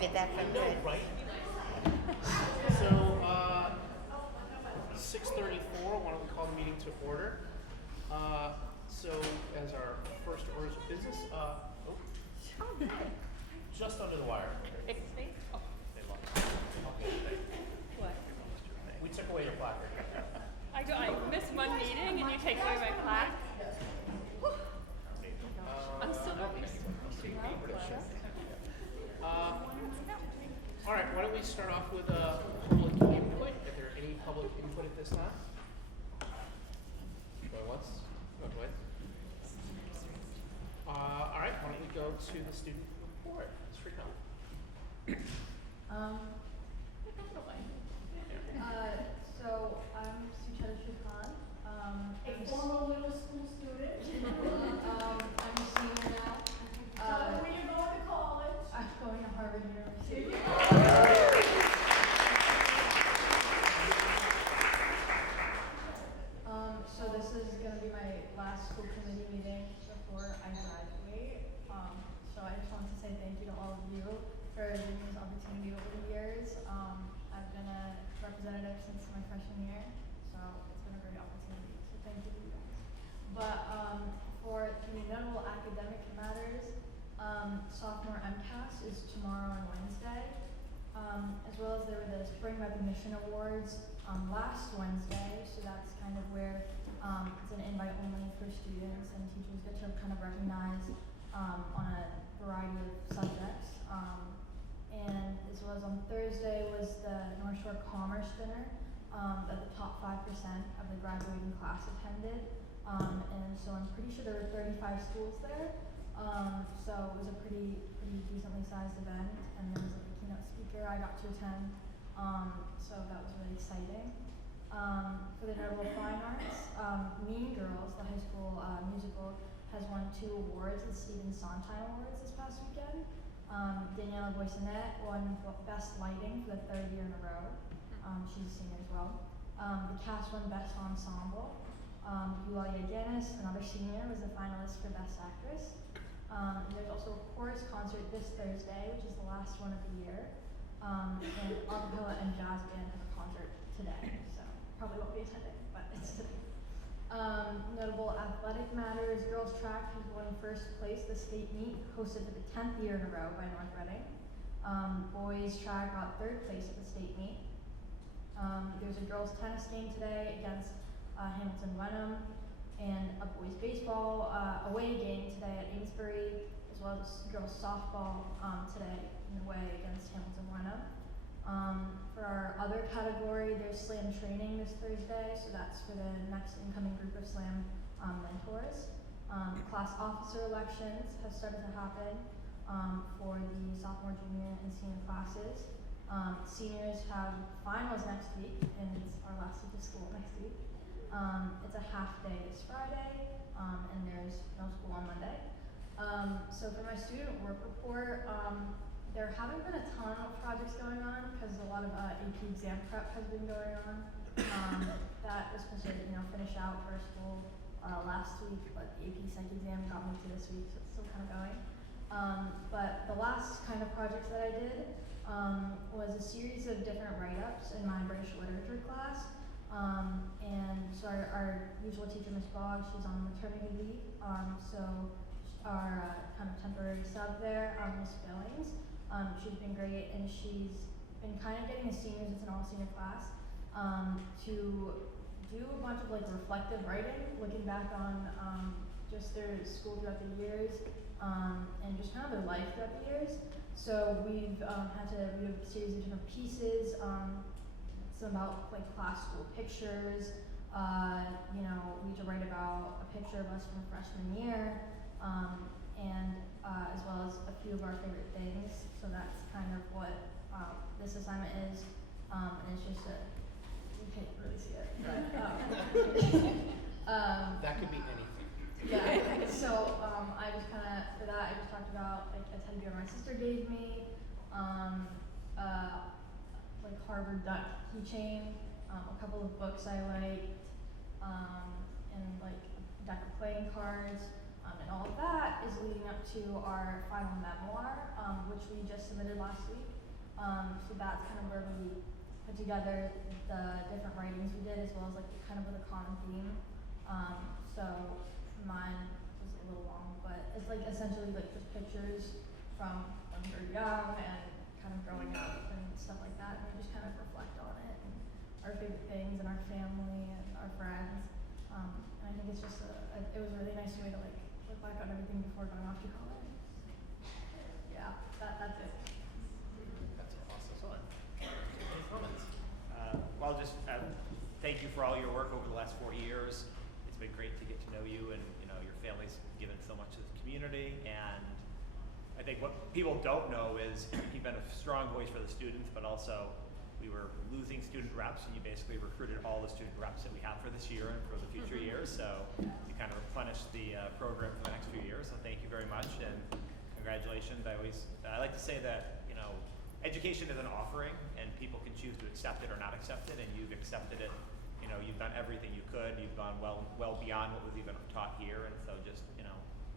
Did that I feel know, good? right? So, 6:34, why don't we call the meeting to order? So, as our first orders of business, just under the wire. It's me? Oh, They lost it. what? We took away your placard. I missed one meeting and you take away my plaque? I'm still All right, why don't we start off with public input? Is there any public input at this time? Going once? Going twice? All right, why don't we go to the student report? Srikant. So I'm Sucheta Shrikant. A former middle school student. I'm a senior now. Where you going to college? I'm going to Harvard University. So this is going to be my last school committee meeting before I graduate. So I just wanted to say thank you to all of you for giving me this opportunity over the years. I've been a representative since my freshman year, so it's been a great opportunity. So thank you to you guys. But for the notable academic matters, sophomore MCAS is tomorrow and Wednesday, as well as there were the Spring Recognition Awards last Wednesday, so that's kind of where it's an invite only for students and teachers get to kind of recognize on a variety of subjects. And as well as on Thursday was the North Shore Commerce Dinner that the top 5% of the graduating class attended. And so I'm pretty sure there were 35 schools there. So it was a pretty decently sized event, and there was like a keynote speaker I got to attend. So that was really exciting. For the notable fine arts, Mean Girls, the high school musical, has won 2 awards, the Stephen Sondheim Awards this past weekend. Daniela Boissonette won Best Lighting for the 3rd year in a row. She's a senior as well. The cast won Best Ensemble. Eulalia Ganis, another senior, was a finalist for Best Actress. There's also a chorus concert this Thursday, which is the last one of the year. And acapella and jazz band have a concert today, so probably won't be attending, but it's today. Notable athletic matters, girls track has won first place the state meet, hosted for the 10th year in a row by North Reading. Boys track got 3rd place at the state meet. There's a girls tennis game today against Hamilton Wenham, and a boys baseball away game today at Amesbury, as well as girls softball today in away against Hamilton Wenham. For our other category, there's slam training this Thursday, so that's for the next incoming group of slam mentors. Class officer elections have started to happen for the sophomore, junior, and senior classes. Seniors have finals next week, and it's our last week of school next week. It's a half day this Friday, and there's no school on Monday. So for my student work report, there haven't been a ton of projects going on because a lot of AP exam prep has been going on. That was supposed to finish out for school last week, but the AP Psych exam got moved to this week, so it's still kind of going. But the last kind of projects that I did was a series of different write-ups in my British literature class. And so our usual teacher, Miss Boggs, she's on maternity leave. So our kind of temporary sub there, Miss Billings, she's been great, and she's been kind of getting the seniors, it's an all-senior class, to do a bunch of like reflective writing, looking back on just their school throughout the years, and just kind of their life throughout the years. So we've had to read a series of different pieces, some about like class school pictures. We need to write about a picture of us from freshman year, and as well as a few of our favorite things. So that's kind of what this assignment is, and it's just you can't really see it, but That could be anything. yeah. So I just kind of for that I just talked about like a teddy bear my sister gave me, like Harvard Duck keychain, a couple of books I liked, and like a deck of playing cards, And all of that is leading up to our final memoir, which we just submitted last week. So that's kind of where we put together the different writings we did, as well as like kind of with a common theme. So mine was a little long, but it's like essentially like just pictures from when we were young and kind of growing up and stuff like that. And we just kind of reflect on it and our favorite things and our family and our friends. And I think it's just it was a really nice way to like look back on everything before going off to college. Yeah, that's it. That's awesome. Any comments? Well, just thank you for all your work over the last 4 years. It's been great to get to know you, and your family's given so much to the community. And I think what people don't know is you've been a strong voice for the students, but also we were losing student reps, and you basically recruited all the student reps that we have for this year and for the future years. So you kind of replenished the program for the next few years. So thank you very much, and congratulations. I like to say that education is an offering, and people can choose to accept it or not accept it, and you've accepted it. You've done everything you could. You've gone well beyond what was even taught here, and so just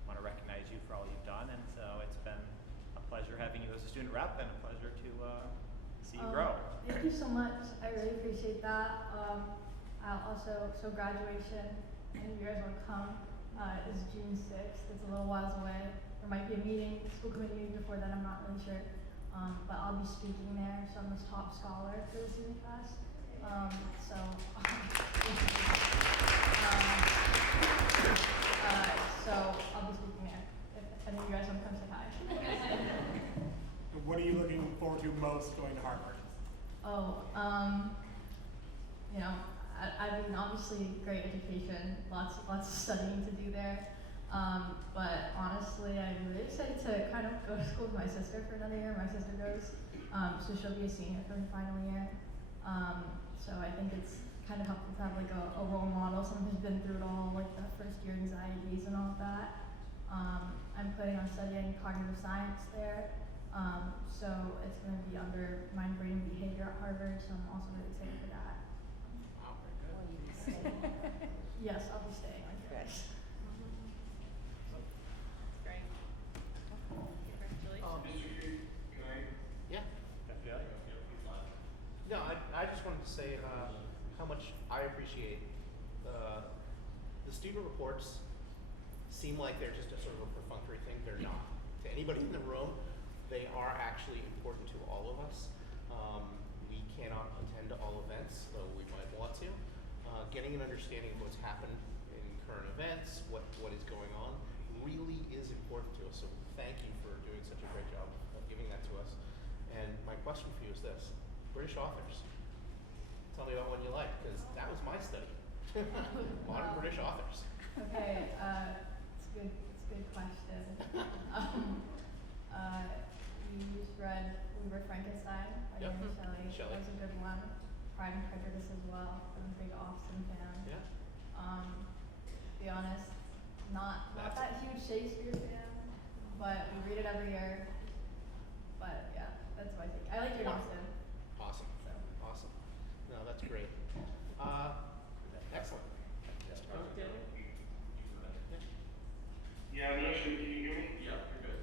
want to recognize you for all you've done. And so it's been a pleasure having you as a student rep, and a pleasure to see you grow. Thank you so much. I really appreciate that. So graduation, and you guys will come, is June 6th. It's a little whiles away. There might be a meeting, school committee meeting before then, I'm not really sure. But I'll be speaking there, so I'm this top scholar for the senior class. So I'll be speaking there. If any of you guys want to come say hi. What are you looking forward to most going to Harvard? I mean, obviously great education, lots of studying to do there. But honestly, I'm really excited to kind of go to school with my sister for another year. My sister goes, so she'll be a senior for her final year. So I think it's kind of helpful to have like a role model, someone who's been through it all, like the first year anxieties and all of that. I'm planning on studying cognitive science there. So it's going to be under mind, brain, and behavior at Harvard. So I'm also really excited for that. Wow, very good. Yes, I'll be staying on campus. Great. Congratulations. Yeah. Definitely. No, I just wanted to say how much I appreciate the student reports. Seem like they're just a sort of a perfunctory thing. They're not. To anybody in the room, they are actually important to all of us. We cannot attend to all events, though we might want to. Getting an understanding of what's happened in current events, what is going on, really is important to us. So thank you for doing such a great job of giving that to us. And my question for you is this: British authors. Tell me about one you like, because that was my study. Modern British authors. Okay, it's a good question. We just read We Were Frankenstein by Yep. Mary Shelley. Shelley. That was a good one. Pride and Prejudice as well. I'm a big Austen fan. Yeah. To be honest, not That's- that huge Shakespeare fan, but we read it every year. But yeah, that's my take. I like Jane Austen. Awesome. So. Awesome. No, that's great. Excellent. Yeah, I'm not sure. Can you hear me? Yeah, you're good.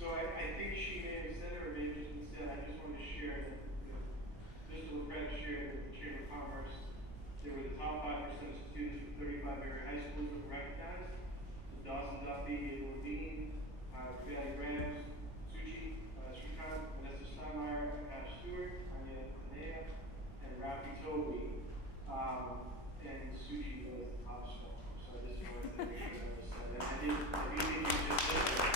So I think she may have said it, or maybe just said. I just wanted to share that Mr. LeBret shared with the Chamber of Commerce. They were the top 5% of students from 35 area high schools that were recognized. So Dawson Duffy, Abel Dean, Valley Rams, Suchi, Shrikant, Vanessa Steinmeier, Ash Stewart, Anya Panea, and Rafi Toby. And Sushi was the top score. So I just wanted to make sure that was said. And I think you just said that.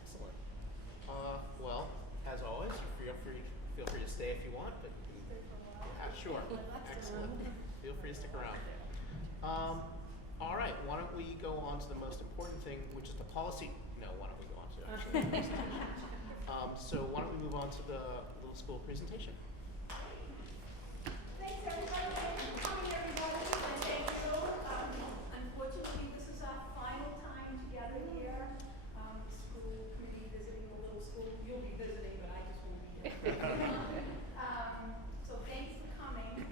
Excellent. Well, as always, feel free to stay if you want, but sure. Excellent. Feel free to stick around. All right. Why don't we go on to the most important thing, which is the policy? No. Why don't we go on to actually the presentations? So why don't we move on to the little school presentation? Thanks everybody, thanks for coming everybody, and thank you. Unfortunately, this is our final time together here. School committee visiting the little school. You'll be visiting, but I just won't be here. So thanks for coming.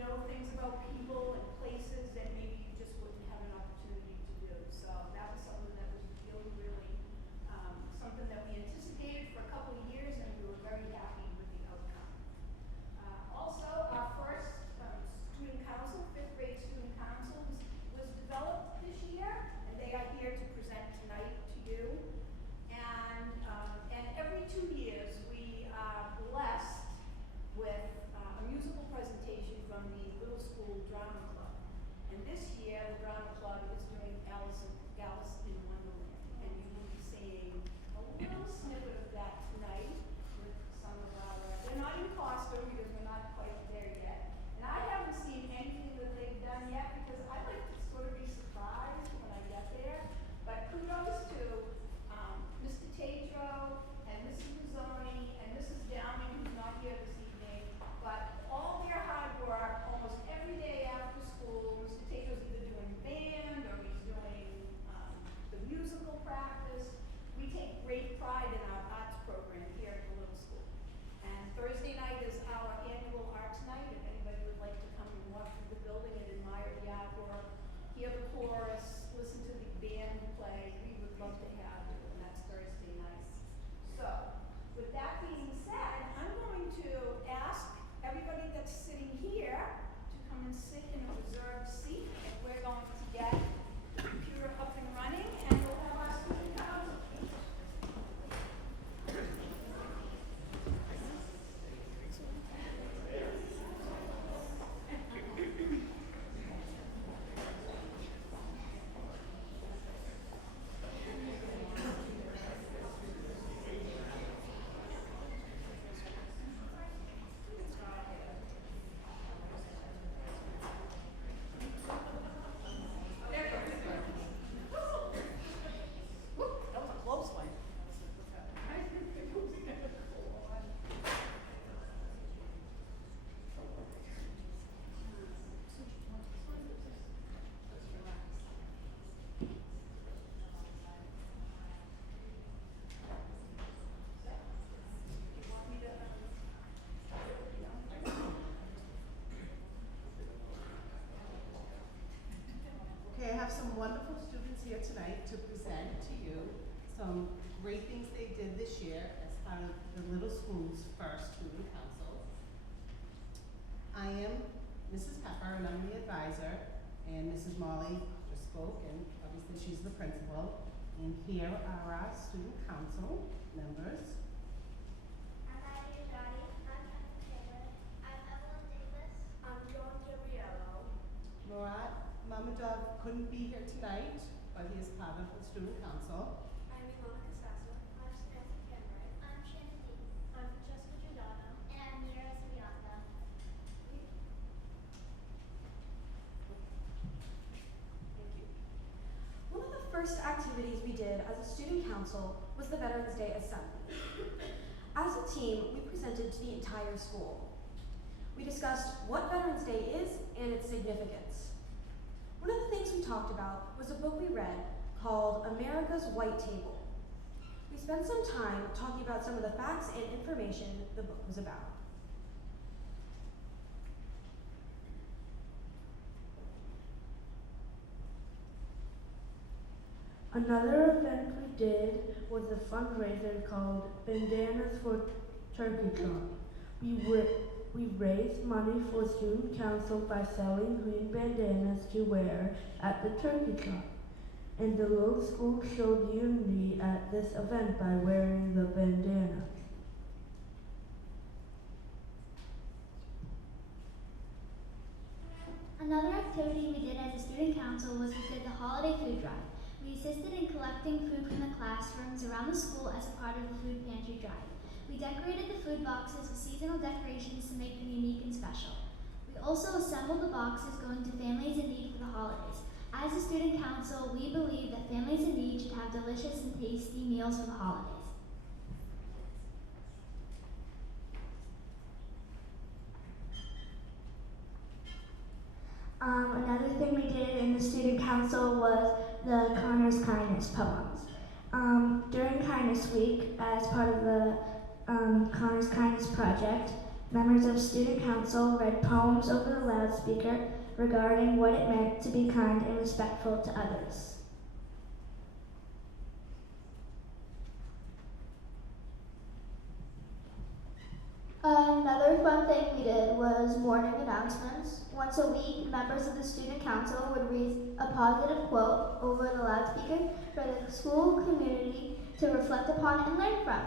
know things about people and places that maybe you just wouldn't have an opportunity to do. So that was something that was really, really, something that we anticipated for a couple of years, and we were very happy with the outcome. Also, our first student council, fifth grade student council, was developed this year, and they are here to present tonight to you. And every 2 years, we are blessed with a musical presentation from the Little School Drama Club. And this year, the Drama Club is doing Alice in Wonderland, and you will be seeing a little snippet of that tonight with some of our, they're not in costume because we're not quite there yet. And I haven't seen anything that they've done yet because I like to sort of be surprised when I get there. But kudos to Mr. Tatro and Mrs. Rizzoni and Mrs. Downing, who's not here this evening. But all their hard work, almost every day after school, Mr. Tatro's either doing band or he's doing the musical practice. We take great pride in our arts program here at the Little School. And Thursday night is our annual arts night. If anybody would like to come and walk through the building and admire the artwork, hear the chorus, listen to the band play, we would love to have you, and that's Thursday night. So, with that being said, I'm going to ask everybody that's sitting here to come and sit in a reserved seat, and we're going to get the computer up and running, and we'll have our student council. That was a close one. Okay, I have some wonderful students here tonight to present to you some great things they did this year as part of the Little School's first student council. I am Mrs. Pepper and I'm the advisor, and Mrs. Molly just spoke, and obviously she's the principal. And here are our student council members. I'm Nadia Johnny. I'm Kevin Taylor. I'm Evelyn Davis. I'm John Gabriello. Murat Mamadov couldn't be here tonight, but he is part of the student council. I'm Ilona Casassa. I'm Samantha Cameron. I'm Shannon Lee. I'm Francesca Giordano. And I'm Mira Esbiata. Thank you. One of the first activities we did as a student council was the Veterans Day Assembly. As a team, we presented to the entire school. We discussed what Veterans Day is and its significance. One of the things we talked about was a book we read called America's White Table. We spent some time talking about some of the facts and information the book was about. Another event we did was a fundraiser called Bandanas for Turkey Trot. We raised money for student council by selling green bandanas to wear at the turkey trot. And the Little School showed unity at this event by wearing the bandanas. Another activity we did as a student council was we did the holiday food drive. We assisted in collecting food from the classrooms around the school as a part of the food pantry drive. We decorated the food boxes with seasonal decorations to make them unique and special. We also assembled the boxes going to families in need for the holidays. As a student council, we believe that families in need should have delicious and tasty meals for the holidays. Another thing we did in the student council was the Connor's Kindness poems. During Kindness Week, as part of the Connor's Kindness Project, Members of Student Council read poems over the loudspeaker regarding what it meant to be kind and respectful to others. Another fun thing we did was morning announcements. Once a week, members of the Student Council would read a positive quote over the loudspeaker for the school community to reflect upon and learn from.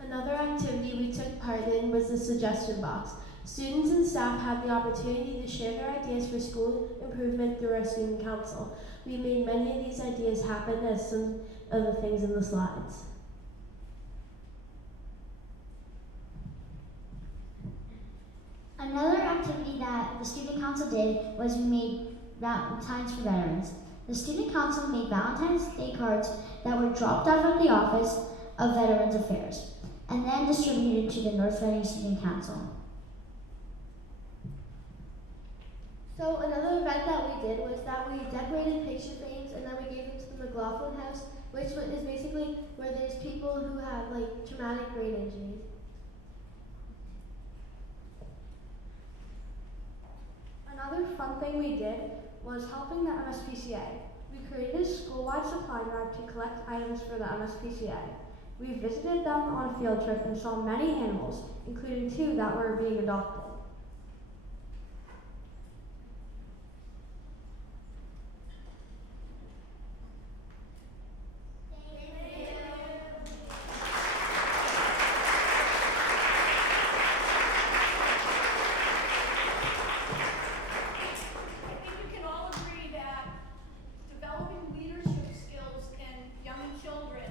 Another activity we took part in was the suggestion box. Students and staff had the opportunity to share their ideas for school improvement through our student council. We made many of these ideas happen as some of the things in the slides. Another activity that the Student Council did was we made Valentines for veterans. The Student Council made Valentine's Day cards that were dropped off at the Office of Veterans Affairs and then distributed to the North Reading Student Council. So another event that we did was that we decorated picture frames and then we gave them to the McLaughlin House, which is basically where there's people who have like traumatic brain injuries. Another fun thing we did was helping the MSPCA. We created a school-wide supply drive to collect items for the MSPCA. We visited them on a field trip and saw many animals, including 2 that were being adopted. I think we can all agree that developing leadership skills in young children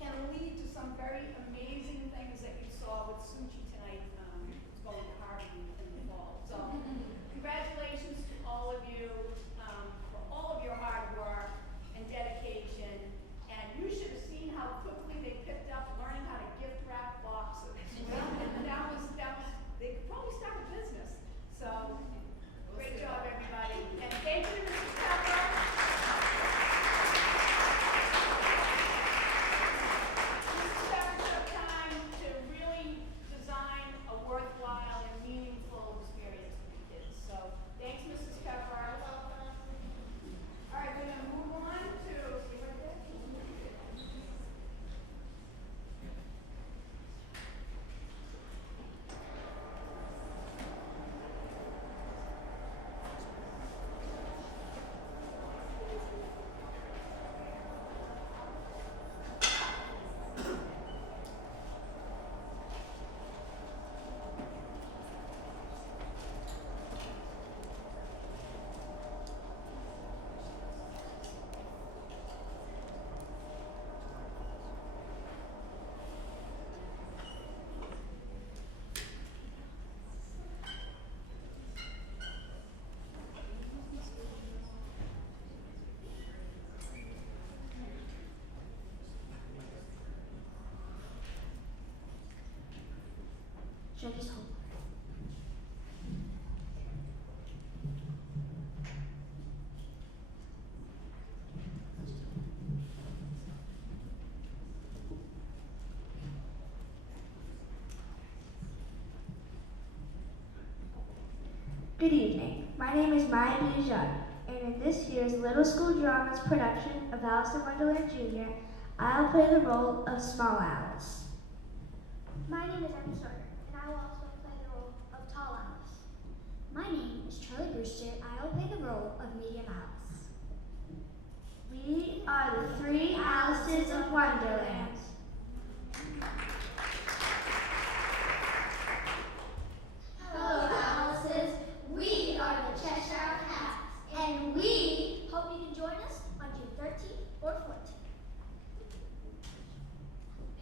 can lead to some very amazing things that you saw with Suchi tonight, who's going to Harvard in the fall. So, congratulations to all of you for all of your hard work and dedication. And you should have seen how quickly they picked up learning how to gift wrap boxes. And that was, they could probably start a business. So, great job, everybody. And thank you, Mrs. Pepper. Mrs. Pepper took time to really design a worthwhile and meaningful experience for the kids. So, thanks, Mrs. Pepper. All right, we're gonna move on to, see right there? Should I just hold? Good evening. My name is Maya Bijan, and in this year's Little School Dramas production of Alice in Wonderland Jr., I'll play the role of Small Alice. My name is Emma Starter, and I will also play the role of Tall Alice. My name is Charlie Brewster. I will play the role of Medium Alice. We are the 3 Alices of Wonderland. Hello, Alices. We are the Cheshire Cats, and we Hope you can join us on June 13th or 14th.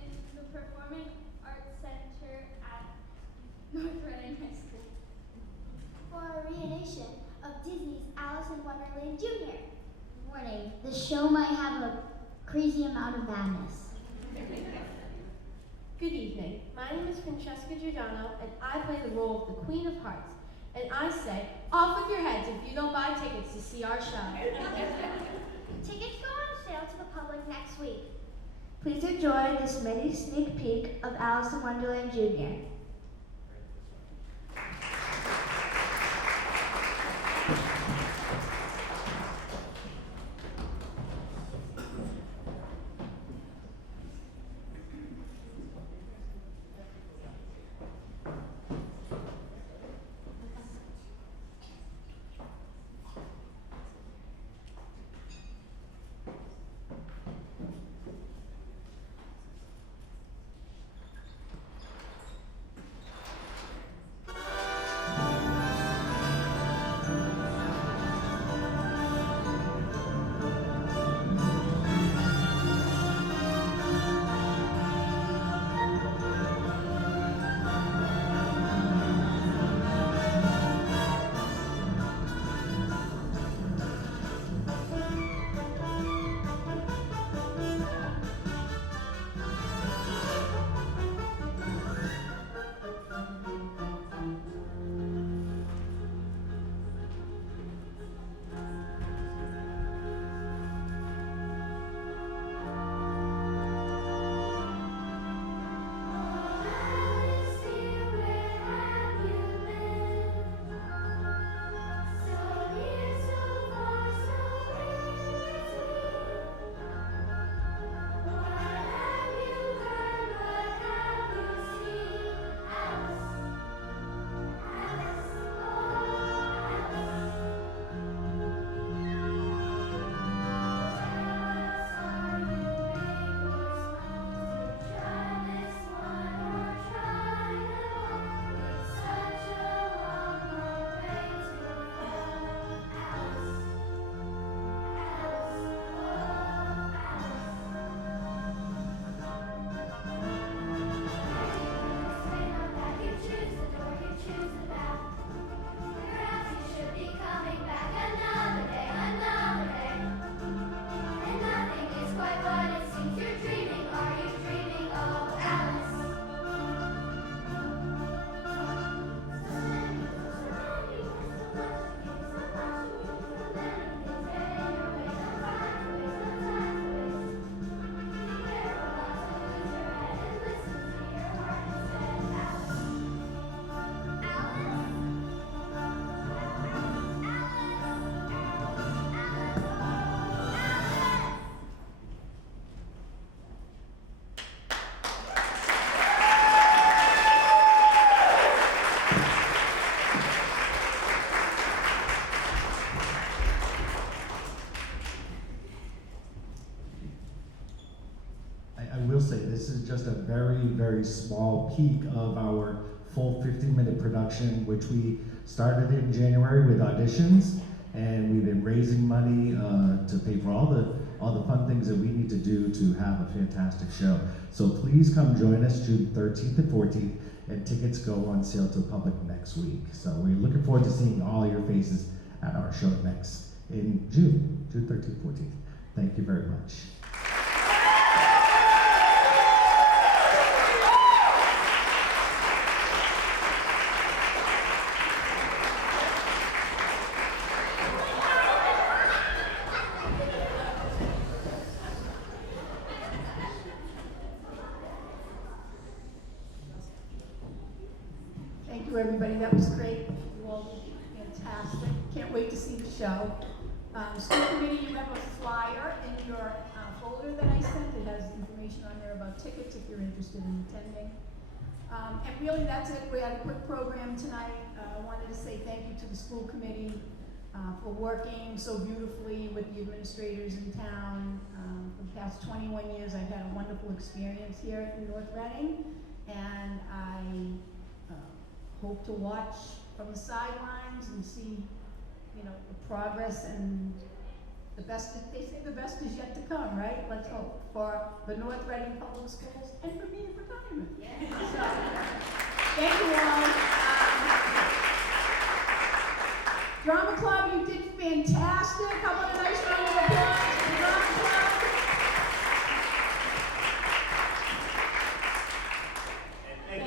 In the Performing Arts Center at North Reading High School. For a reenactment of Disney's Alice in Wonderland Jr. Warning, the show might have a crazy amount of madness. Good evening. My name is Francesca Giordano, and I play the role of the Queen of Hearts. And I say, off with your heads if you don't buy tickets to see our show. tickets go on sale to the public next week. Please enjoy this mini sneak peek of Alice in Wonderland Jr. I will say this is just a very, very small peek of our full 50-minute production, which we started in January with auditions, and we've been raising money to pay for all the fun things that we need to do to have a fantastic show. So please come join us June 13th and 14th, and tickets go on sale to the public next week. So we're looking forward to seeing all your faces at our show next in June 13th, 14th. Thank you very much. Thank you, everybody. That was great. You all did fantastic. Can't wait to see the show. School committee, you have a flyer in your folder that I sent. It has information on there about tickets if you're interested in attending. And really, that's it. We had a quick program tonight. I wanted to say thank you to the school committee for working so beautifully with the administrators in town. For the past 21 years, I've had a wonderful experience here in North Reading, and I hope to watch from the sidelines and see, you know, the progress and the best. They say the best is yet to come, right? Let's hope for the North Reading Public Schools and for me in retirement. Yeah. So, thank you all. Drama Club, you did fantastic. How about a nice round of applause for the Drama Club? And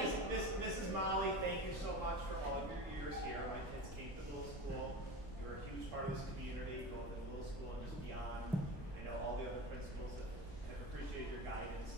Mrs. Molly, thank you so much for all of your years here. My kids came to middle school. You're a huge part of this community, both in middle school and just beyond. I know all the other principals have appreciated your guidance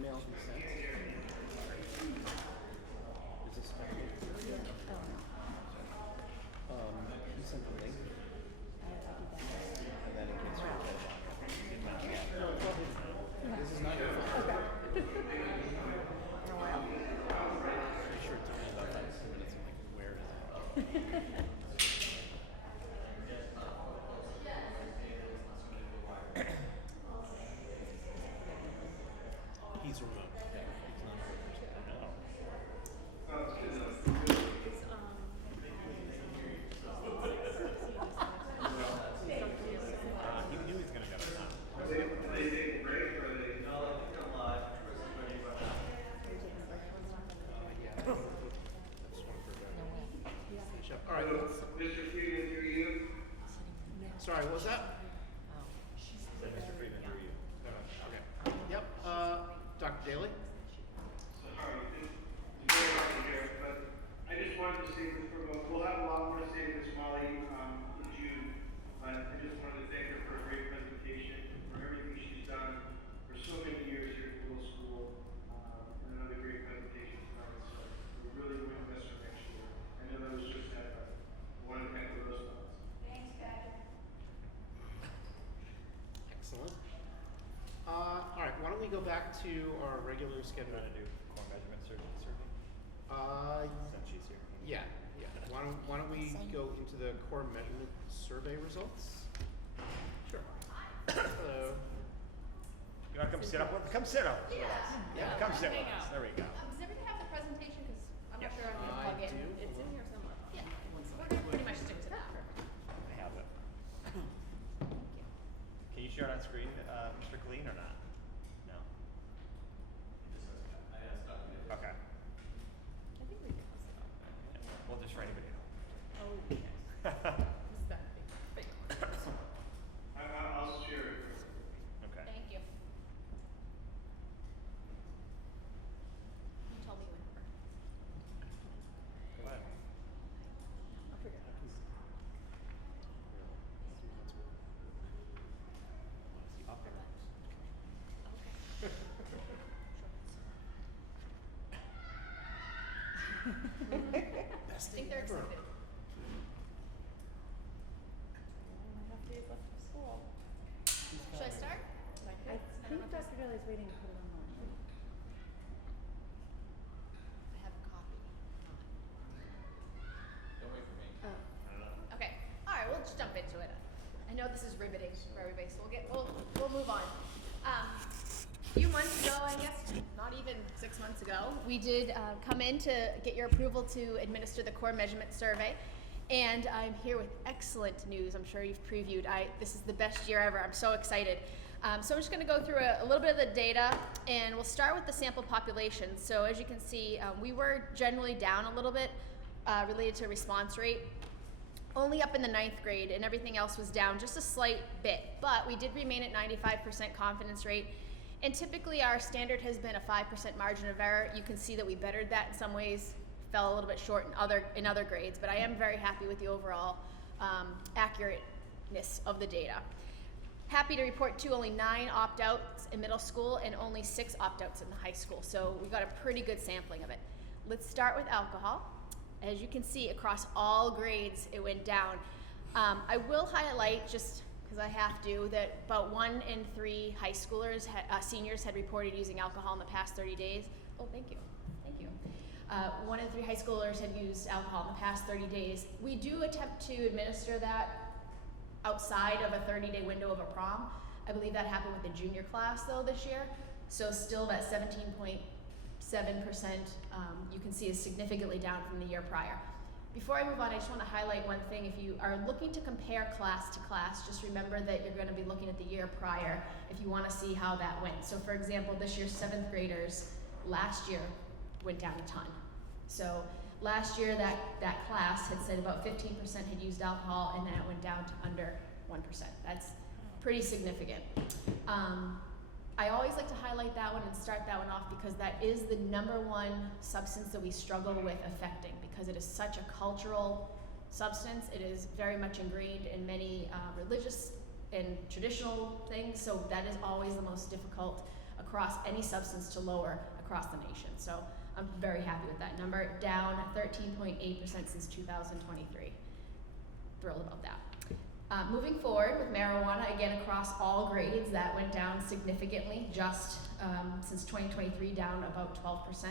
email be sent? Is this you sent the link? And then it gets rid of it. This is not your fault. Okay. Pretty sure it took me about 5 minutes. I'm like, where is it? He's remote. Yeah, he's not a person. No. He knew he was gonna go to town. All right. Mr. Freeman, through you. Sorry, what was that? Said Mr. Freeman through you. Okay. Yep. Dr. Daly? Sorry, it's very hard to hear, but I just wanted to say this for both. We'll have a lot more to say to Ms. Molly in June, but I just wanted to thank her for a great presentation, for everything she's done for so many years here at middle school, and another great presentation tonight. So we're really going to miss her next year. I know that was just that, but I want to thank her those thoughts. Thanks, Patrick. Excellent. All right, why don't we go back to our regular You schedule? wanna do core measurement survey? Since she's here. Yeah. Why don't we go into the core measurement survey results? Sure. Hello. You wanna come sit up with, come sit up with us? Yeah. Come sit with us, there we go. Does everybody have the presentation? Because I'm Yep. not sure I'm I gonna plug in. do. It's in here somewhere. Yeah, we're gonna pretty much stick to that. I have it. Can you share it on screen, Mr. Colleen, or not? No? Okay. I think we can pass it on. We'll just for anybody else. Oh, yes. This is that big one. I'll share it. Okay. Thank you. You tell me whenever. Go ahead. I'll figure it out. See up there. Best I think day they're ever. excited. 1.5 days left of school. Should I start? I think Dr. Daly's waiting to put it online. I have a copy. Don't wait for me. Oh. I don't know. Okay. All right. We'll just jump into it. I know this is riveting for everybody, so we'll move on. A few months ago, I guess, not even 6 months ago, we did come in to get your approval to administer the core measurement survey. And I'm here with excellent news. I'm sure you've previewed. This is the best year ever. I'm so excited. So I'm just going to go through a little bit of the data, and we'll start with the sample population. So as you can see, we were generally down a little bit related to response rate, only up in the 9th grade, and everything else was down just a slight bit. But we did remain at 95% confidence rate, and typically our standard has been a 5% margin of error. You can see that we bettered that in some ways, fell a little bit short in other grades, but I am very happy with the overall accurateness of the data. Happy to report too, only 9 opt-outs in middle school and only 6 opt-outs in the high school, so we got a pretty good sampling of it. Let's start with alcohol. As you can see, across all grades, it went down. I will highlight, just because I have to, that about 1 in 3 high schoolers, seniors, had reported using alcohol in the past 30 days. Oh, thank you. 1 in 3 high schoolers had used alcohol in the past 30 days. We do attempt to administer that outside of a 30-day window of a prom. I believe that happened with the junior class though this year. So still that 17.7% you can see is significantly down from the year prior. Before I move on, I just want to highlight one thing. If you are looking to compare class to class, just remember that you're going to be looking at the year prior if you want to see how that went. So for example, this year's 7th graders last year went down a ton. So last year that class had said about 15% had used alcohol, and then it went down to under 1%. That's pretty significant. I always like to highlight that one and start that one off because that is the #1 substance that we struggle with affecting, because it is such a cultural substance. It is very much ingrained in many religious and traditional things, so that is always the most difficult across any substance to lower across the nation. So I'm very happy with that number, down 13.8% since 2023. Thrilled about that. Moving forward with marijuana, again across all grades, that went down significantly just since 2023, down about 12%.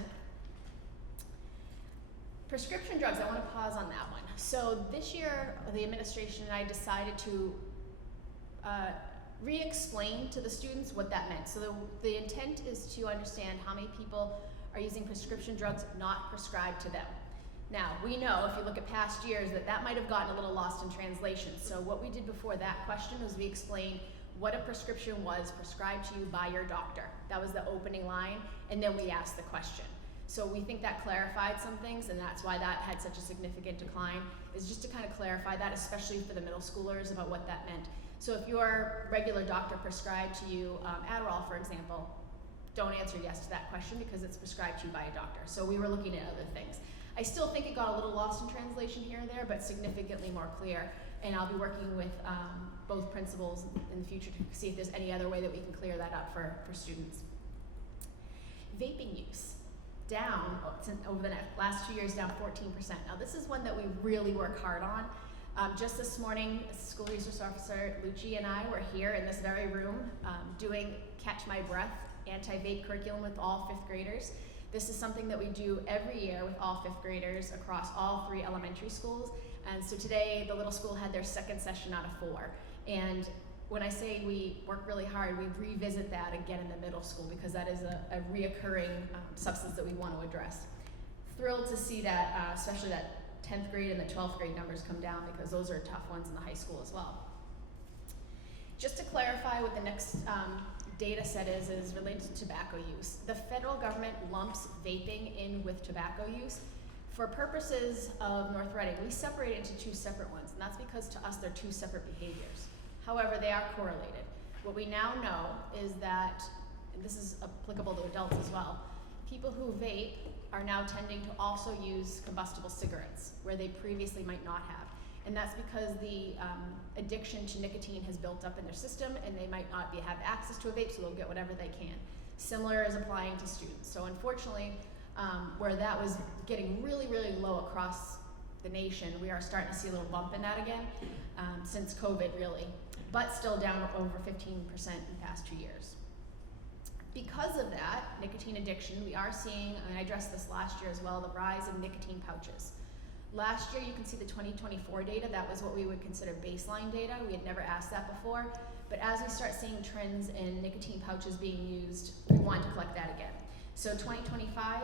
Prescription drugs, I want to pause on that one. So this year, the administration and I decided to re-explain to the students what that meant. So the intent is to understand how many people are using prescription drugs not prescribed to them. Now, we know if you look at past years that might have gotten a little lost in translation. So what we did before that question was we explained what a prescription was prescribed to you by your doctor. That was the opening line, and then we asked the question. So we think that clarified some things, and that's why that had such a significant decline, is just to kind of clarify that, especially for the middle schoolers, about what that meant. So if your regular doctor prescribed to you Adderall, for example, don't answer yes to that question because it's prescribed to you by a doctor. So we were looking at other things. I still think it got a little lost in translation here and there, but significantly more clear. And I'll be working with both principals in the future to see if there's any other way that we can clear that up for students. Vaping use, down over the last 2 years, down 14%. Now this is one that we really work hard on. Just this morning, School Resource Officer Lucci and I were here in this very room doing Catch My Breath anti-vape curriculum with all 5th graders. This is something that we do every year with all 5th graders across all 3 elementary schools. And so today, the little school had their 2nd session out of 4. And when I say we work really hard, we revisit that again in the middle school because that is a reoccurring substance that we want to address. Thrilled to see that, especially that 10th grade and the 12th grade numbers come down because those are tough ones in the high school as well. Just to clarify what the next data set is related to tobacco use. The federal government lumps vaping in with tobacco use. For purposes of North Reading, we separate it into 2 separate ones, and that's because to us they're 2 separate behaviors. However, they are correlated. What we now know is that, and this is applicable to adults as well, people who vape are now tending to also use combustible cigarettes, where they previously might not have. And that's because the addiction to nicotine has built up in their system and they might not have access to a vape, so they'll get whatever they can. Similar is applying to students. So unfortunately, where that was getting really, really low across the nation, we are starting to see a little bump in that again since COVID really, but still down over 15% in the past 2 years. Because of that, nicotine addiction, we are seeing, and I addressed this last year as well, the rise of nicotine pouches. Last year, you can see the 2024 data, that was what we would consider baseline data. We had never asked that before, but as we start seeing trends in nicotine pouches being used, we want to collect that again. So 2025,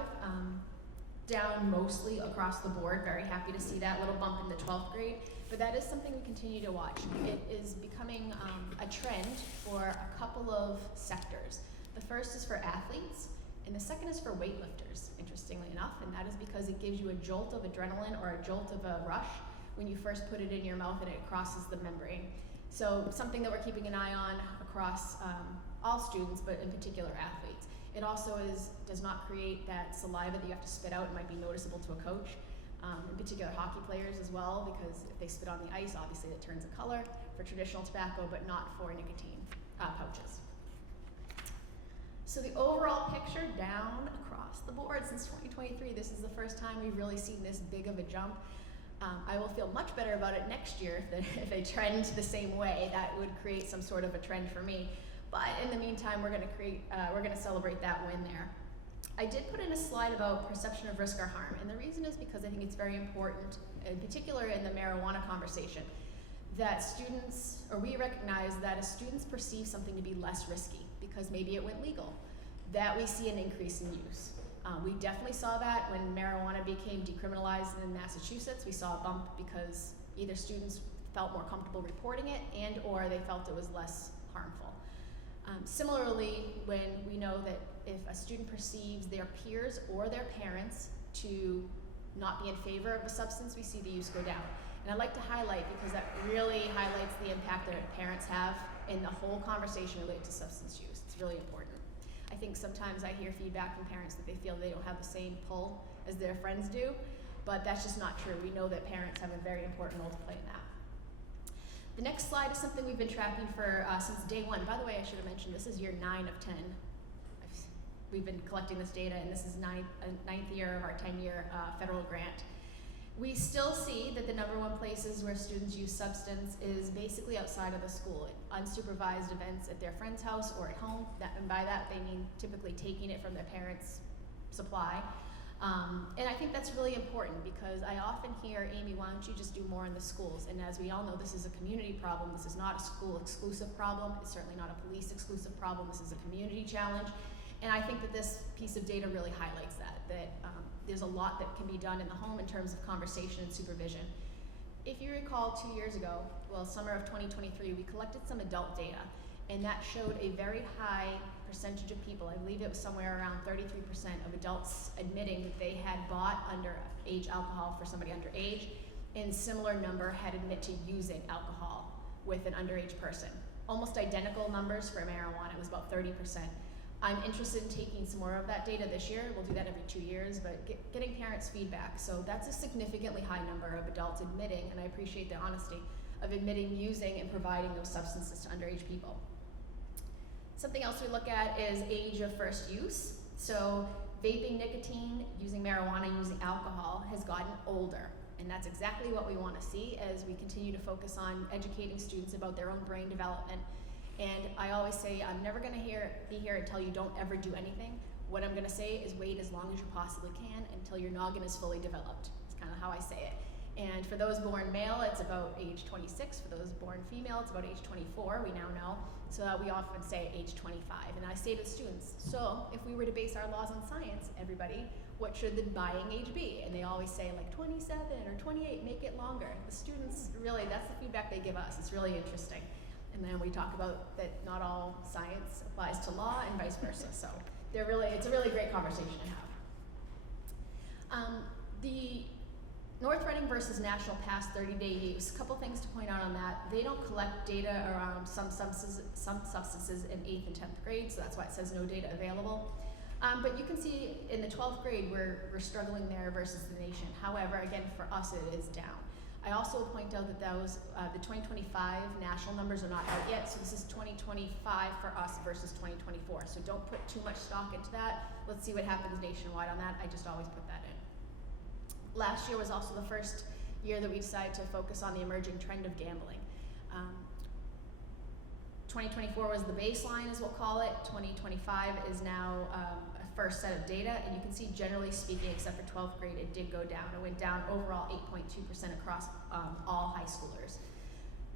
down mostly across the board, very happy to see that little bump in the 12th grade, but that is something we continue to watch. It is becoming a trend for a couple of sectors. The first is for athletes, and the second is for weightlifters, interestingly enough, and that is because it gives you a jolt of adrenaline or a jolt of a rush when you first put it in your mouth and it crosses the membrane. So something that we're keeping an eye on across all students, but in particular athletes. It also does not create that saliva that you have to spit out. It might be noticeable to a coach, in particular hockey players as well, because if they spit on the ice, obviously it turns a color for traditional tobacco, but not for nicotine pouches. So the overall picture down across the board since 2023, this is the first time we've really seen this big of a jump. I will feel much better about it next year if they trend the same way. That would create some sort of a trend for me. But in the meantime, we're gonna celebrate that win there. I did put in a slide about perception of risk or harm, and the reason is because I think it's very important, in particular in the marijuana conversation, that students, or we recognize that as students perceive something to be less risky, because maybe it went legal, that we see an increase in use. We definitely saw that when marijuana became decriminalized in Massachusetts. We saw a bump because either students felt more comfortable reporting it and or they felt it was less harmful. Similarly, when we know that if a student perceives their peers or their parents to not be in favor of a substance, we see the use go down. And I'd like to highlight, because that really highlights the impact that parents have in the whole conversation related to substance use. It's really important. I think sometimes I hear feedback from parents that they feel they don't have the same pull as their friends do, but that's just not true. We know that parents have a very important role to play in that. The next slide is something we've been tracking for since day one. By the way, I should have mentioned this is year 9 of 10. I've we've been collecting this data, and this is ninth year of our 10-year federal grant. We still see that the number one places where students use substance is basically outside of the school, unsupervised events at their friend's house or at home. And by that they mean typically taking it from their parents' supply. And I think that's really important because I often hear, Amy, why don't you just do more in the schools? And as we all know, this is a community problem. This is not a school exclusive problem. It's certainly not a police exclusive problem. This is a community challenge. And I think that this piece of data really highlights that there's a lot that can be done in the home in terms of conversation and supervision. If you recall 2 years ago, well, summer of 2023, we collected some adult data, and that showed a very high percentage of people, I believe it was somewhere around 33% of adults admitting that they had bought underage alcohol for somebody underage, and similar number had admit to using alcohol with an underage person. Almost identical numbers for marijuana, it was about 30%. I'm interested in taking some more of that data this year. We'll do that every 2 years, but getting parents' feedback. So that's a significantly high number of adults admitting, and I appreciate the honesty, of admitting using and providing those substances to underage people. Something else we look at is age of first use. So vaping nicotine, using marijuana, using alcohol has gotten older. And that's exactly what we want to see as we continue to focus on educating students about their own brain development. And I always say, I'm never going to be here and tell you don't ever do anything. What I'm going to say is wait as long as you possibly can until your noggin is fully developed. It's kind of how I say it. And for those born male, it's about age 26. For those born female, it's about age 24, we now know. So we often say age 25. And I say to students, so if we were to base our laws on science, everybody, what should the buying age be? And they always say like 27 or 28, make it longer. The students really, that's the feedback they give us. It's really interesting. And then we talk about that not all science applies to law and vice versa. So it's a really great conversation to have. The North Reading versus National Pass 30-day use, a couple things to point out on that. They don't collect data around some substances in 8th and 10th grade, so that's why it says no data available. But you can see in the 12th grade we're struggling there versus the nation. However, again, for us it is down. I also will point out that the 2025 national numbers are not out yet, so this is 2025 for us versus 2024. So don't put too much stock into that. Let's see what happens nationwide on that. I just always put that in. Last year was also the first year that we decided to focus on the emerging trend of gambling. 2024 was the baseline, is what we'll call it. 2025 is now a first set of data, and you can see, generally speaking, except for 12th grade, it did go down. It went down overall 8.2% across all high schoolers.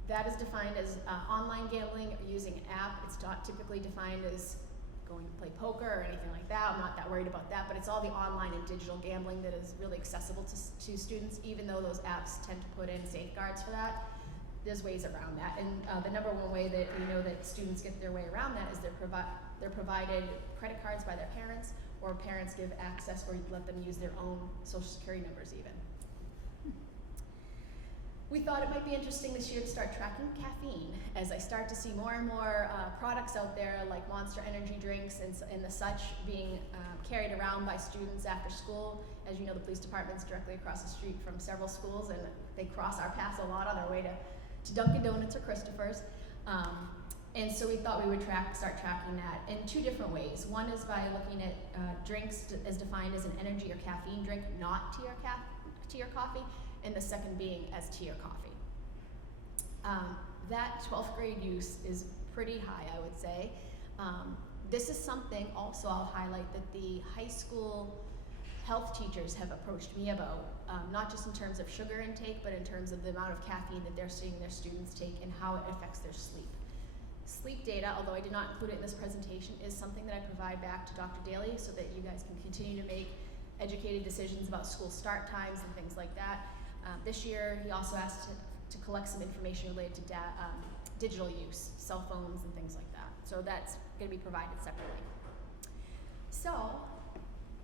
That is defined as online gambling or using an app. It's not typically defined as going to play poker or anything like that. I'm not that worried about that, but it's all the online and digital gambling that is really accessible to students, even though those apps tend to put in safeguards for that. There's ways around that, and the number one way that we know that students get their way around that is they're provided credit cards by their parents, or parents give access or let them use their own social security numbers even. We thought it might be interesting this year to start tracking caffeine, as I start to see more and more products out there like Monster energy drinks and the such being carried around by students after school. As you know, the police department's directly across the street from several schools, and they cross our paths a lot on their way to Dunkin' Donuts or Christopher's. And so we thought we would start tracking that in two different ways. One is by looking at drinks as defined as an energy or caffeine drink, not tea or coffee, and the second being as tea or coffee. That 12th grade use is pretty high, I would say. This is something also I'll highlight that the high school health teachers have approached me about, not just in terms of sugar intake, but in terms of the amount of caffeine that they're seeing their students take and how it affects their sleep. Sleep data, although I did not include it in this presentation, is something that I provide back to Dr. Daly so that you guys can continue to make educated decisions about school start times and things like that. This year, he also asked to collect some information related to digital use, cell phones and things like that. So that's going to be provided separately. So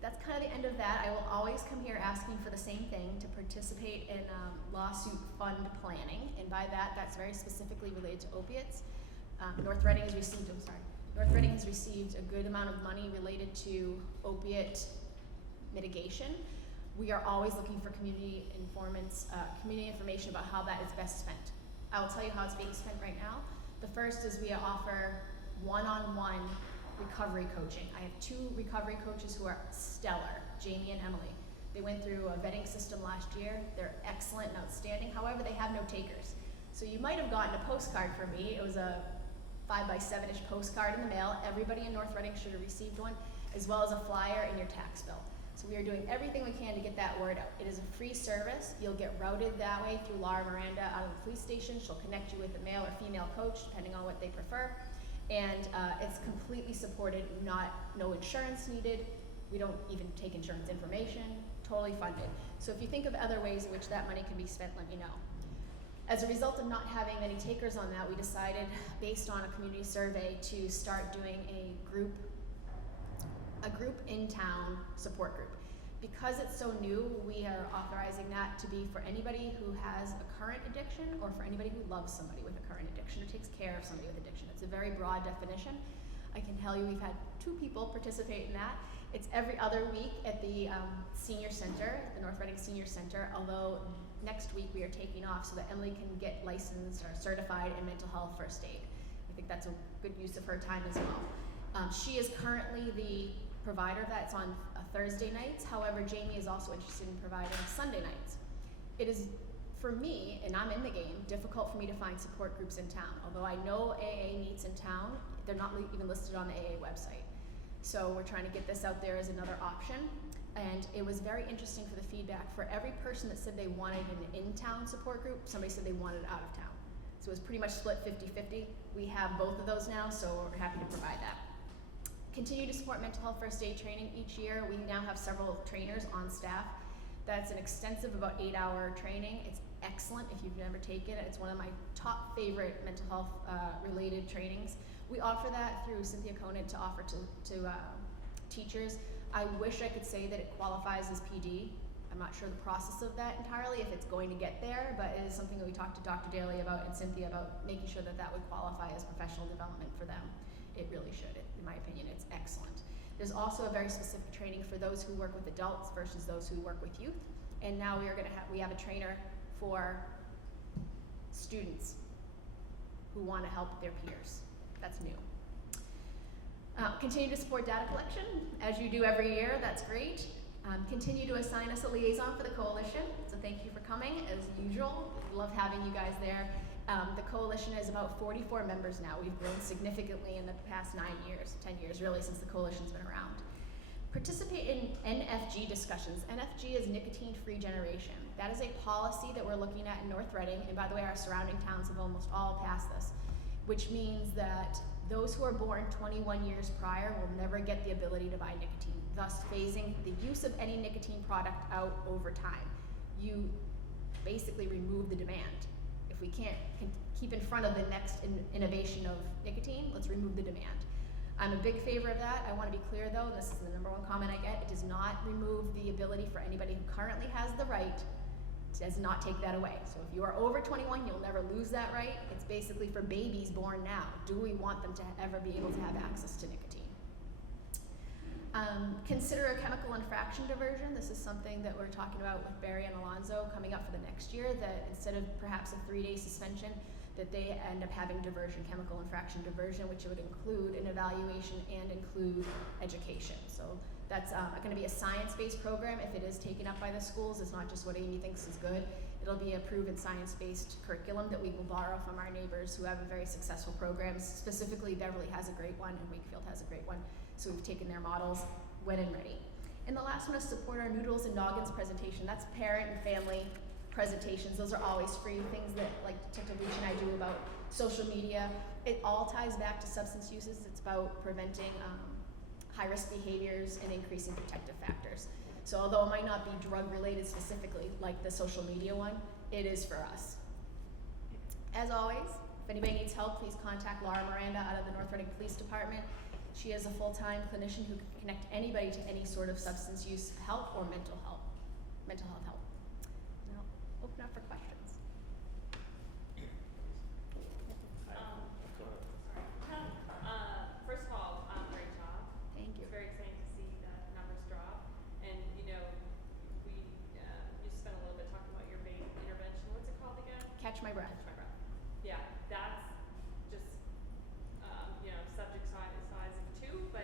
that's kind of the end of that. I will always come here asking for the same thing, to participate in lawsuit fund planning, and by that, that's very specifically related to opiates. North Reading has received a good amount of money related to opiate mitigation. We are always looking for community information about how that is best spent. I will tell you how it's being spent right now. The first is we offer one-on-one recovery coaching. I have 2 recovery coaches who are stellar, Jamie and Emily. They went through a vetting system last year. They're excellent and outstanding. However, they have no takers. So you might have gotten a postcard from me. It was a 5x7-ish postcard in the mail. Everybody in North Reading should have received one, as well as a flyer in your tax bill. So we are doing everything we can to get that word out. It is a free service. You'll get routed that way through Laura Miranda out of the police station. She'll connect you with a male or female coach, depending on what they prefer. And it's completely supported, no insurance needed. We don't even take insurance information, totally funded. So if you think of other ways in which that money can be spent, let me know. As a result of not having many takers on that, we decided, based on a community survey, to start doing a group in-town support group. Because it's so new, we are authorizing that to be for anybody who has a current addiction or for anybody who loves somebody with a current addiction or takes care of somebody with addiction. It's a very broad definition. I can tell you we've had 2 people participate in that. It's every other week at the senior center, the North Reading Senior Center, although next week we are taking off so that Emily can get licensed or certified in mental health first aid. I think that's a good use of her time as well. She is currently the provider of that. It's on Thursday nights. However, Jamie is also interested in providing Sunday nights. It is, for me, and I'm in the game, difficult for me to find support groups in town. Although I know AA meets in town, they're not even listed on the AA website. So we're trying to get this out there as another option. And it was very interesting for the feedback. For every person that said they wanted an in-town support group, somebody said they wanted it out of town. So it was pretty much split 50-50. We have both of those now, so we're happy to provide that. Continue to support mental health first aid training each year. We now have several trainers on staff. That's an extensive, about 8-hour training. It's excellent if you've never taken it. It's one of my top favorite mental health related trainings. We offer that through Cynthia Conant to offer to teachers. I wish I could say that it qualifies as PD. I'm not sure the process of that entirely, if it's going to get there, but it is something that we talked to Dr. Daly about and Cynthia about, making sure that that would qualify as professional development for them. It really should, in my opinion. It's excellent. There's also a very specific training for those who work with adults versus those who work with youth. And now we have a trainer for students who want to help their peers. That's new. Continue to support data collection, as you do every year. That's great. Continue to assign us a liaison for the coalition. So thank you for coming, as usual. Love having you guys there. The coalition is about 44 members now. We've grown significantly in the past 10 years really, since the coalition's been around. Participate in NFG discussions. NFG is nicotine-free generation. That is a policy that we're looking at in North Reading, and by the way, our surrounding towns have almost all passed this, which means that those who are born 21 years prior will never get the ability to buy nicotine, thus phasing the use of any nicotine product out over time. You basically remove the demand. If we can't keep in front of the next innovation of nicotine, let's remove the demand. I'm a big favor of that. I want to be clear though, and this is the number 1 comment I get, it does not remove the ability for anybody who currently has the right, does not take that away. So if you are over 21, you'll never lose that right. It's basically for babies born now. Do we want them to ever be able to have access to nicotine? Consider a chemical infraction diversion. This is something that we're talking about with Barry and Alonzo coming up for the next year, that instead of perhaps a 3-day suspension, that they end up having diversion, chemical infraction diversion, which would include an evaluation and include education. So that's going to be a science-based program if it is taken up by the schools. It's not just what Amy thinks is good. It'll be a proven science-based curriculum that we will borrow from our neighbors who have a very successful programs. Specifically, Beverly has a great one and Wakefield has a great one. So we've taken their models when and ready. And the last one is support our Noodles and Noggins presentation. That's parent and family presentations. Those are always free, things that like Detective Leach and I do about social media. It all ties back to substance uses. It's about preventing high-risk behaviors and increasing protective factors. So although it might not be drug-related specifically, like the social media one, it is for us. As always, if anybody needs help, please contact Laura Miranda out of the North Reading Police Department. She is a full-time clinician who can connect anybody to any sort of substance use help or mental health help. Now, open up for questions. First of all, great job. Thank you. It's very exciting to see the numbers drop. And you know, you spent a little bit talking about your main intervention. What's it called again? Catch My Breath. Catch My Breath. Yeah, that's just subject size of 2,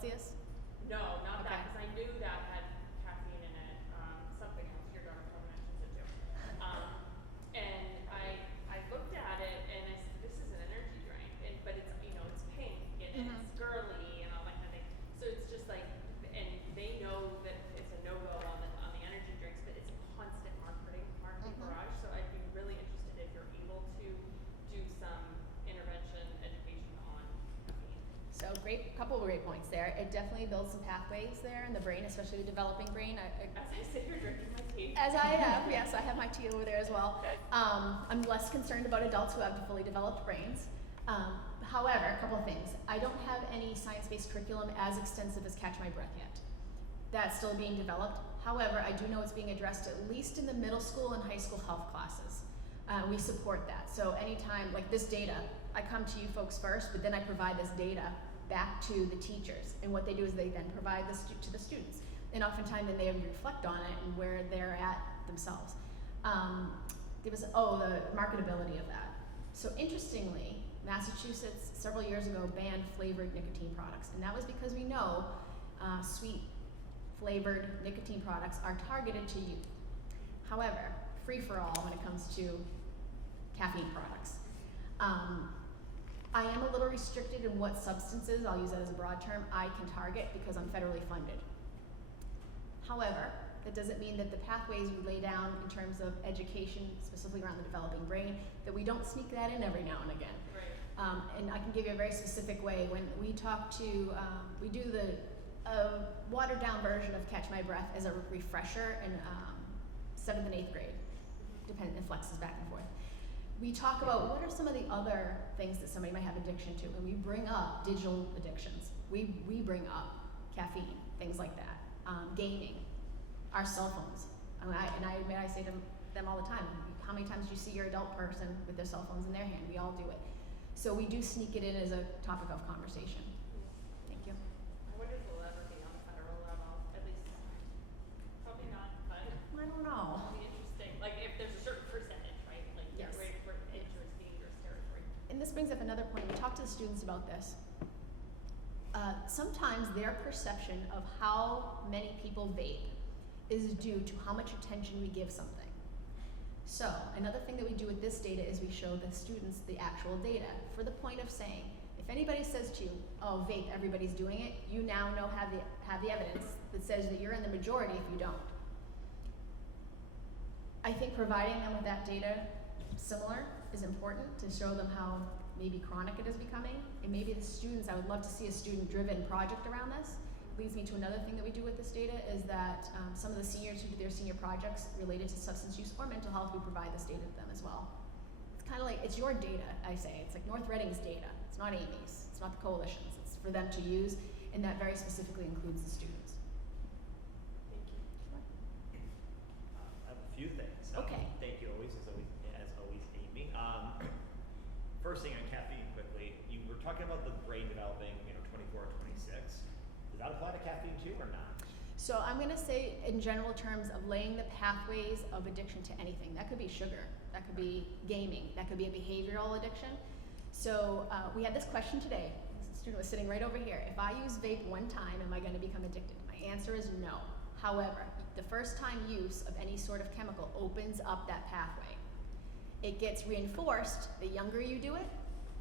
Celsius? No, not Okay. that, because I knew that had caffeine in it, something else, your daughter probably mentions it too. And I looked at it and I said, this is an energy drink, and, but it's, you know, it's pink and Mhm. it's girly and all that kind of thing. So it's just like, and they know that it's a no-go on the energy drinks, but it's a constant marketing barrage. So I'd be really interested if you're able to do some intervention education on caffeine. So couple of great points there. It definitely builds some pathways there in the brain, especially the developing brain. As I sit here drinking my tea. As I have, yes, I have my tea over there as well. I'm less concerned about adults who have fully developed brains. However, a couple of things. I don't have any science-based curriculum as extensive as Catch My Breath yet. That's still being developed. However, I do know it's being addressed at least in the middle school and high school health classes. We support that. So anytime, like this data, I come to you folks first, but then I provide this data back to the teachers. And what they do is they then provide this to the students. And oftentimes then they reflect on it and where they're at themselves. There was, the marketability of that. So interestingly, Massachusetts several years ago banned flavored nicotine products. And that was because we know sweet flavored nicotine products are targeted to youth. However, free for all when it comes to caffeine products. I am a little restricted in what substances, I'll use that as a broad term, I can target because I'm federally funded. However, that doesn't mean that the pathways we lay down in terms of education, specifically around the developing brain, that we don't sneak that in every now and again. Right. And I can give you a very specific way. When we talk to, we do the watered down version of Catch My Breath as a refresher in 7th and 8th grade, depending, it flexes back and forth. We talk about what are some of the other things that somebody might have addiction to, and we bring up digital addictions. We bring up caffeine, things like that, gaming, our cell phones. I say to them all the time, how many times do you see your adult person with their cell phones in their hand? We all do it. So we do sneak it in as a topic of conversation. Thank you. I wonder if it'll ever be on the federal level, at least, probably not, but. I don't know. It'll be interesting, like if there's a certain percentage, right, like Yes. get ready for dangerous territory. And this brings up another point. We talked to the students about this. Sometimes their perception of how many people vape is due to how much attention we give something. So another thing that we do with this data is we show the students the actual data for the point of saying, if anybody says to you, oh, vape, everybody's doing it, you now have the evidence that says that you're in the majority if you don't. I think providing them with that data similar is important to show them how maybe chronic it is becoming. And maybe the students, I would love to see a student-driven project around this. Leads me to another thing that we do with this data is that some of the seniors who do their senior projects related to substance use or mental health, we provide this data to them as well. It's kind of like, it's your data, I say. It's like North Reading's data. It's not Amy's. It's not the coalition's. It's for them to use, and that very specifically includes the students. Thank you. I have a few things. Okay. Thank you as always, Amy. First thing on caffeine quickly, you were talking about the brain developing, 24 or 26. Does that apply to caffeine too or not? So I'm gonna say in general terms of laying the pathways of addiction to anything. That could be sugar, that could be gaming, that could be a behavioral addiction. So we had this question today. This student was sitting right over here. If I use vape one time, am I gonna become addicted? My answer is no. However, the first time use of any sort of chemical opens up that pathway. It gets reinforced the younger you do it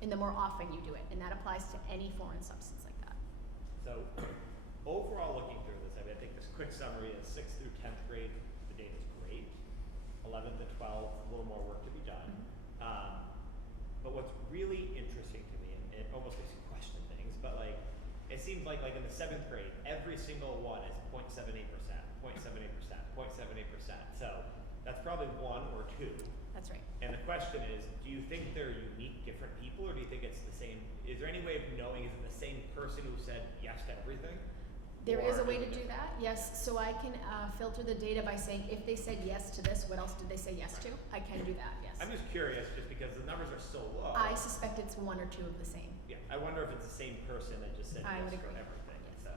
and the more often you do it. And that applies to any foreign substance like that. So overall looking through this, I think this quick summary is 6th through 10th grade, the data's great. 11th and 12th, a little more work to be done. But what's really interesting to me, and it almost makes you question things, but it seems like in the 7th grade, every single one is 0.78%, 0.78%, 0.78%. So that's probably 1 or 2. That's right. And the question is, do you think they're unique, different people, or do you think it's the same? Is there any way of knowing, is it the same person who said yes to everything? There is a way Or to do that, yes. So I can filter the data by saying if they said yes to this, what else did they say yes to? I can do that, yes. I'm just curious, just because the numbers are so low. I suspect it's 1 or 2 of the same. Yeah, I wonder if it's the same person that just said I yes would for agree. everything. Yes. So,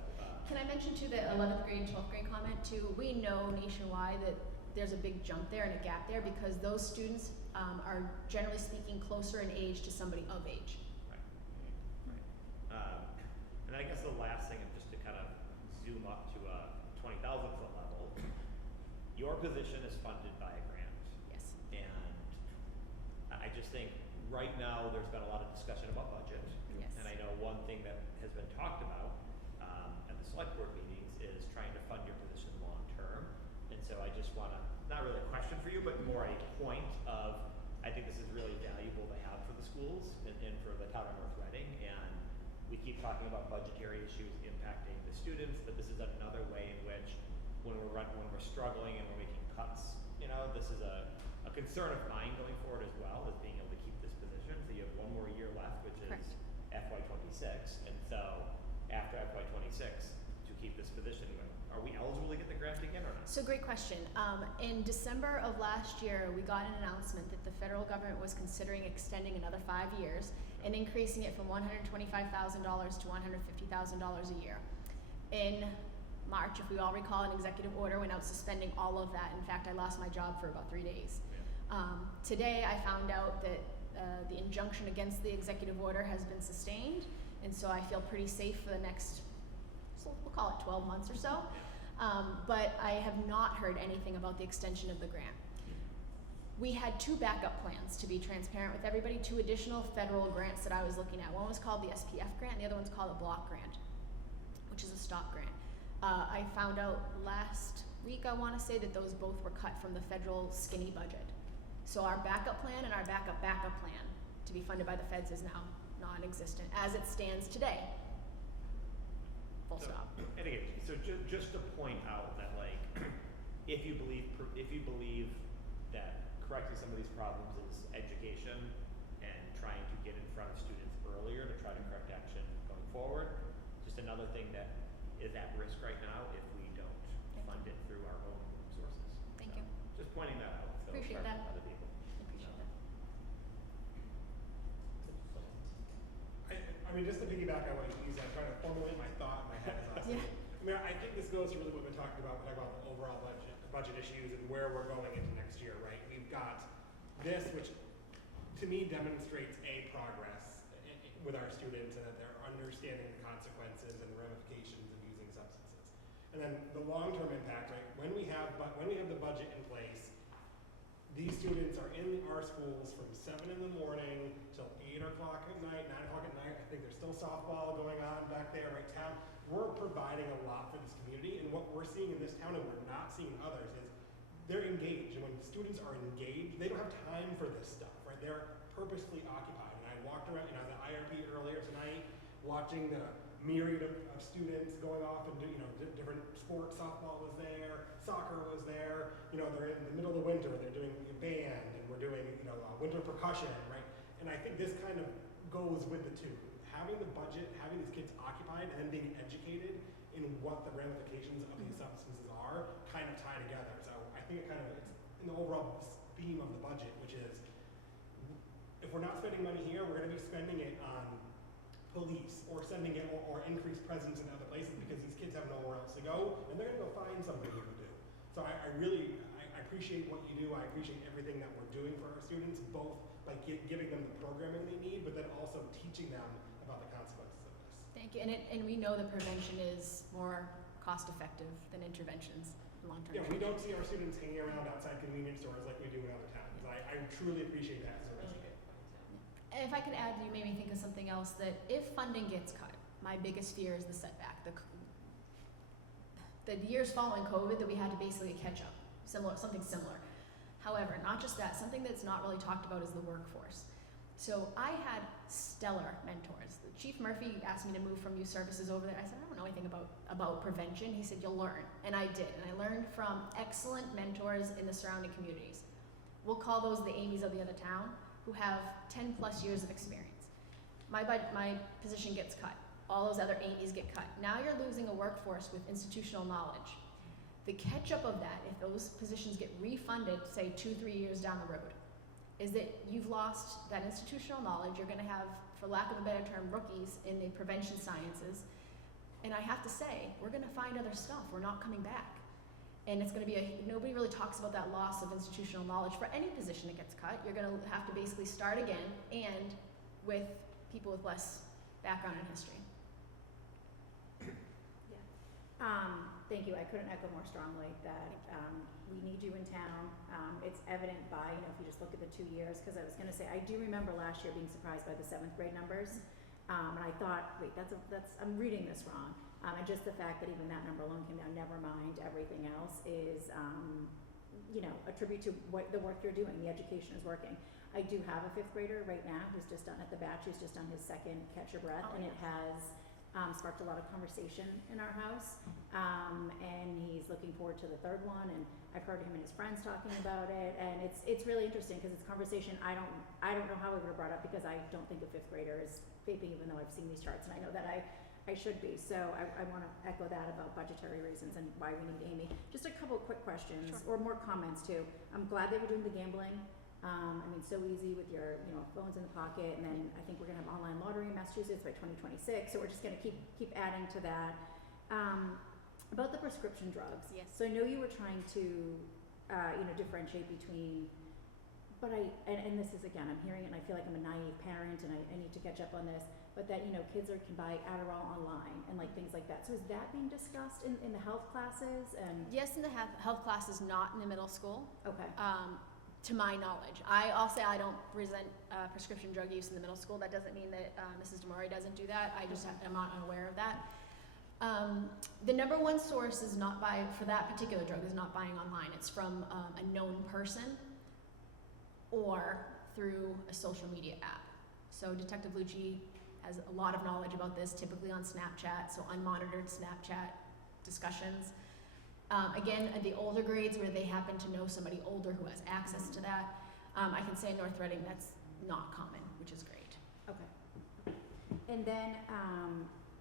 Can I mention too the 11th grade and 12th grade comment too? We know nationwide that there's a big jump there and a gap there because those students are generally speaking closer in age to somebody of age. Right. And I guess the last thing, just to zoom up to a 20,000 foot level, your position is funded by a grant. Yes. And I just think right now there's been a lot of discussion about budget. Yes. And I know one thing that has been talked about at the select board meetings is trying to fund your position long term. And so I just want to, not really a question for you, but more a point of, I think this is really valuable to have for the schools and for the town of North Reading. And we keep talking about budgetary issues impacting the students, but this is another way in which when we're struggling and we're making cuts, you know, this is a concern of mine going forward as well, is being able to keep this position. So you have one more year left, which is Correct. FY26. And so after FY26, to keep this position, are we eligible to get the grant again or not? So great question. In December of last year, we got an announcement that the federal government was considering extending another 5 years and increasing it from $125,000 to $150,000 a year. In March, if we all recall, an executive order went out suspending all of that. In fact, I lost my job for about 3 days. Today, I found out that the injunction against the executive order has been sustained, and so I feel pretty safe for the next, so we'll call it 12 months or so. But I have not heard anything about the extension of the grant. We had 2 backup plans, to be transparent with everybody, 2 additional federal grants that I was looking at. One was called the SPF grant, and the other one's called a block grant, which is a stop grant. I found out last week, I want to say, that those both were cut from the federal skinny budget. So our backup plan and our backup plan to be funded by the feds is now non-existent as it stands today. Full stop. And again, so just to point out that, like, if you believe that correcting some of these problems is education and trying to get in front of students earlier to try to correct action going forward, just another thing that is at risk right now if we don't fund it through our own sources. Thank you. Just pointing that out. So Appreciate for that. Other people. Appreciate that. I mean, just to piggyback on what you said, I'm trying to formulate my thought in my head as I was Yeah. I mean, I think this goes to really what we've been talking about when we talk about the overall budget issues and where we're going into next year, right? We've got this, which to me demonstrates progress with our students and that they're understanding the consequences and ramifications of using substances. And then the long-term impact, right? When we have the budget in place, these students are in our schools from 7 in the morning till 8 o'clock at night, 9 o'clock at night. I think there's still softball going on back there, right? Town. We're providing a lot for this community, and what we're seeing in this town and we're not seeing in others is they're engaged. And when students are engaged, they don't have time for this stuff, right? They're purposefully occupied. And I walked around, and I was at IRP earlier tonight, watching the myriad of students going off and do, different sports. Softball was there, soccer was there. They're in the middle of the winter, they're doing band, and we're doing, winter percussion, right? And I think this kind of goes with the two. Having the budget, having these kids occupied, and then being educated in what the ramifications of these substances are, kind of tie together. So I think it's in the overall theme of the budget, which is, if we're not spending money here, we're going to be spending it on police or sending it or increased presence in other places because these kids have nowhere else to go, and they're going to go find something to do. So I appreciate what you do. I appreciate everything that we're doing for our students, both by giving them the programming they need, but then also teaching them about the consequences of this. Thank you. And we know that prevention is more cost-effective than interventions long-term. Yeah, we don't see our students hanging around outside convenience stores like we do in other towns. I truly appreciate that as a resident. And if I could add, you made me think of something else, that if funding gets cut, my biggest fear is the setback. The years following COVID that we had to basically catch up, something similar. However, not just that, something that's not really talked about is the workforce. So I had stellar mentors. Chief Murphy asked me to move from youth services over there. I said, I don't know anything about prevention. He said, you'll learn. And I did. And I learned from excellent mentors in the surrounding communities. We'll call those the Amy's of the other town, who have 10 plus years of experience. My position gets cut. All those other Amy's get cut. Now you're losing a workforce with institutional knowledge. The catch up of that, if those positions get refunded, say 2-3 years down the road, is that you've lost that institutional knowledge. You're gonna have, for lack of a better term, rookies in the prevention sciences. And I have to say, we're gonna find other stuff. We're not coming back. And it's gonna be nobody really talks about that loss of institutional knowledge. For any position that gets cut, you're gonna have to basically start again, and with people with less background in history. Thank you. I couldn't echo more strongly that we need you in town. It's evident by, if you just look at the 2 years, because I was going to say, I do remember last year being surprised by the 7th grade numbers. And I thought, wait, I'm reading this wrong. And just the fact that even that number alone came down, never mind everything else, is, a tribute to the work you're doing. The education is working. I do have a 5th grader right now who's just done at the batch, who's just done his second Catch Your Breath, and it has sparked a lot of conversation in our house, and he's looking forward to the 3rd one, and I've heard him and his friends talking about it, and it's really interesting because it's conversation I don't know how we would have brought up, because I don't think a 5th grader is vaping, even though I've seen these charts and I know that I should be. So I want to echo that about budgetary reasons and why we need Amy. Just a couple of quick questions, or more comments too. I'm glad that we're doing the gambling. So easy with your, phones in the pocket, and then I think we're gonna have online lottery in Massachusetts by 2026. So we're just gonna keep adding to that. About the prescription drugs. Yes. So I know you were trying to, differentiate between, but and this is, again, I'm hearing it and I feel like I'm a naive parent and I need to catch up on this, but that, kids can buy Adderall online and things like that. So is that being discussed in the health classes? And Yes, in the health classes, not in the middle school. Okay. To my knowledge. I'll say I don't present prescription drug use in the middle school. That doesn't mean that Mrs. DeMori doesn't do that. I just am not unaware of that. The number one source is not for that particular drug is not buying online. It's from a known person or through a social media app. So Detective Lucci has a lot of knowledge about this, typically on Snapchat, so unmonitored Snapchat discussions. Again, at the older grades where they happen to know somebody older who has access to that, I can say in North Reading that's not common, which is great. Okay. And then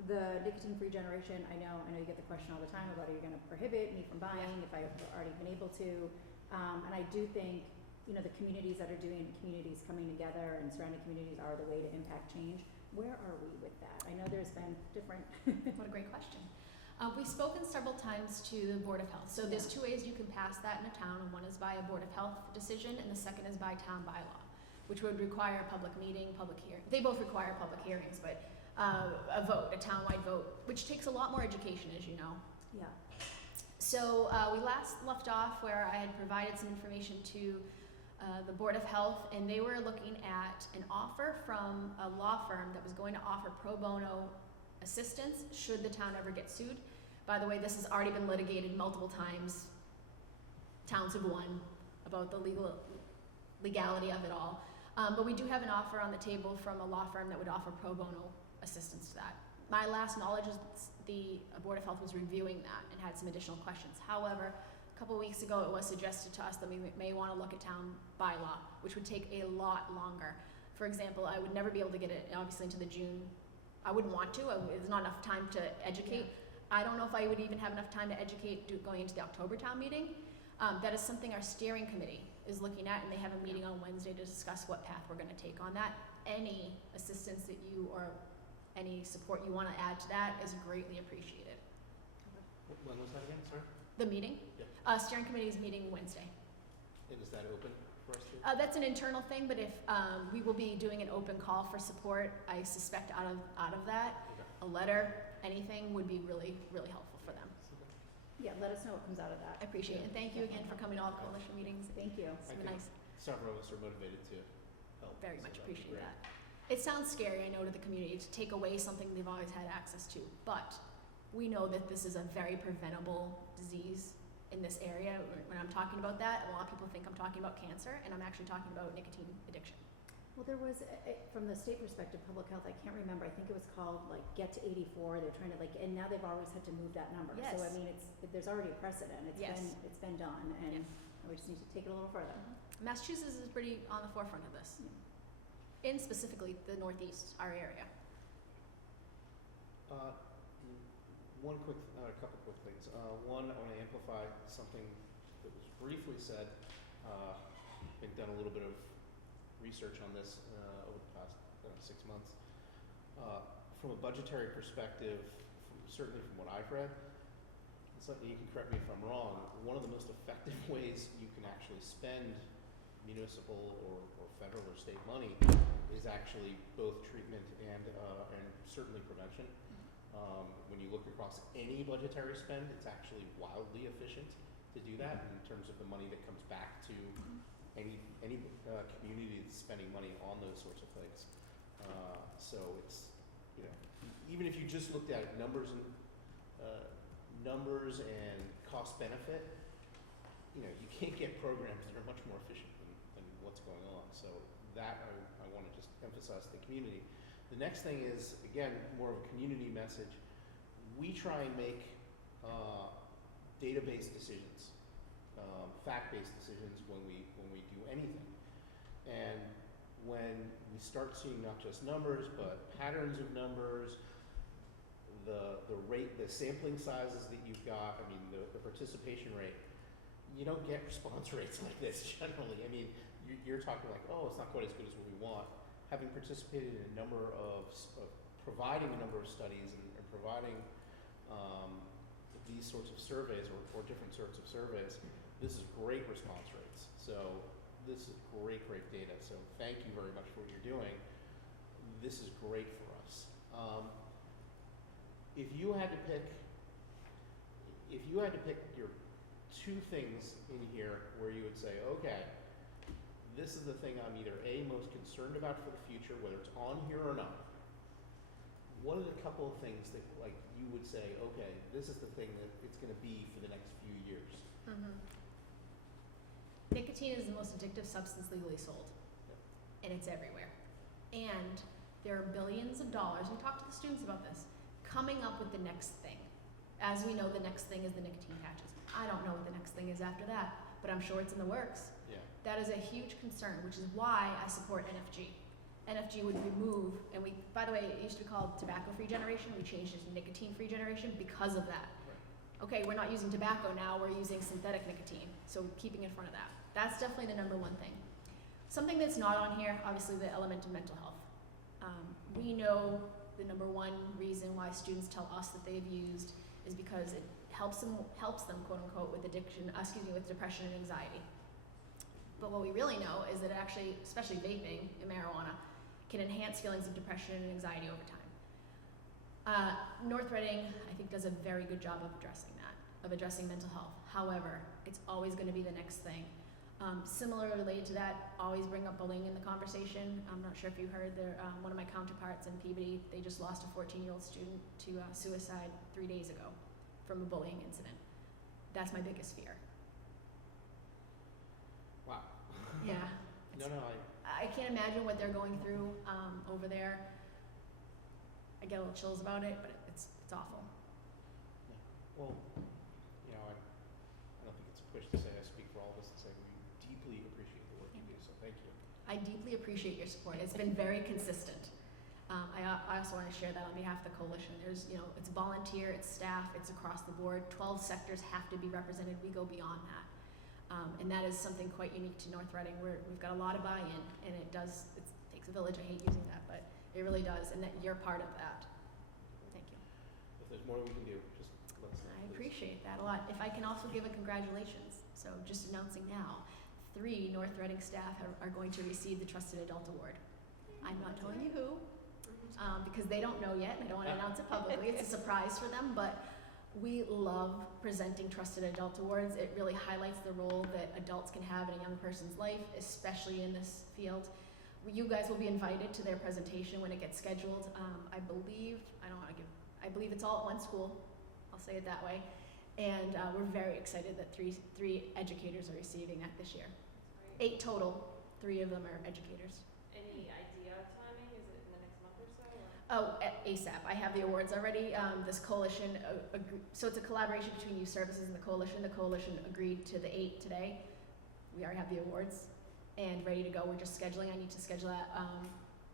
the nicotine-free generation, I know you get the question all the time about, are you going to prohibit me from buying if I've already been able to? And I do think, the communities that are doing communities coming together and surrounding communities are the way to impact change. Where are we with that? I know there's been different. What a great question. We've spoken several times to the Board of Health. So there's 2 ways you can pass that in a town, and one is by a Board of Health decision, and the second is by town bylaw, which would require a public meeting, public hearing. They both require public hearings, but a vote, a townwide vote, which takes a lot more education, as you know. Yeah. So we last left off where I had provided some information to the Board of Health, and they were looking at an offer from a law firm that was going to offer pro bono assistance should the town ever get sued. By the way, this has already been litigated multiple times. Towns have won about the legality of it all. But we do have an offer on the table from a law firm that would offer pro bono assistance to that. My last knowledge is the Board of Health was reviewing that and had some additional questions. However, a couple weeks ago it was suggested to us that we may want to look at town bylaw, which would take a lot longer. For example, I would never be able to get it obviously into the June. I wouldn't want to. There's not enough time to educate. Yeah. I don't know if I would even have enough time to educate going into the October town meeting. That is something our steering committee is looking at, and they have a meeting on Wednesday to discuss what path we're going to take on that. Any assistance that you or any support you want to add to that is greatly appreciated. When was that again, sorry? The meeting? Yeah. Steering committee is meeting Wednesday. And is that open for us to? That's an internal thing, but if we will be doing an open call for support, I suspect out of that, a letter, anything would be really, really helpful for them. Yeah, let us know what comes out of that. I appreciate it, and thank you again for coming to all the coalition meetings. Thank you. It's been nice. Several of us are motivated to help. Very so much that'd be appreciate great. that. It sounds scary, I know, to the community to take away something they've always had access to, but we know that this is a very preventable disease in this area. When I'm talking about that, a lot of people think I'm talking about cancer, and I'm actually talking about nicotine addiction. Well, there was, from the state perspective, public health, I can't remember, I think it was called Get to 84, they're trying to and now they've always had to move that number. Yes. So I mean, there's already a precedent, it's been done, and we just need to take it a little further. Massachusetts is pretty on the forefront of this. In specifically the Northeast, our area. A couple quick things. One, I want to amplify something that was briefly said. I've done a little bit of research on this over the past 6 months. From a budgetary perspective, certainly from what I've read, and something you can correct me if I'm wrong, one of the most effective ways you can actually spend municipal or federal or state money is actually both treatment and certainly prevention. When you look across any budgetary spend, it's actually wildly efficient to do that in terms of the money that comes back to any community that's spending money on those sorts of things. So it's, you know, even if you just looked at numbers and cost benefit, you know, you can't get programs that are much more efficient than what's going on. So that I want to just emphasize to the community. The next thing is, again, more of a community message. We try and make data-based decisions, fact-based decisions when we do anything. And when we start seeing not just numbers, but patterns of numbers, the rate, the sampling sizes that you've got, I mean, the participation rate, you don't get response rates like this generally. I mean, you're talking like, oh, it's not quite as good as what we want. Having participated in a number of providing a number of studies and providing these sorts of surveys or different sorts of surveys, this is great response rates. So this is great data. So thank you very much for what you're doing. This is great for us. If you had to pick your two things in here where you would say, okay, this is the thing I'm either A, most concerned about for the future, whether it's on here or not. What are the couple of things that like you would say, okay, this is the thing that it's going to be for the next few years? Nicotine is the most addictive substance legally sold, and it's everywhere. And there are billions of dollars, we talked to the students about this, coming up with the next thing. As we know, the next thing is the nicotine patches. I don't know what the next thing is after that, but I'm sure it's in the works. Yeah. That is a huge concern, which is why I support NFG. NFG would remove, and we, by the way, it used to be called tobacco-free generation. We changed it to nicotine-free generation because of that. Right. Okay, we're not using tobacco now, we're using synthetic nicotine. So keeping in front of that. That's definitely the number one thing. Something that's not on here, obviously the element of mental health. We know the number one reason why students tell us that they've used is because it helps them quote unquote with with depression and anxiety. But what we really know is that it actually, especially vaping and marijuana, can enhance feelings of depression and anxiety over time. North Reading, I think, does a very good job of addressing that, of addressing mental health. However, it's always going to be the next thing. Similar related to that, always bring up bullying in the conversation. I'm not sure if you heard, one of my counterparts in Peabody, they just lost a 14-year-old student to suicide 3 days ago from a bullying incident. That's my biggest fear. Wow. Yeah. No, I can't imagine what they're going through over there. I get a little chills about it, but it's awful. Yeah. Well, you know, I don't think it's a push to say, I speak for all of us and say we deeply appreciate the work you do, so thank you. I deeply appreciate your support. It's been very consistent. I also want to share that on behalf of the coalition. There's, you know, it's volunteer, it's staff, it's across the board. 12 sectors have to be represented. We go beyond that. And that is something quite unique to North Reading. We've got a lot of buy-in, and it takes a village. I hate using that, but it really does, and that you're part of that. Thank you. If there's more we can do, just let us know. I please. appreciate that a lot. If I can also give a congratulations. So just announcing now, 3 North Reading staff are going to receive the Trusted Adult Award. I'm not telling you who, because they don't know yet, and I don't want to announce it publicly. It's a surprise for them, but we love presenting Trusted Adult Awards. It really highlights the role that adults can have in a young person's life, especially in this field. You guys will be invited to their presentation when it gets scheduled. I believe it's all at one school. I'll say it that way. And we're very excited that three educators are receiving that this year. 8 total. 3 of them are educators. Any idea of timing? Is it in the next month or so? Oh, ASAP. I have the awards already. This coalition, so it's a collaboration between youth services and the coalition. The coalition agreed to the 8 today. We already have the awards and ready to go. We're just scheduling. I need to schedule that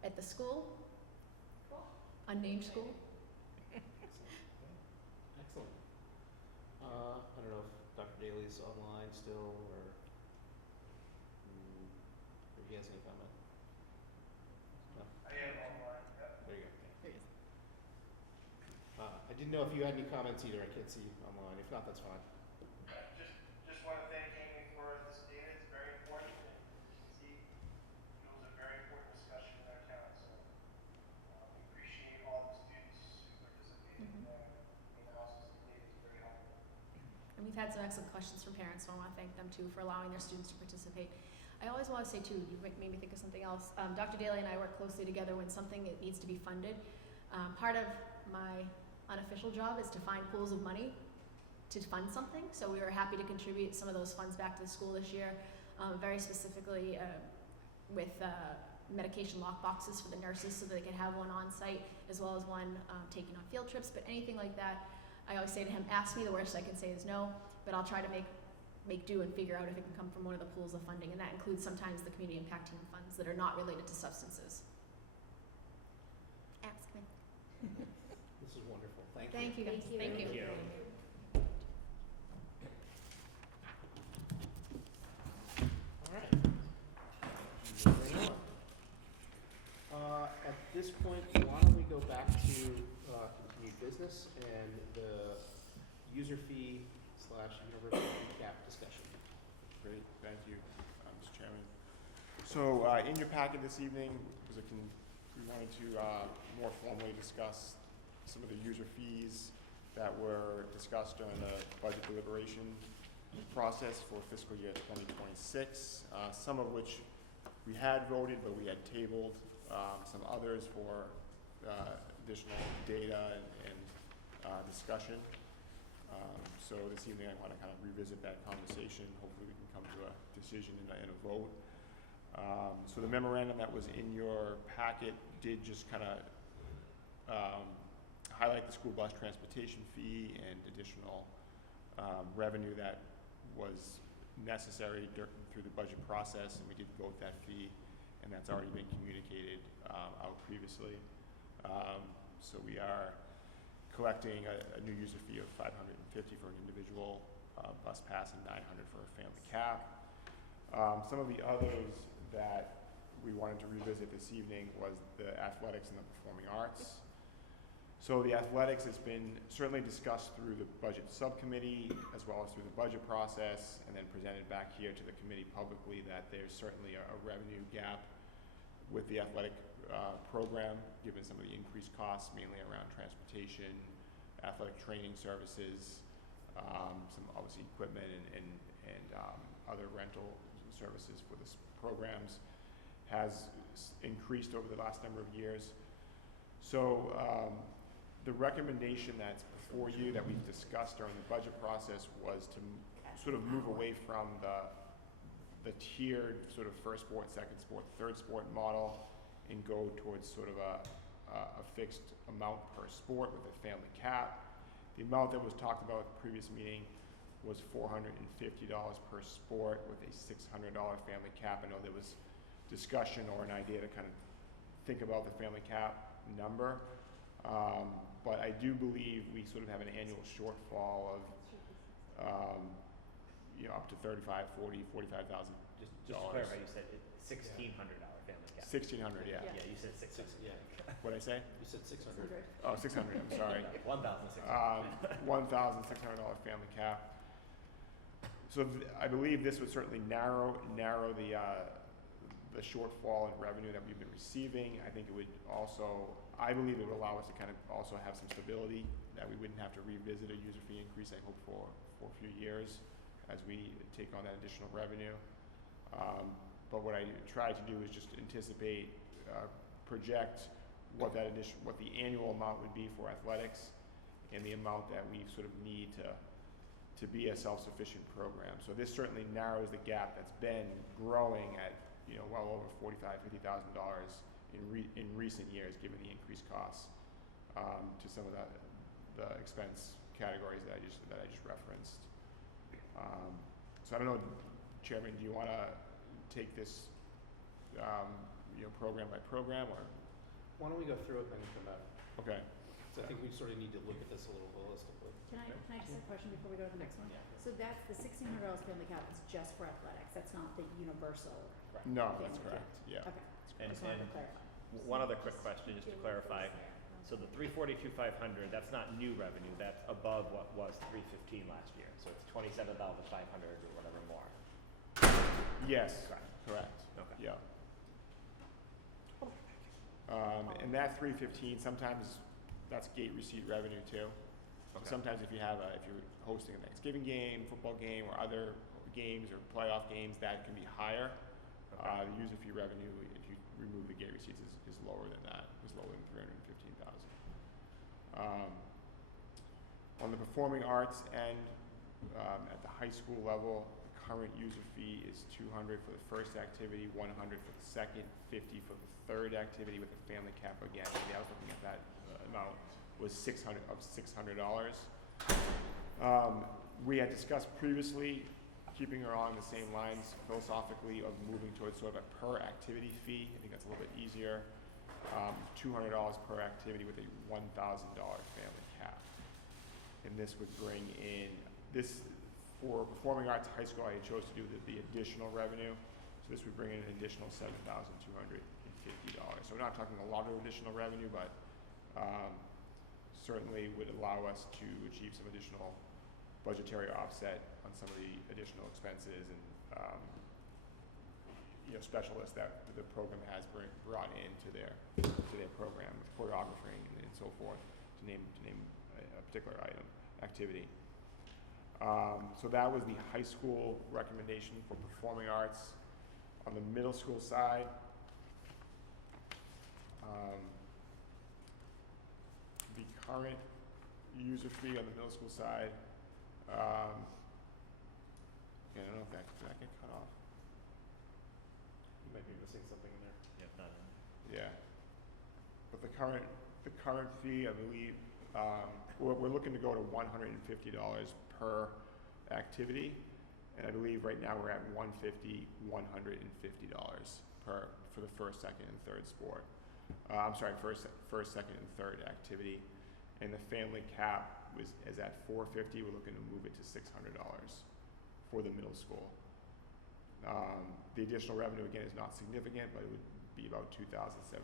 at the school, unnamed school. Excellent. I don't know if Dr. Daly's online still, or if he has any comment. No. I am online. Yep. There you go. There he is. I didn't know if you had any comments either. I can't see you online. If not, that's fine. Just want to thank Amy for this data. It's very important. And as you can see, it was a very important discussion in our town. So we appreciate all the students who participated. We've had some excellent questions from parents, so I want to thank them too for allowing their students to participate. I always want to say too, you made me think of something else. Dr. Daly and I work closely together when something it needs to be funded. Part of my unofficial job is to find pools of money to fund something. So we were happy to contribute some of those funds back to the school this year, very specifically with medication lock boxes for the nurses so that they could have one on site as well as one taken on field trips. But anything like that, I always say to him, ask me, the worst I can say is no, but I'll try to make do and figure out if it can come from one of the pools of funding, and that includes sometimes the community impact team funds that are not related to substances. Ask me. This is wonderful. Thank you. Thank you guys. Thank you. Thank you. All right. Moving on. At this point, why don't we go back to continued business and the user fee / university cap discussion. Great, thank you, Mr. Chairman. So in your packet this evening, we wanted to more formally discuss some of the user fees that were discussed during the budget deliberation process for fiscal year 2026, some of which we had voted, but we had tabled, some others for additional data and discussion. So this evening I want to kind of revisit that conversation. Hopefully we can come to a decision and a vote. So the memorandum that was in your packet did just kind of highlight the school bus transportation fee and additional revenue that was necessary through the budget process, and we did vote that fee, and that's already been communicated out previously. So we are collecting a new user fee of $550 for an individual bus pass and $900 for a family cap. Some of the others that we wanted to revisit this evening was the athletics and the performing arts. So the athletics has been certainly discussed through the budget subcommittee as well as through the budget process, and then presented back here to the committee publicly that there's certainly a revenue gap with the athletic program, given some of the increased costs, mainly around transportation, athletic training services, some obviously equipment and other rental services for the programs has increased over the last number of years. So the recommendation that's before you that we've discussed during the budget process was to sort of move away from the tiered sort of first sport, second sport, third sport model and go towards sort of a fixed amount per sport with a family cap. The amount that was talked about at the previous meeting was $450 per sport with a $600 family cap. I know there was discussion or an idea to kind of think about the family cap number, but I do believe we sort of have an annual shortfall of up to $35,000, $40,000, $45,000. Just to clarify, you said $1,600 family cap. 1,600, yeah. Yeah, you said 600. Yeah. What did I say? You said 600. Oh, 600, I'm sorry. $1,600. $1,600 family cap. So I believe this would certainly narrow the shortfall in revenue that we've been receiving. I think it would also, I believe it would allow us to kind of also have some stability, that we wouldn't have to revisit a user fee increase, I hope, for a few years as we take on that additional revenue. But what I try to do is just anticipate, project what the annual amount would be for athletics and the amount that we sort of need to be a self-sufficient program. So this certainly narrows the gap that's been growing at well over $45,000, $50,000 in recent years, given the increased costs to some of the expense categories that I just referenced. So I don't know, Chairman, do you want to take this program by program, or? Why don't we go through it and then come back? Okay. So I think we sort of need to look at this a little holistically. Can I just have a question before we go to the next one? Yeah. So that's the $1,600 family cap is just for athletics. That's not the universal. No, family that's correct. cap. Yeah. Okay. And, Just wanted to and clarify. one other quick question, just to clarify. So the $342,500, that's not new revenue. That's above what was $315 last year. So it's $27,500 or whatever more. Yes. Correct. Okay. Yeah. And that $315, sometimes that's gate receipt revenue too. So Okay. sometimes if you're hosting a Thanksgiving game, football game, or other games or playoff games, that can be higher. Okay. The user fee revenue, if you remove the gate receipts, is lower than that. Is lower than $315,000. On the performing arts end, at the high school level, the current user fee is $200 for the first activity, $100 for the second, $50 for the third activity with a family cap again. Maybe I was looking at that amount was $600. We had discussed previously keeping her along the same lines philosophically of moving towards sort of a per activity fee. I think that's a little bit easier. $200 per activity with a $1,000 family cap. And this would bring in, this for performing arts high school, I chose to do the additional revenue. So this would bring in an additional $7,250. So we're not talking a lot of additional revenue, but certainly would allow us to achieve some additional budgetary offset on some of the additional expenses and specialists that the program has brought into their program, choreography and so forth, to name a particular activity. So that was the high school recommendation for performing arts. On the middle school side, the current user fee on the middle school side, I don't know if did that get cut off? You might be missing something in there. Yeah, not in. Yeah. But the current fee, I believe, we're looking to go to $150 per activity, and I believe right now we're at $150 for the first, second, and third sport. First, second, and third activity, and the family cap is at $450. We're looking to move it to $600 for the middle school. The additional revenue again is not significant, but it would be about $2,075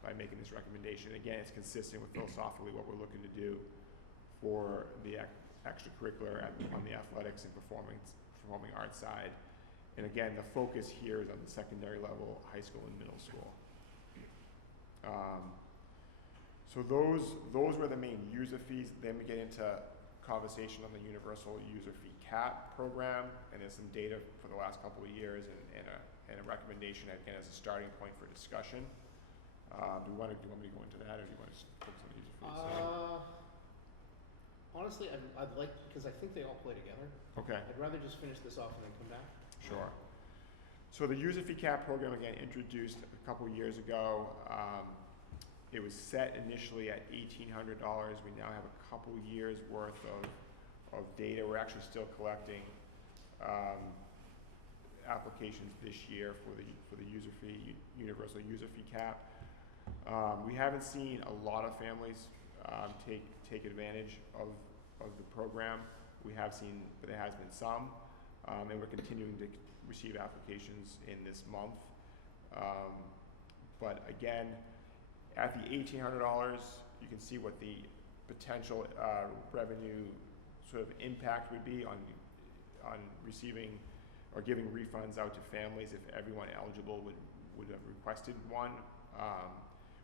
by making this recommendation. Again, it's consistent with philosophically what we're looking to do for the extracurricular on the athletics and performing arts side. And again, the focus here is on the secondary level, high school and middle school. So those were the main user fees. Then we get into conversation on the universal user fee cap program, and there's some data for the last couple of years and a recommendation again as a starting point for discussion. Do you want me to go into that, or do you want to focus on the user fees? Honestly, I'd like, because I think they all play together. Okay. I'd rather just finish this off and then come back. Sure. So the user fee cap program, again, introduced a couple years ago. It was set initially at $1,800. We now have a couple years worth of data. We're actually still collecting applications this year for the user fee, universal user fee cap. We haven't seen a lot of families take advantage of the program. We have seen, but there has been some, and we're continuing to receive applications in this month. But again, at the $1,800, you can see what the potential revenue sort of impact would be on receiving or giving refunds out to families if everyone eligible would have requested one.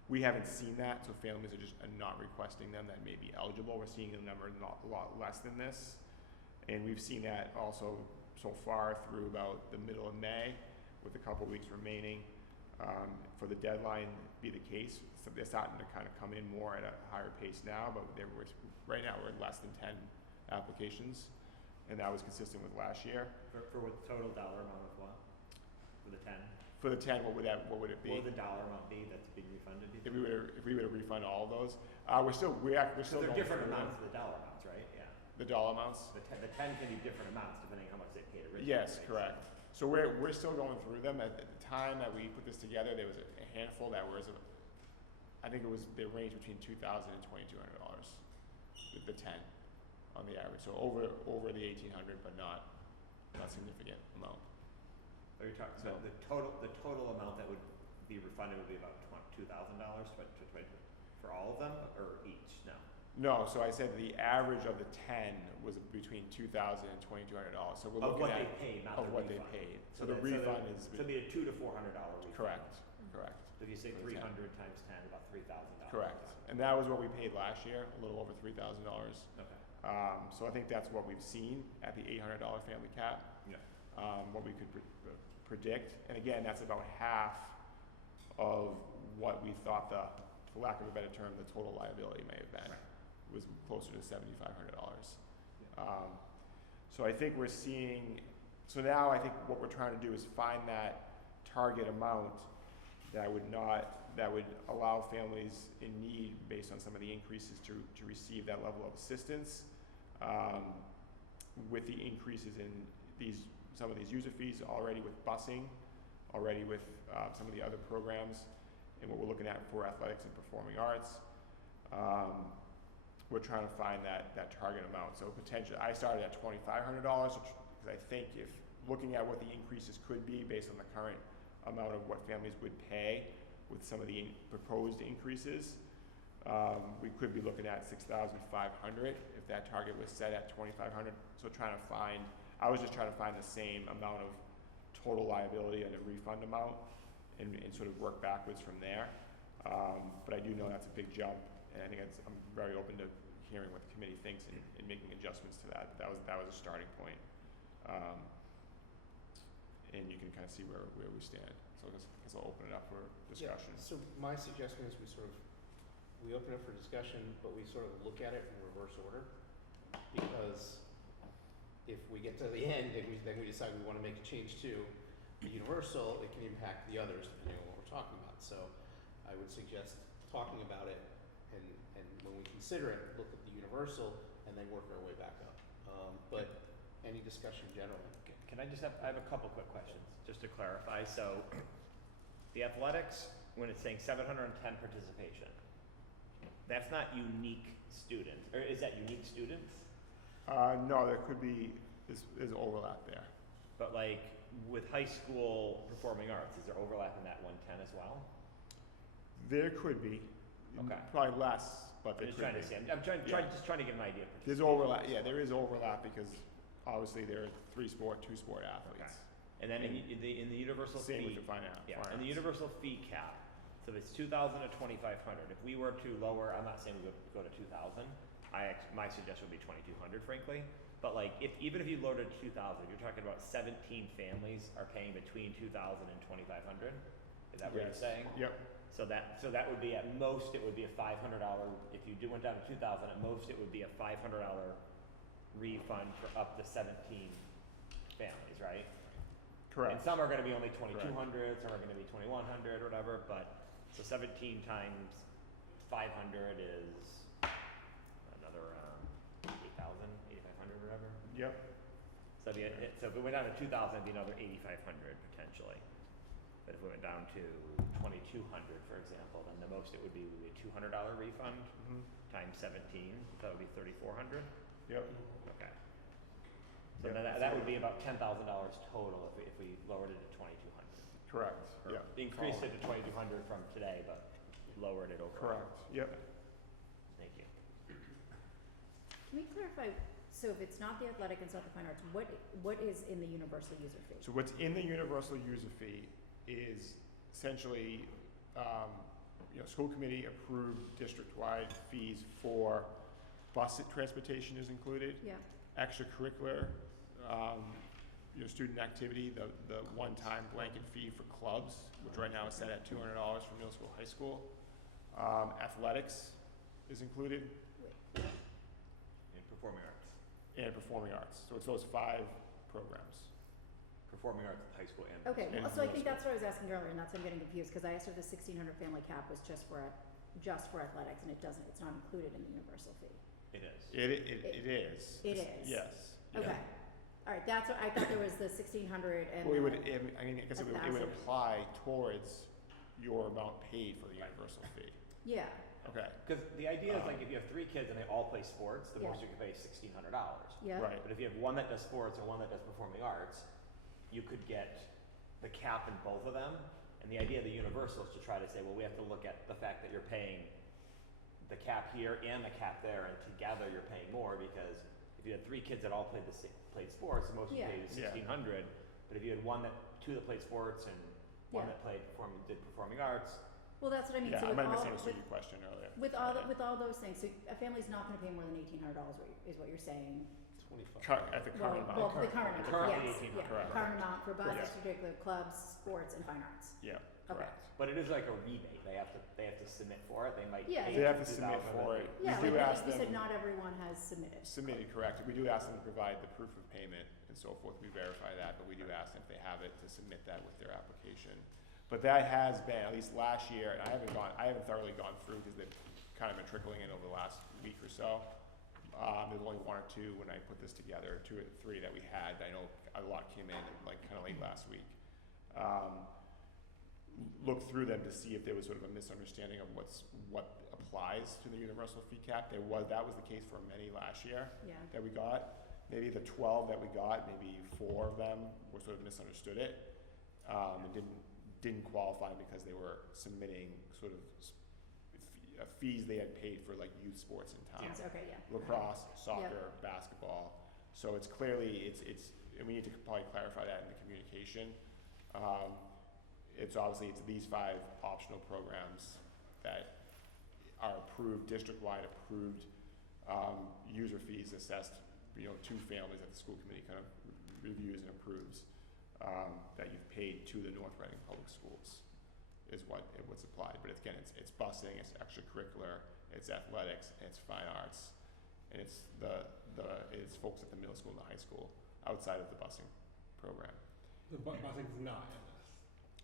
We haven't seen that, so families are not requesting them that may be eligible. We're seeing a number not a lot less than this, and we've seen that also so far through about the middle of May, with a couple weeks remaining for the deadline be the case. So they're starting to kind of come in more at a higher pace now, but right now we're at less than 10 applications, and that was consistent with last year. For what total dollar amount of what? For the 10? For the 10, what would it be? What would the dollar amount be that's being refunded? If we were to refund all of those, we're still So going they're different through amounts of the dollar amounts, right? Yeah. the dollar amounts. The 10 can be different amounts depending on how much they paid originally. Yes, right? correct. So we're still going through them. At the time that we put this together, there was a handful that was, I think they ranged between $2,000 and $2,200. The 10 on the average. So over the 1,800, but not significant amount. Are you talking? So the total amount that would be refunded would be about $2,000 for all of them, or each? No. No, so I said the average of the 10 was between $2,000 and $2,200. So we're Of looking what at they paid, not of the what refund. they paid. So the refund is so it'd be a $200 to $400 refund. correct. So if you say For the 300 times 10, about $3,000. Correct. And that was what we paid last year, a little over $3,000. Okay. So I think that's what we've seen at the $800 family cap. Yeah. What we could predict. And again, that's about half of what we thought for lack of a better term, the total liability may have been. It was closer to $7,500. So I think we're seeing, so now I think what we're trying to do is find that target amount that would allow families in need, based on some of the increases, to receive that level of assistance. With the increases in some of these user fees already, with busing, already with some of the other programs, and what we're looking at for athletics and performing arts. We're trying to find that target amount. So potentially, I started at $2,500 because I think if looking at what the increases could be based on the current amount of what families would pay with some of the proposed increases, we could be looking at $6,500 if that target was set at $2,500. So I was just trying to find the same amount of total liability and a refund amount, and sort of work backwards from there. But I do know that's a big jump, and I think I'm very open to hearing what the committee thinks and making adjustments to that. But that was a starting point. And you can kind of see where we stand. So I guess I'll open it up for discussion. Yeah, so my suggestion is we open it for discussion, but we sort of look at it in reverse order, because if we get to the end and then we decide we want to make a change to the universal, it can impact the others depending on what we're talking about. So I would suggest talking about it, and when we consider it, look at the universal and then work our way back up. But any discussion generally? Can I have a couple quick questions, just to clarify. So the athletics, when it's saying 710 participation, that's not unique students, or is that unique students? No, there could be, there's overlap there. But like with high school performing arts, is there overlap in that 110 as well? There could be. Okay. Probably less, but there I'm just could trying be. to see. I'm just trying to get an idea. of There's overlap. Yeah, there is overlap because obviously there are two-sport athletes. Okay. And then in the universal Same fee, with the finance. yeah, in the universal fee cap. So if it's 2,000 to 2,500. If we were to lower, I'm not saying we would go to 2,000. My suggestion would be 2,200, frankly. But like, even if you lowered it to 2,000, you're talking about 17 families are paying between 2,000 and 2,500. Is that what you're saying? Yep. So that would be, at most, it would be a $500. If you went down to 2,000, at most it would be a $500 refund for up to 17 families, right? Correct. And some are going to be only 2,200, some are going to be 2,100, or whatever. But so 17 times 500 is another 8,000, 8,500, whatever. Yep. So if we went down to 2,000, it'd be another 8,500 potentially. But if we went down to 2,200, for example, then the most it would be a $200 refund times 17. So that would be 3,400. Yep. Okay. So then that would be about $10,000 total if we lowered it to 2,200. Correct. Yeah. Increased it to 2,200 from today, but lowered it over. Correct. Yep. Thank you. Can we clarify, so if it's not the athletic and it's not the fine arts, what is in the universal user fee? So what's in the universal user fee is essentially, school committee approved district-wide fees for bus transportation is included. Yeah. Extracurricular, student activity, the one-time blanket fee for clubs, which right now is set at $200 for middle school, high school. Athletics is included. And performing arts. And performing arts. So it's those 5 programs. Performing arts, high school and Okay, And well, so I middle think that's what I was asking earlier, and that's why I'm getting confused, because I asked if the 1,600 family cap was just for athletics, and it's not included in the universal fee. It is. It is. It is? Yes. Okay. Yeah. All right, that's what, I thought there was the 1,600 and Well, the I guess it would 1,000. apply towards your amount paid for the universal fee. Yeah. Okay. Because the idea is like if you have 3 kids and they all play sports, the Yeah. most you can pay is $1,600. Yeah. Right. But if you have one that does sports and one that does performing arts, you could get the cap in both of them. And the idea of the universal is to try to say, well, we have to look at the fact that you're paying the cap here and the cap there, and together you're paying more, because if you had 3 kids that all played sports, the most you Yeah. paid is Yeah. $1,600. But if you had 2 that played sports and one Yeah. that did performing arts. Well, that's what I mean. Yeah, So I with might have all, misunderstood with, your question earlier. with all those things, so a family's not gonna pay more than $1,800 is what you're saying. 25. At the current amount. Well, the current amount, Currently yes, 1800, yeah, correct. current amount for bus, Correct. extracurricular clubs, sports, and fine arts. Yeah, Okay. correct. But it is like a rebate. They have to submit for it. They might Yeah, pay They have to 2,000 submit for it. Yeah, We do like ask you them. said, not everyone has submitted. Submitted, correct. We do ask them to provide the proof of payment and so forth. We verify that, but we do ask them if they have it to submit that with their application. But that has been, at least last year, and I haven't thoroughly gone through because they've kind of been trickling in over the last week or so. There's only one or two when I put this together, 2 or 3 that we had. I know a lot came in like kind of late last week. Looked through them to see if there was sort of a misunderstanding of what applies to the universal fee cap. That was the case for many last year Yeah. that we got. Maybe the 12 that we got, maybe 4 of them were sort of misunderstood it and didn't qualify because they were submitting sort of fees they had paid for like youth sports in town. Yes, okay, yeah. Lacrosse, soccer, basketball. So it's clearly, and we need to probably clarify that in the communication. It's these 5 optional programs that are approved, district-wide approved, user fees assessed, to families that the school committee kind of reviews and approves, that you've paid to the North Reading Public Schools is what's applied. But it's busing, it's extracurricular, it's athletics, it's fine arts, and it's it's folks at the middle school and the high school outside of the busing program. The busing is not in this.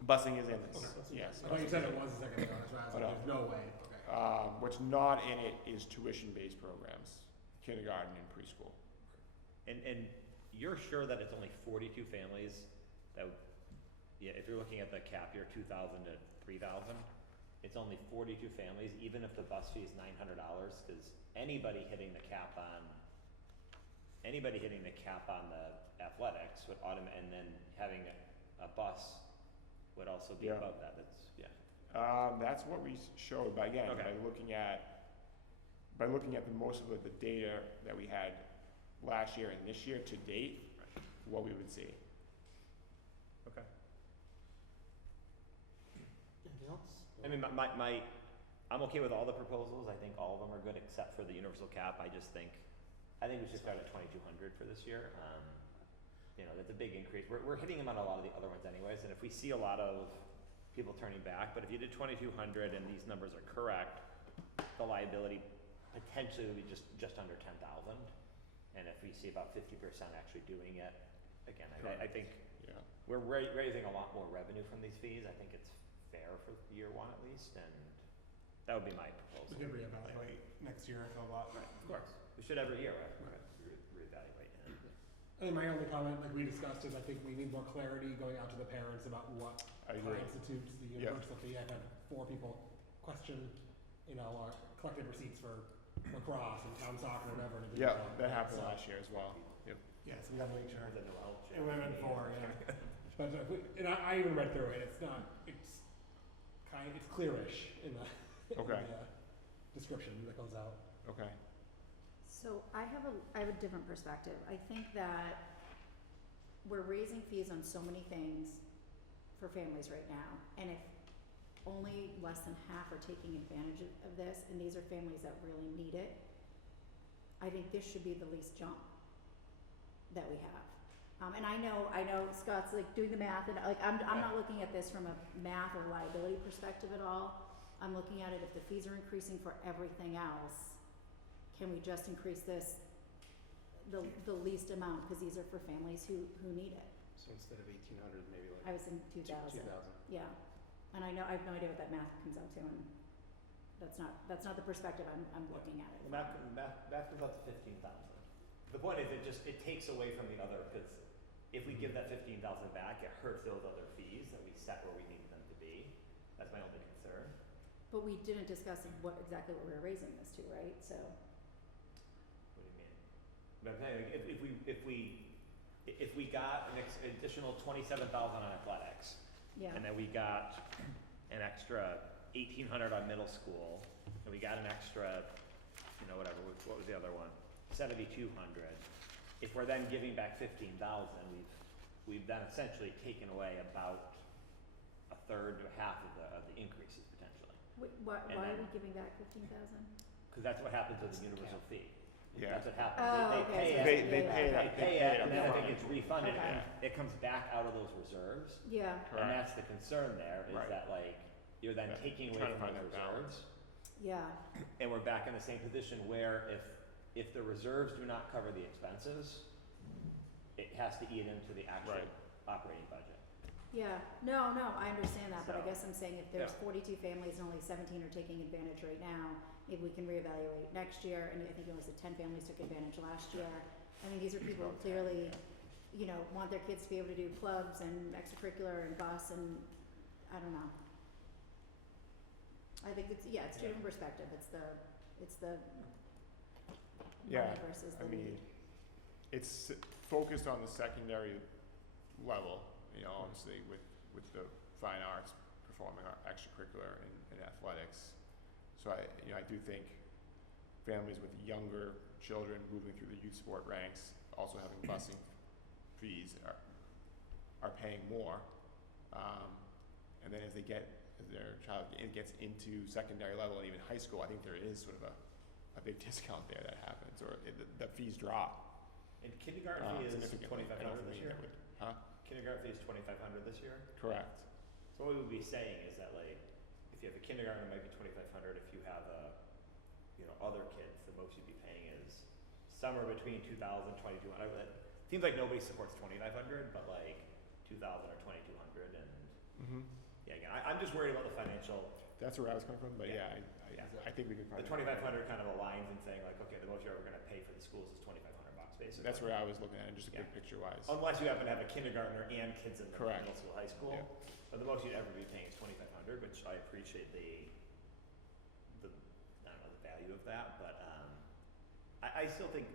Busing is in this, Okay. yes. I thought you said it was a second ago, that's why I was like, there's no way, okay. What's not in it is tuition-based programs, kindergarten and preschool. And you're sure that it's only 42 families that, if you're looking at the cap year 2,000 to 3,000, it's only 42 families, even if the bus fee is $900, because anybody hitting the cap on the athletics would and then having a bus would also be above that. That's what we showed, but again, Okay. by looking at most of the data that we had last year and this year to date, what we would see. Okay. Anything else? I mean, I'm okay with all the proposals. I think all of them are good except for the universal cap. I think we should start at 2,200 for this year. That's a big increase. We're hitting them on a lot of the other ones anyways, and if we see a lot of people turning back, but if you did 2,200 and these numbers are correct, the liability potentially would be just under 10,000. And if we see about 50% actually doing it, again, I think we're raising a lot more revenue from these fees. I think it's fair for year 1 at least, and that would be my proposal. We could reevaluate next year if a lot. Right, of course. We should every year, right? Reevaluate. I think my only comment, like we discussed, is I think we need more clarity going out to the parents about what constitutes the universal fee. I've had 4 people question, our collected receipts for lacrosse and town soccer or whatever. And Yeah, that happened last year as well. Yep. Yes, we gotta make sure. The Noel check. It went in 4, yeah. But I even read through it. It's clearish in the description that goes out. Okay. So I have a different perspective. I think that we're raising fees on so many things for families right now, and if only less than half are taking advantage of this, and these are families that really need it, I think this should be the least jump that we have. And I know Scott's like doing the math, and I'm not looking at this from a math or liability perspective at all. I'm looking at it, if the fees are increasing for everything else, can we just increase this the least amount, because these are for families who need it. So instead of 1,800, maybe like. I was in 2,000. 2,000. Yeah, and I have no idea what that math comes out to, and that's not the perspective I'm looking at it. Math comes out to 15,000. The point is, it takes away from the other, because if we give that 15,000 back, it hurts those other fees that we set where we need them to be. That's my only concern. But we didn't discuss exactly what we were raising this to, right? So. What do you mean? But I'm saying, if we got an additional 27,000 on athletics, and then we got an extra 1,800 on middle school, and we got an extra, whatever. What was the other one? 7,200. If we're then giving back 15,000, we've then essentially taken away about a third to half of the increases potentially. Why And are then- we giving back 15,000? Because that's what happens with the universal fee. Yeah. That's what happens. Oh, They okay, pay so it. They pay it. They pay it, and then I think upfront. it's refunded, Okay. and it comes back out of those reserves. Yeah, And Correct. that's the concern there, is Right. that like, you're then Yeah. taking away Trying to from find those that balance. reserves. yeah, And we're back in the same position where if the reserves do not cover the expenses, it has to eat into the actual Right. operating budget. yeah. No, I understand that, but I So- guess I'm saying if there's Yeah. 42 families and only 17 are taking advantage right now, maybe we can reevaluate next year, and I think it was the 10 families took advantage last year. I mean, these are people who clearly, you know, want their kids to be able to do clubs and extracurricular and bus and, I don't know. I think it's two different perspective, it's the Yeah, money versus the I mean, need. it's focused on the secondary level, you know, obviously with the fine arts, performing art, extracurricular and athletics. So I do think families with younger children moving through the youth sport ranks, also having busing fees are paying more. And then as their child gets into secondary level and even high school, I think there is sort of a big discount there that happens, or the fees drop. And kindergarten fee is significantly. I don't $2,500 this think year? that would- Huh? Kindergarten fee is $2,500 this year? Correct. So what we would be saying is that like, if you have a kindergarten, it might be $2,500. If you have other kids, the most you'd be paying is somewhere between $2,000, $2,200. It seems like nobody supports $2,500, but like 2,000 or 2,200. And Mm-hmm. yeah, again, I'm just worried about the financial. That's where I was coming from, but Yeah. I think we could The probably. 2,500 kind of aligns in saying like, okay, the most you're ever going to pay for the schools is $2,500 basically. That's where I was looking at it, just a Yeah. big picture wise. Unless you happen to have a kindergartner and kids in the Correct. middle school, high school, Yeah. but the most you'd ever be paying is $2,500, which I appreciate the I don't know the value of that, but I still think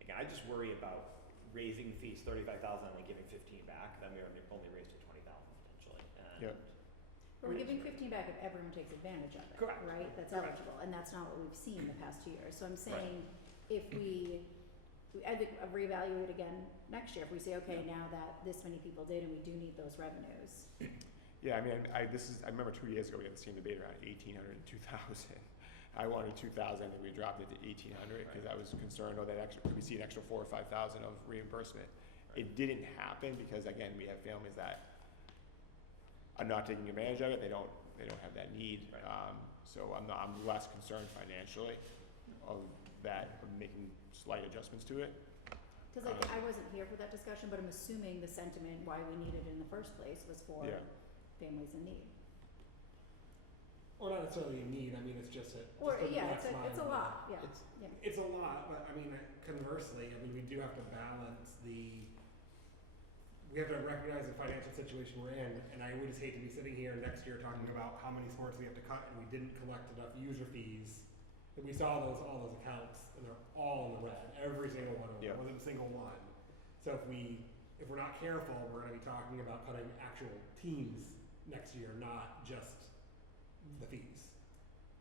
again I just worry about raising fees $35,000 and then giving 15 back. Then we only raised to 20,000 potentially. And Yep. But we're giving 15 back if everyone takes advantage of it, Correct. right? That's Correct. eligible, and that's not what we've seen in the past 2 years. So I'm saying, if I think reevaluate again next year, if we say, okay, now that this many people did and we do need those revenues. Yeah, I mean, I remember 2 years ago we had the same debate around 1,800 and 2,000. I wanted 2,000, and we dropped it to 1,800 because I was concerned, could we see an extra 4,000 or 5,000 of reimbursement? Right. It didn't happen because again, we have families that are not taking advantage of it. They don't have that need. Right. So I'm less concerned financially of that, of making slight adjustments to it. Because I wasn't here for that discussion, but I'm assuming the sentiment why we needed it in the first place was for Yeah. families in need. Or not necessarily a need, I mean, it's just Or, just to yeah, it's maximize a the- lot, yeah, It's- yeah. It's a lot, but I mean, conversely, I mean, we do have to balance we have to recognize the financial situation we're in, and I would just hate to be sitting here next year talking about how many sports we have to cut and we didn't collect enough user fees. And we saw all those accounts, and they're all in the red, every single one of them, Yeah. there wasn't a single one. So if we're not careful, we're gonna be talking about cutting actual teams next year, not just the fees.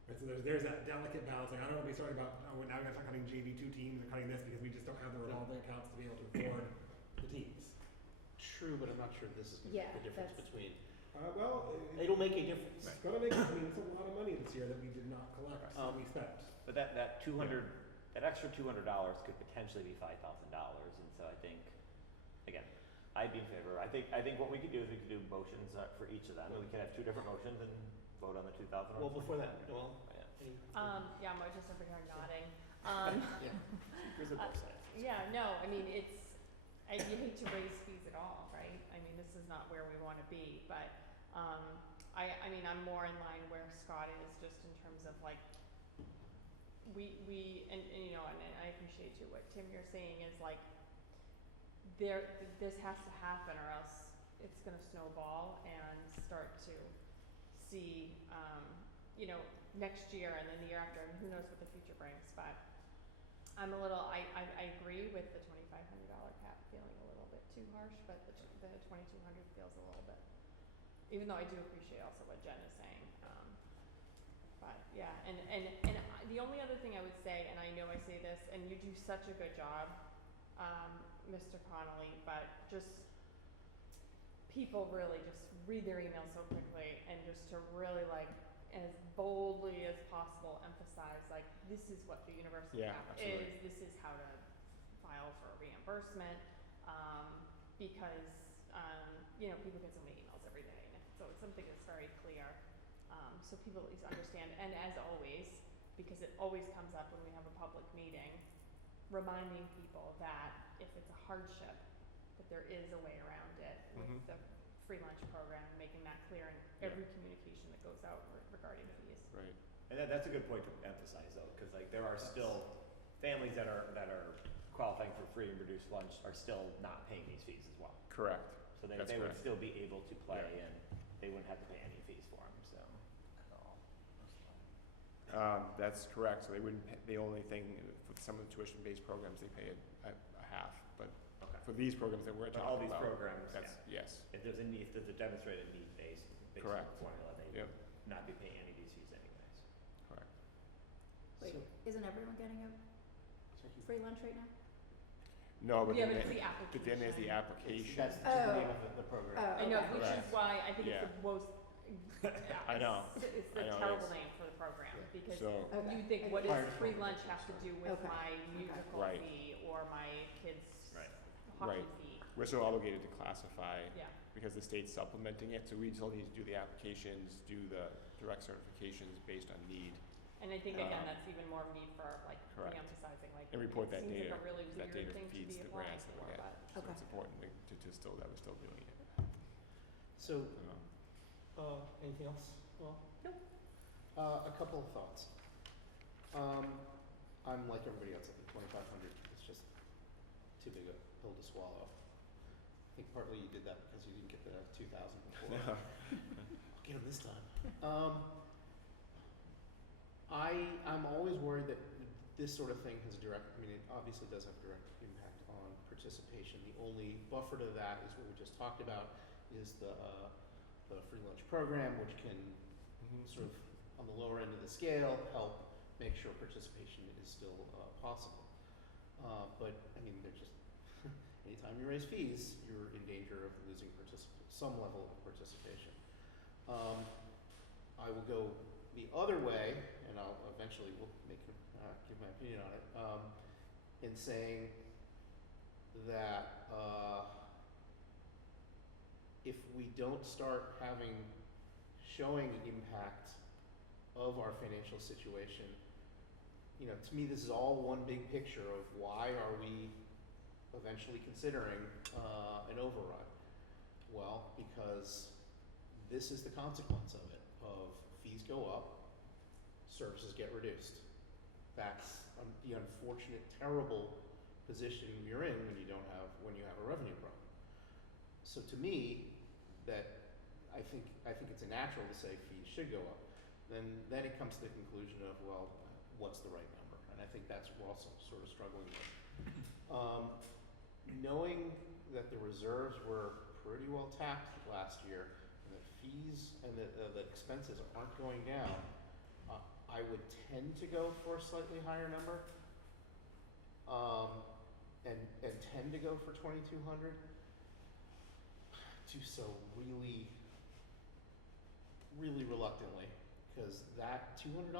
Right, so there's that delicate balance. Like, I don't want to be starting about, oh, now we're gonna start cutting JV2 teams and cutting this because we just don't have the revolving accounts to be able to afford the teams. True, but I'm not sure this is going to Yeah, make a difference that's- between. It'll make a difference. It's gonna make, I mean, it's a lot of money this year that we did not collect, that we spent. But that extra $200 could potentially be $5,000, and so I think, again, I'd be in favor. I think what we could do is we could do motions for each of them, and we could have two different motions and vote on the 2,000. Well, before that, Noel? Yeah, Mojo's over here nodding. Here's the both sides. Yeah, no, I mean, you hate to raise fees at all, right? I mean, this is not where we want to be, but, I mean, I'm more in line where Scott is, just in terms of like, and I appreciate too, what Tim, you're saying is like, this has to happen or else it's gonna snowball and start to see, next year and then the year after, and who knows what the future brings, but I agree with the $2,500 cap feeling a little bit too harsh, but the 2,200 feels a little bit, even though I do appreciate also what Jen is saying. But yeah, and the only other thing I would say, and I know I say this, and you do such a good job, Mr. Connolly, but just people really just read their emails so quickly, and just to really like as boldly as possible emphasize like this is what the universal Yeah, cap absolutely. is, this is how to file for reimbursement, because you know, people get so many emails every day, and so it's something that's very clear, so people at least understand. And as always, because it always comes up when we have a public meeting, reminding people that if it's a hardship, that there is a way around it with Mhm. the free lunch program, making that clear in every communication that goes out regarding fees. Right. And that's a good point to emphasize though, because like there are still families that are qualifying for free and reduced lunch are still not paying these fees as well. Correct. So they That's would correct. still be able to play Yeah. and they wouldn't have to pay any fees for them, so. That's correct. So they wouldn't pay, the only thing, for some of the tuition-based programs, they pay a half, but Okay. for these programs that we're But talking all these about, programs, that's, yes, if there's a demonstrated need-based Correct. formula, they Yep. would not be paying any of these fees anyways. correct. Wait, So- isn't everyone getting a free lunch right now? No, but Yeah, then, but it's the but then there's the application. That's just the name of the program. I know, Okay. which Correct. is why I think Yeah. it's the most. I know. It's the I know, terrible it's- name for the program, Yeah. because So- you think, what Hard does to free find lunch it. have to do with Okay. my musical Right. fee or my kids' Right. hockey Right. fee? We're still obligated to classify Yeah. because the state's supplementing it, so we still need to do the applications, do the direct certifications based on need, And I think again, Um, that's even more need for like correct. re-emphasizing, like, and report it that seems data. like a really That weird data thing to feeds be the applying grants that for, we get. but. So Okay. it's important to still, that we're still doing it. So, Um, anything else? Well, Nope. a couple of thoughts. I'm like everybody else, I think 2,500 is just too big a pill to swallow. I think partly you did that because you didn't get the 2,000 before. I'll get them this time. I'm always worried that this sort of thing has a direct, I mean, it obviously does have a direct impact on participation. The only buffer to that is what we just talked about, is the free lunch program, which can sort of, on the lower end of the scale, help make sure participation is still possible. But, I mean, they're just, anytime you raise fees, you're in danger of losing some level of participation. I will go the other way, and I'll eventually give my opinion on it, in saying that if we don't start showing the impact of our financial situation, you know, to me this is all one big picture of why are we eventually considering an override. Well, because this is the consequence of it, of fees go up, services get reduced. That's the unfortunate, terrible position you're in when you have a revenue problem. So to me, I think it's a natural to say fees should go up. Then it comes to the conclusion of, well, what's the right number? And I think that's what we're also sort of struggling with. Knowing that the reserves were pretty well tapped last year, and that fees and the expenses aren't going down, I would tend to go for a slightly higher number, and tend to go for 2,200. Do so really, really reluctantly, because that $200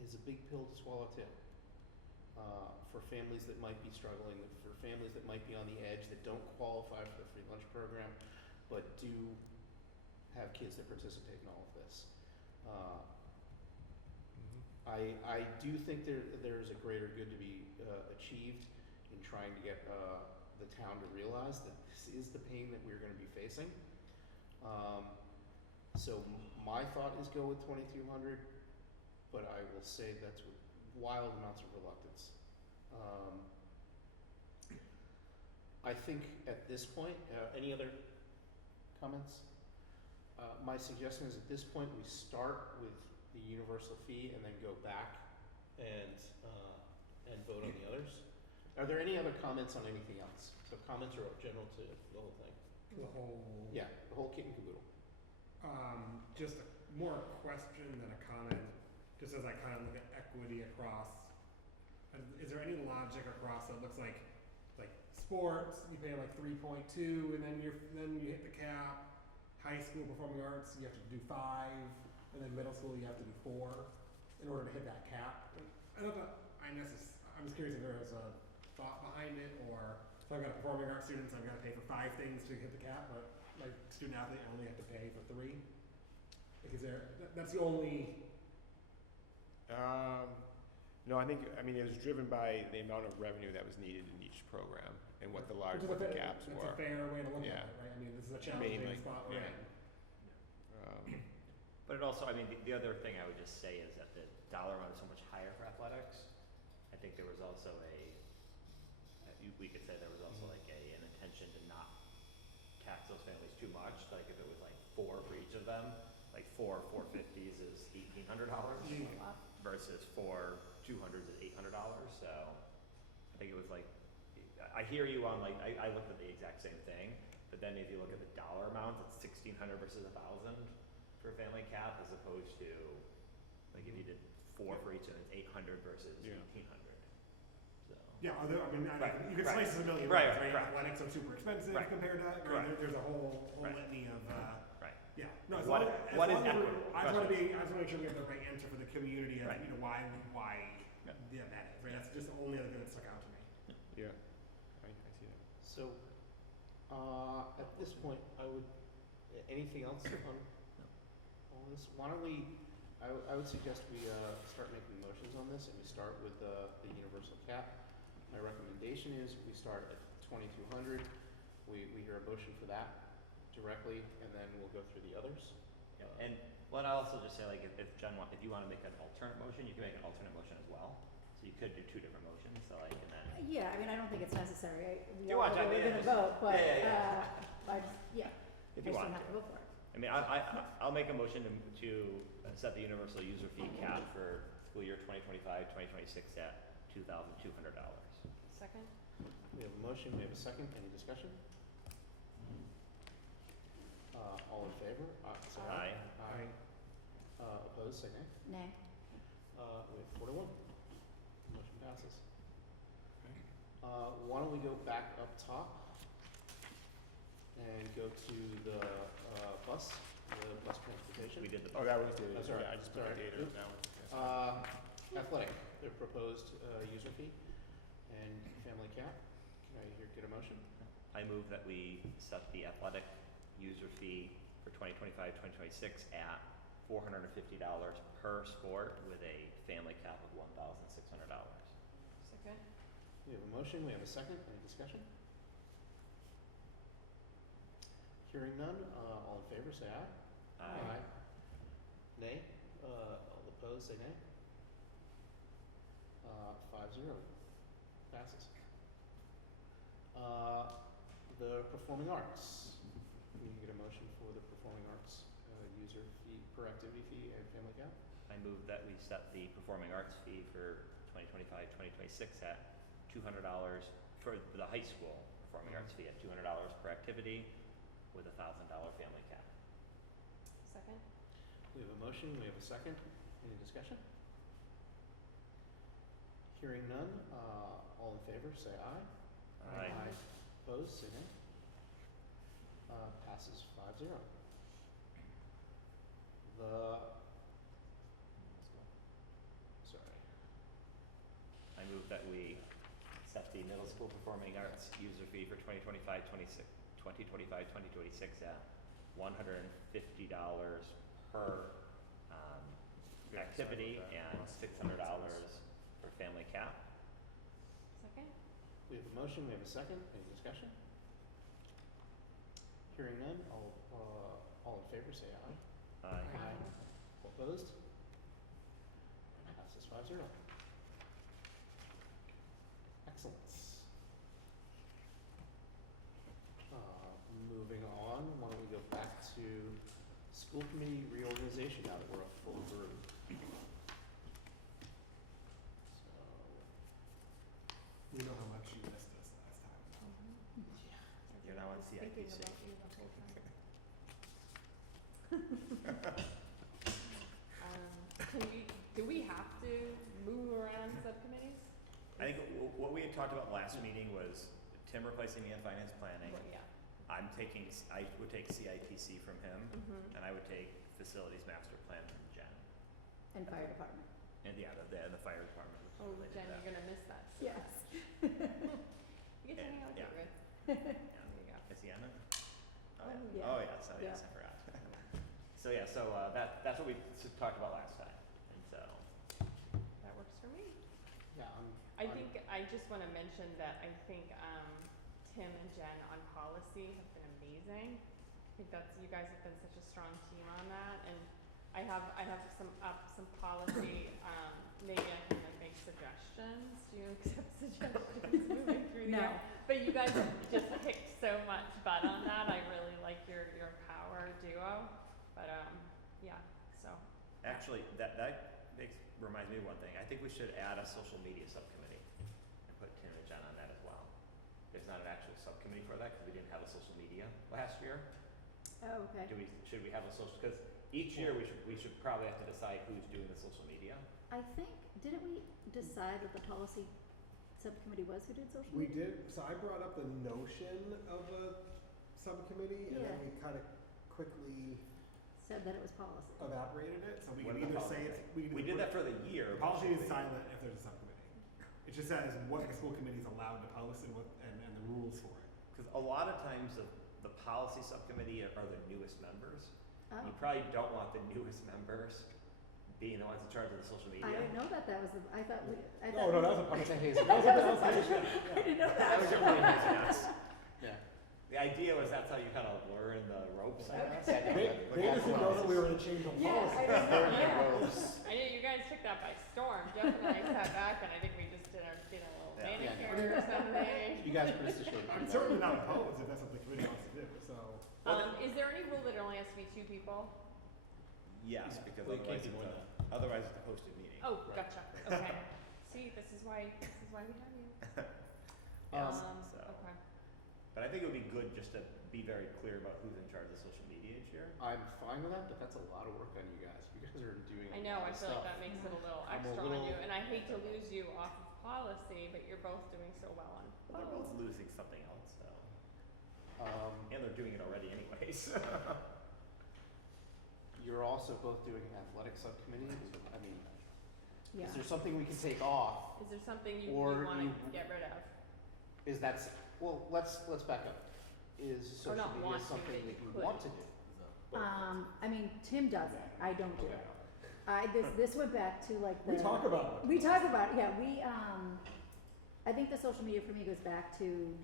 is a big pill to swallow too. For families that might be struggling, for families that might be on the edge, that don't qualify for the free lunch program, but do have kids that participate in all of this. I do think there's a greater good to be achieved in trying to get the town to realize that this is the pain that we're going to be facing. So my thought is go with 2,200, but I will say that's with wild amounts of reluctance. I think at this point, any other comments? My suggestion is at this point we start with the universal fee and then go back and vote on the others. Are there any other comments on anything else? So comments are general to the whole thing. The whole. Yeah, the whole kit and caboodle. Just more a question than a comment, just as I kind of look at equity across. Is there any logic across that looks like sports, you pay like 3.2, and then you hit the cap. High school performing arts, you have to do 5, and then middle school you have to do 4 in order to hit that cap. I don't know, I'm just curious if there was a thought behind it, or if I've got performing arts students, I've got to pay for 5 things to hit the cap, but like student athlete, I only have to pay for 3. Because that's the only. No, I mean, it was driven by the amount of revenue that was needed in each program and what the caps were. That's a fair way to look at it, right? I mean, this is a challenging spot we're in. But it also, I mean, the other thing I would just say is that the dollar amount is so much higher for athletics. I think there was also we could say there was also like an intention to not tax those families too much. Like if it was like 4 for each of them, like 4 450s is $1,800 versus 4 200s is $800. So I think it was like, I hear you on like, I looked at the exact same thing, but then if you look at the dollar amounts, it's $1,600 versus $1,000 for a family cap, as opposed to like if you did 4 for each, and it's $800 versus $1,800. So yeah, you could slice it a million ways, right? Athletics are super expensive compared to that. Right? There's a whole litany of. Right. Yeah. No. I just what is equity? I just want to make sure we have the right answer for the community. Right. You know why that is. Right. That's just the only other thing that stuck out to me. Yeah. I see that. So, at this point, I would. Anything else on this? Why don't we? I would suggest we start making motions on this, and we start with the universal cap. My recommendation is we start at 2,200. We hear a motion for that directly, and then we'll go through the others. Yeah. And what I also just say, like, if Jen if you want to make an alternate motion, you can make an alternate motion as well. So you could do 2 different motions. So like, and then. Yeah, I mean, I don't think it's necessary. We You all want know to, we're going to vote, but If I you just want don't have to. to vote for it. I mean, I'll make a motion to set the universal user fee cap for school year 2025-2026 at $2,200. Second? We have a motion, we have a second. Any discussion? All in favor? Say aye. Aye. Opposed, say nay. Nay. We have 4 to 1. Motion passes. Why don't we go back up top and go to the bus transportation? We did the. Oh, that was the. I'm sorry. Yeah, I just put the data Oops. down. Athletic, their proposed user fee and family cap. Can I get a motion? I move that we set the athletic user fee for 2025-2026 at $450 per sport with a family cap of $1,600. Second? We have a motion, we have a second. Any discussion? Hearing none, all in favor say aye. Aye. Nay? All opposed say nay. 5-0. Passes. The performing arts. We can get a motion for the performing arts user fee per activity fee and family cap. I move that we set the performing arts fee for 2025-2026 at $200 for the high school performing arts fee at $200 per activity with a $1,000 family cap. Second? We have a motion, we have a second. Any discussion? Hearing none, all in favor say aye. Aye. Opposed, say nay. Passes 5-0. I move that we set the middle school performing arts user fee for 2025-2026 at $150 per activity and $600 for family cap. Second? We have a motion, we have a second. Any discussion? Hearing none, all in favor say aye. Aye. All opposed? Passes 5-0. Excellent. Moving on, why don't we go back to school committee reorganization now that we're a full group. So, You know how much you missed us last time. You're now on CIPC. Thinking about you the whole time. Do we have to move around subcommittees? I think what we had talked about last meeting was Tim replacing me in finance planning. Well, yeah. I would take CIPC from him, and I would take facilities master plan from Jen. And fire department. And yeah, the fire department. was Oh, related to Jen, that. you're gonna miss that. So Yes. You get to hang out with Yeah. David. Yeah. There you go. Is he on it? Oh, yeah. yeah. Oh, yes. Oh, yes. I forgot. So yeah, that's what we talked about last time, and so. That works for me. Yeah, I think I just want to mention that I think Tim and Jen on policy have been amazing. I think that's you guys have been such a strong team on that, and I have some policy. Maybe I can make suggestions. Do you accept suggestions moving through the No. year? But you guys have just kicked so much butt on that. I really like your power duo. But yeah. So Actually, that reminds me of one thing. I think we should add a social media subcommittee and put Tim and Jen on that as well. There's not an actual subcommittee for that because we didn't have a social media last year. Oh, okay. Should we have a social? Because each year we should probably have to decide who's doing the social media. I think, didn't we decide that the policy subcommittee was who did social We media? did, so I brought up the notion of a subcommittee, and then Yeah. we kind of quickly Said that it was policy. evaporated it, so we What can did the either say policy it's, say? We did that for the year. The policy is basically. silent if there's a subcommittee. It just says what the school committee is allowed to post and and the rules for it. Because a lot of times the policy subcommittee are the newest members. Oh. You probably don't want the newest members being the ones in charge of the social media. I didn't know that was the, I thought we, I No, thought. that was a punishment. That was a punishment. I didn't know that. That was your point, yes. Yeah. The idea was that's how you kind of learn the ropes, I guess. They just didn't know that we were in a change of Yeah, policy. I didn't know, yeah. I know you guys took that by storm. Jeff and I sat back, and I think we just did a little Yeah. manicure or something. You guys put us to shame. I'm certainly not opposed if that's what the committee wants to do, so. Is there any rule that it only has to be 2 people? Yes, because Well, it can't otherwise be more than otherwise it's a hosted meeting. Oh, Right. gotcha. Okay. See, this is why we have you. Yes, so. Okay. But I think it would be good just to be very clear about who's in charge of social media each year. I'm fine with that, but that's a lot of work on you guys. You guys are doing a I know. lot I of feel stuff. like that makes it a little I'm a extra on you, little- and I hate to lose you off of policy, but you're both doing so well on. Well, they're both losing something else, so. And they're doing it already anyways. You're also both doing an athletic subcommittee. I mean, Yeah. is there something we can take off? Is there something you Or want to you- get rid of? Is that well? Let's back up. Is Or social not media want to, something that that you you could. want to do? I mean, Tim does it, I don't do Okay. it. This went back to like the. We talk about it. We talk about it, yeah, I think the social media for me goes back to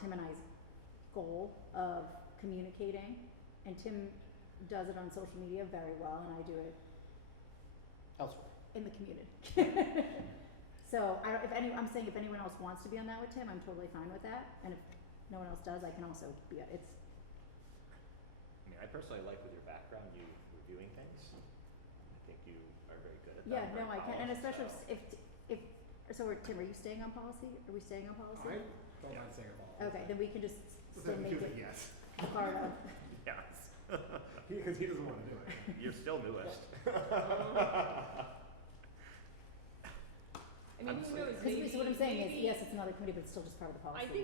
Tim and I's goal of communicating, and Tim does it on social media very well, and I do it Elsewhere. in the community. So I'm saying if anyone else wants to be on that with Tim, I'm totally fine with that, and if no one else does, I can also be, I mean, I personally like with your background, you reviewing things. I think you are very good at that. yeah, very no, I can, and polished, especially so. if, Tim, are you staying on policy? Are we staying on policy? I don't mind saying it all. Okay, then we can just still make it Yes. part of. Yes. Because he doesn't want to do it. You're still newest. I mean, who knows? Because what I'm saying is, maybe- yes, it's another committee, but it's still just part of the policy. I do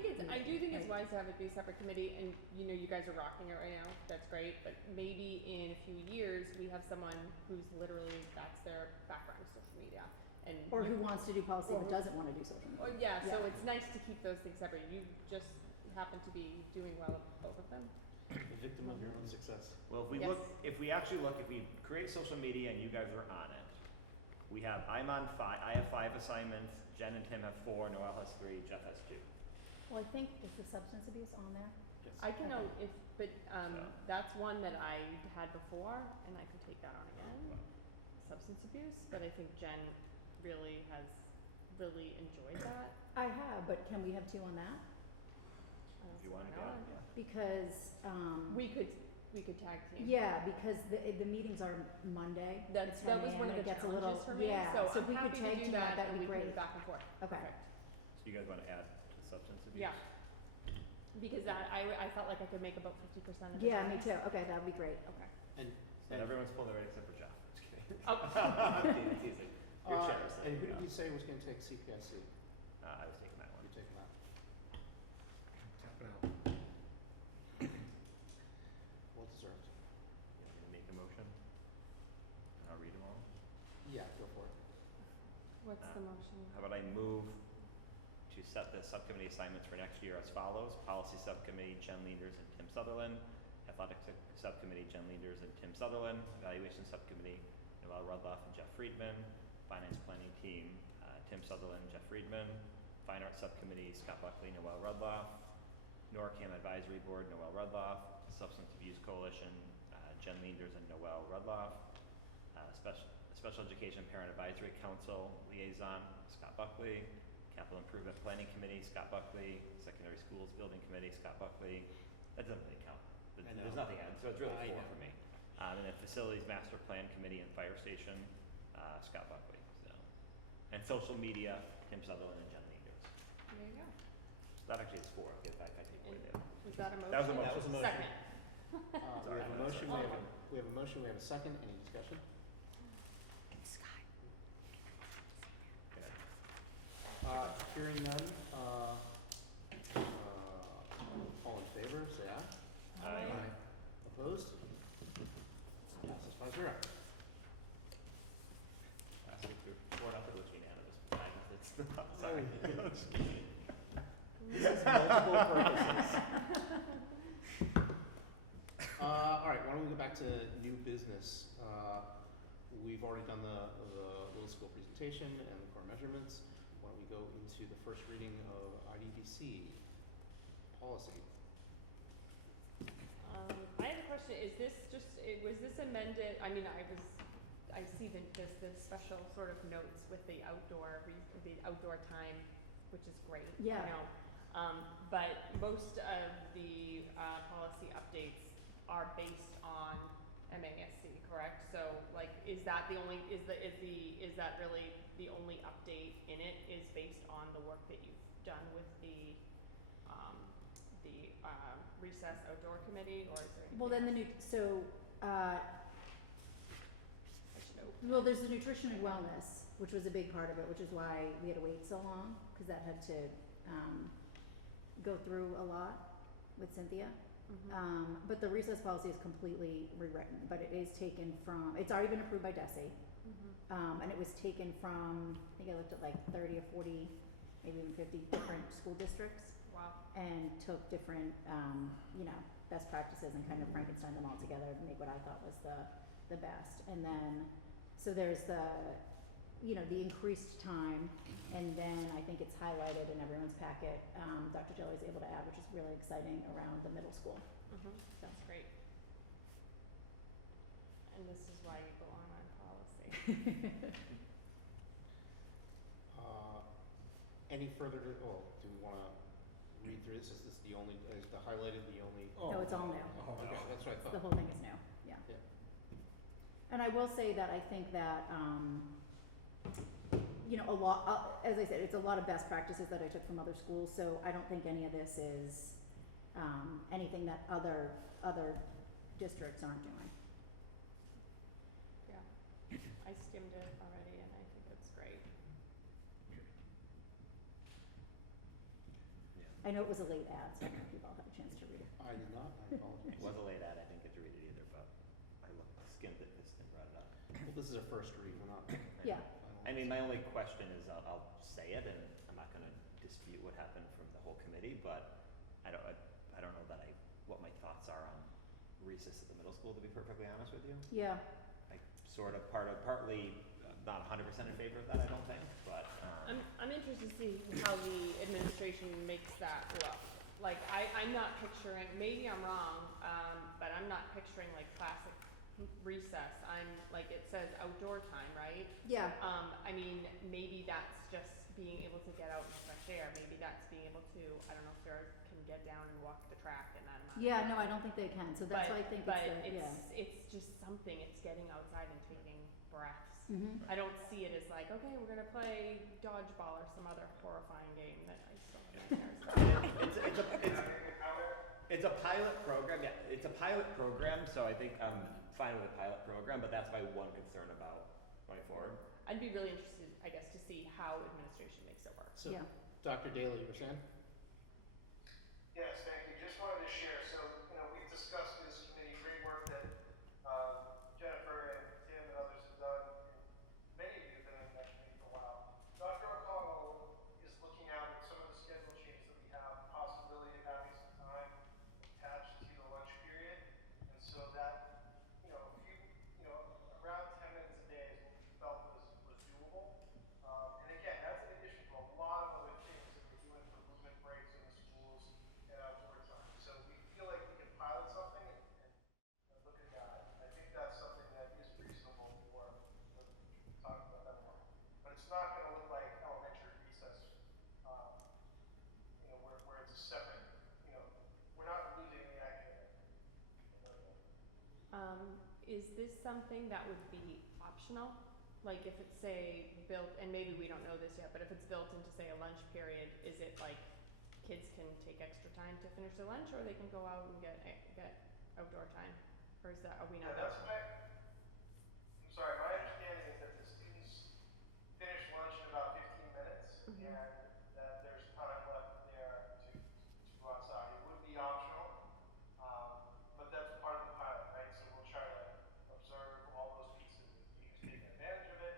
think it's Right. wise to have it be a separate committee, and you guys are rocking it right now. That's great, but maybe in a few years we have someone who's literally that's their background is social media, and Or who wants to do policy or but who- doesn't want to do social media. Well, yeah, so Yeah. it's nice to keep those things separate. You just happen to be doing well at both of them. The victim of your own success. Well, if we Yes. if we create social media and you guys are on it, I'm on 5, I have 5 assignments, Jen and Tim have 4, Noel has 3, Jeff has 2. Well, I think, is the substance abuse on there? Yes. I can know but So. that's one that I had before, and I can take that on again. Substance abuse, but I think Jen really has really enjoyed that. I have, but can we have 2 on that? If you want to go, yeah. Because, We could tag team. yeah, because the meetings are Monday. That at 10 was one a.m., of the and it gets a challenges little, for me. yeah, So so I'm if we could happy tag to do team that, that and would be we can great. move back and forth. Okay. Perfect. So you guys want to add the substance abuse? Yeah. Because I felt like I could make about 50% of it. Yeah, me too. Okay, that would be great. Okay. And So everyone's pulling their weight except for Jeff. Just kidding. Oh. I'm teasing. Your chair, so and who you did know. we say was going to take CPIC? I was taking that one. You're taking that. Yeah, go for it. What's the motion? How about I move to set the subcommittee assignments for next year as follows. Policy Subcommittee, Jen Leaders and Tim Sutherland. Athletics Subcommittee, Jen Leaders and Tim Sutherland. Evaluation Subcommittee, Noelle Rudloff and Jeff Friedman. Finance Planning Team, Tim Sutherland, Jeff Friedman. Fine Arts Subcommittee, Scott Buckley, Noelle Rudloff. NORCAM Advisory Board, Noelle Rudloff. Substance Abuse Coalition, Jen Leaders and Noelle Rudloff. Special Education Parent Advisory Council Liaison, Scott Buckley. Capital Improvement Planning Committee, Scott Buckley. Secondary Schools Building Committee, Scott Buckley. That doesn't really count. I There's know. nothing else, so it's really I 4 know. for me. And then Facilities Master Plan Committee and Fire Station, Scott Buckley. So, and Social Media, Tim Sutherland and Jen Leaders. There you go. That actually is 4. If I take away there. Was that a motion? That was a motion. That was a motion. Second. We have a motion, we have a motion, we have a second, any discussion? Hearing none, all in favor, say aye. Aye. Opposed? Passes 5-0. Last week we were 4-0 was unanimous. It's not, sorry. This is multiple purposes. All right, why don't we go back to new business? We've already done the little school presentation and the core measurements. Why don't we go into the first reading of IDBC policy? I had a question, is this just, was this amended, I mean, I see the special sort of notes with the outdoor time, which is great, you Yeah. know. But most of the, policy updates are based on MASC, correct? So, like, is that the only, is that really the only update in it is based on the work that you've done with the recess outdoor committee, or is there anything Well, then the else? I should know. well, there's the nutrition and wellness, which was a big part of it, which is why we had to wait so long, because that had to go through a lot with Cynthia. But the recess policy is completely rewritten, but it is taken from, it's already been approved by DESE. And it was taken from, I think I looked at like 30 or 40, maybe even 50 different school districts. Wow. And took different, best practices and kind of Frankenstein them all together to make what I thought was the best. And then, so there's the increased time, and then I think it's highlighted in everyone's packet. Dr. Jelly is able to add, which is really exciting, around the middle school. Sounds great. And this is why you belong on policy. Any further, do we wanna read through this? Is this the only, is the highlighted the only? No, it's all new. Oh, okay, that's what I thought. The whole thing is new, yeah. And I will say that I think that, a lot, as I said, it's a lot of best practices that I took from other schools, so I don't think any of this is anything that other districts aren't doing. Yeah. I skimmed it already and I think it's great. I know it was a late ad, so I don't know if you've all had a chance to read it. I did not, I apologize. It was a late ad. I didn't get to read it either, but I skimmed it and brought it up. Well, this is a first read, we're not. Yeah. I mean, my only question is, I'll say it, and I'm not going to dispute what happened from the whole committee, but I don't know that what my thoughts are on recess at the middle school, to be perfectly honest with you. Yeah. I sort of partly not 100% in favor of that, I don't think, but. I'm interested to see how the administration makes that look. Like, I'm not picturing, maybe I'm wrong, but I'm not picturing like classic recess. I'm like, it says outdoor time, right? Yeah. I mean, maybe that's just being able to get out in fresh air. Maybe that's being able to, I don't know if Sarah can get down and walk the track in that amount of Yeah, time. no, I don't think they can, so that's why I think It's just something, it's getting outside and taking breaths. Mhm. I don't see it as like, okay, we're gonna play dodgeball or some other horrifying game that I still have nightmares about. It's a pilot program. Yeah, it's a pilot program, so I think I'm fine with a pilot program, but that's my one concern about going forward. I'd be really interested, I guess, to see how administration makes it work. So, Dr. Daly, you were saying? Yes, thank you. Just wanted to share. So, we've discussed this committee, great work that Jennifer and Tim and others have done in many Is this something that would be optional? Like if it's say built, and maybe we don't know this yet, but if it's built into say a lunch period, is it like kids can take extra time to finish their lunch, or they can go out and get outdoor time? Or is that, are we not? Yeah, that's I'm sorry, my understanding is that the students finish lunch in about 15 minutes, Mm-hmm. and that there's time left there to go outside. It would be optional, but that's part of the pilot, right? So we'll try to observe all those pieces, who's taking advantage of it,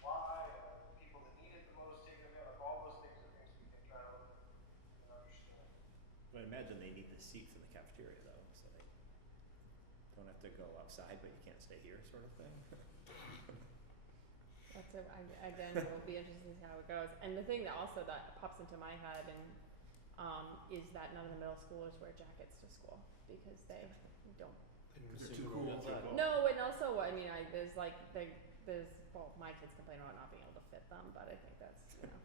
why, the people that need it the most taking advantage, like all those things are things we can try to look at and understand. But I imagine they need the seats in the cafeteria though, so they don't have to go outside, but you can't stay here, sort of thing. That's it. Again, it will be interesting to see how it goes. And the thing that also that pops into my head is that none of the middle schoolers wear jackets to school because they don't. They're too cool. No, and also, I mean, there's well, my kids complain about not being able to fit them, but I think that's, you know.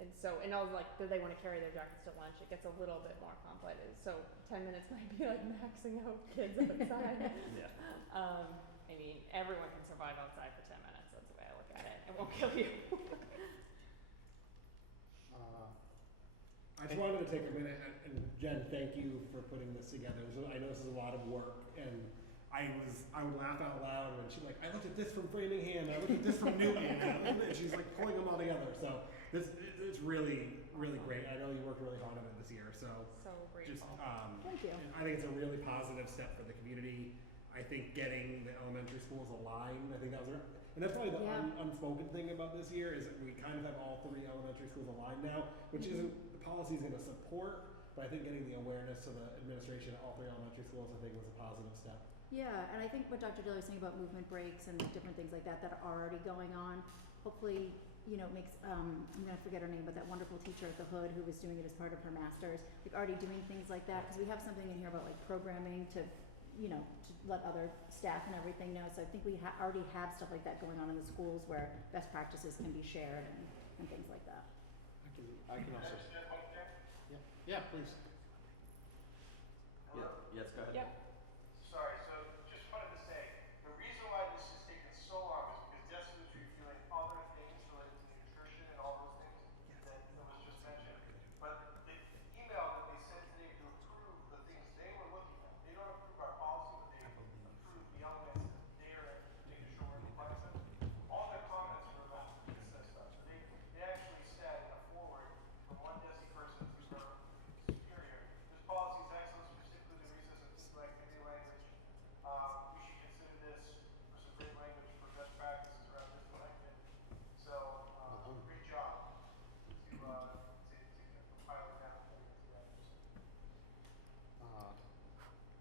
And so, and I was like, do they want to carry their jackets to lunch? It gets a little bit more complicated. So 10 minutes might be like maxing out kids outside. Yeah. I mean, everyone can survive outside for 10 minutes. That's the way I look at it. It won't kill you. I just wanted to take a minute, and Jen, thank you for putting this together. I know this is a lot of work, and I would laugh out loud when she's like, I looked at this from Framingham, I looked at this from Newton, and she's like pulling them all together. So it's really, really great. I know you worked really hard on it this year, so grateful. just Thank you. I think it's a really positive step for the community. I think getting the elementary schools aligned, I think that was, and that's probably the unspoken thing about this year is that we kind of have all 3 elementary schools aligned now, which isn't, the policy is going to support, but I think getting the awareness to the administration at all 3 elementary schools, I think was a positive step. Yeah, and I think what Dr. Dilley was saying about movement breaks and different things like that that are already going on, hopefully, you know, makes, I'm gonna forget her name, but that wonderful teacher at the Hood who was doing it as part of her master's, like already doing things like that, because we have something in here about like programming to, you know, to let other staff and everything know. So I think we already have stuff like that going on in the schools where best practices can be shared and things like that. I can also. Yeah, please. Yeah. Yes, go ahead. Yep. Sorry, so just wanted to say, the reason why this has taken so long is because Jessica was reviewing other things related to nutrition and all those things that was just mentioned. But the email that they sent today to approve the things they were looking at, they don't approve our policy, but they approve the elements that they're taking sure we're compliant with. All their comments were about this stuff. So they actually said in a forward from one DESI person to her superior, this policy is excellent, specifically the recess and physical activity language. We should consider this for some great language for best practices around physical activity. So, great job to compile it down for you.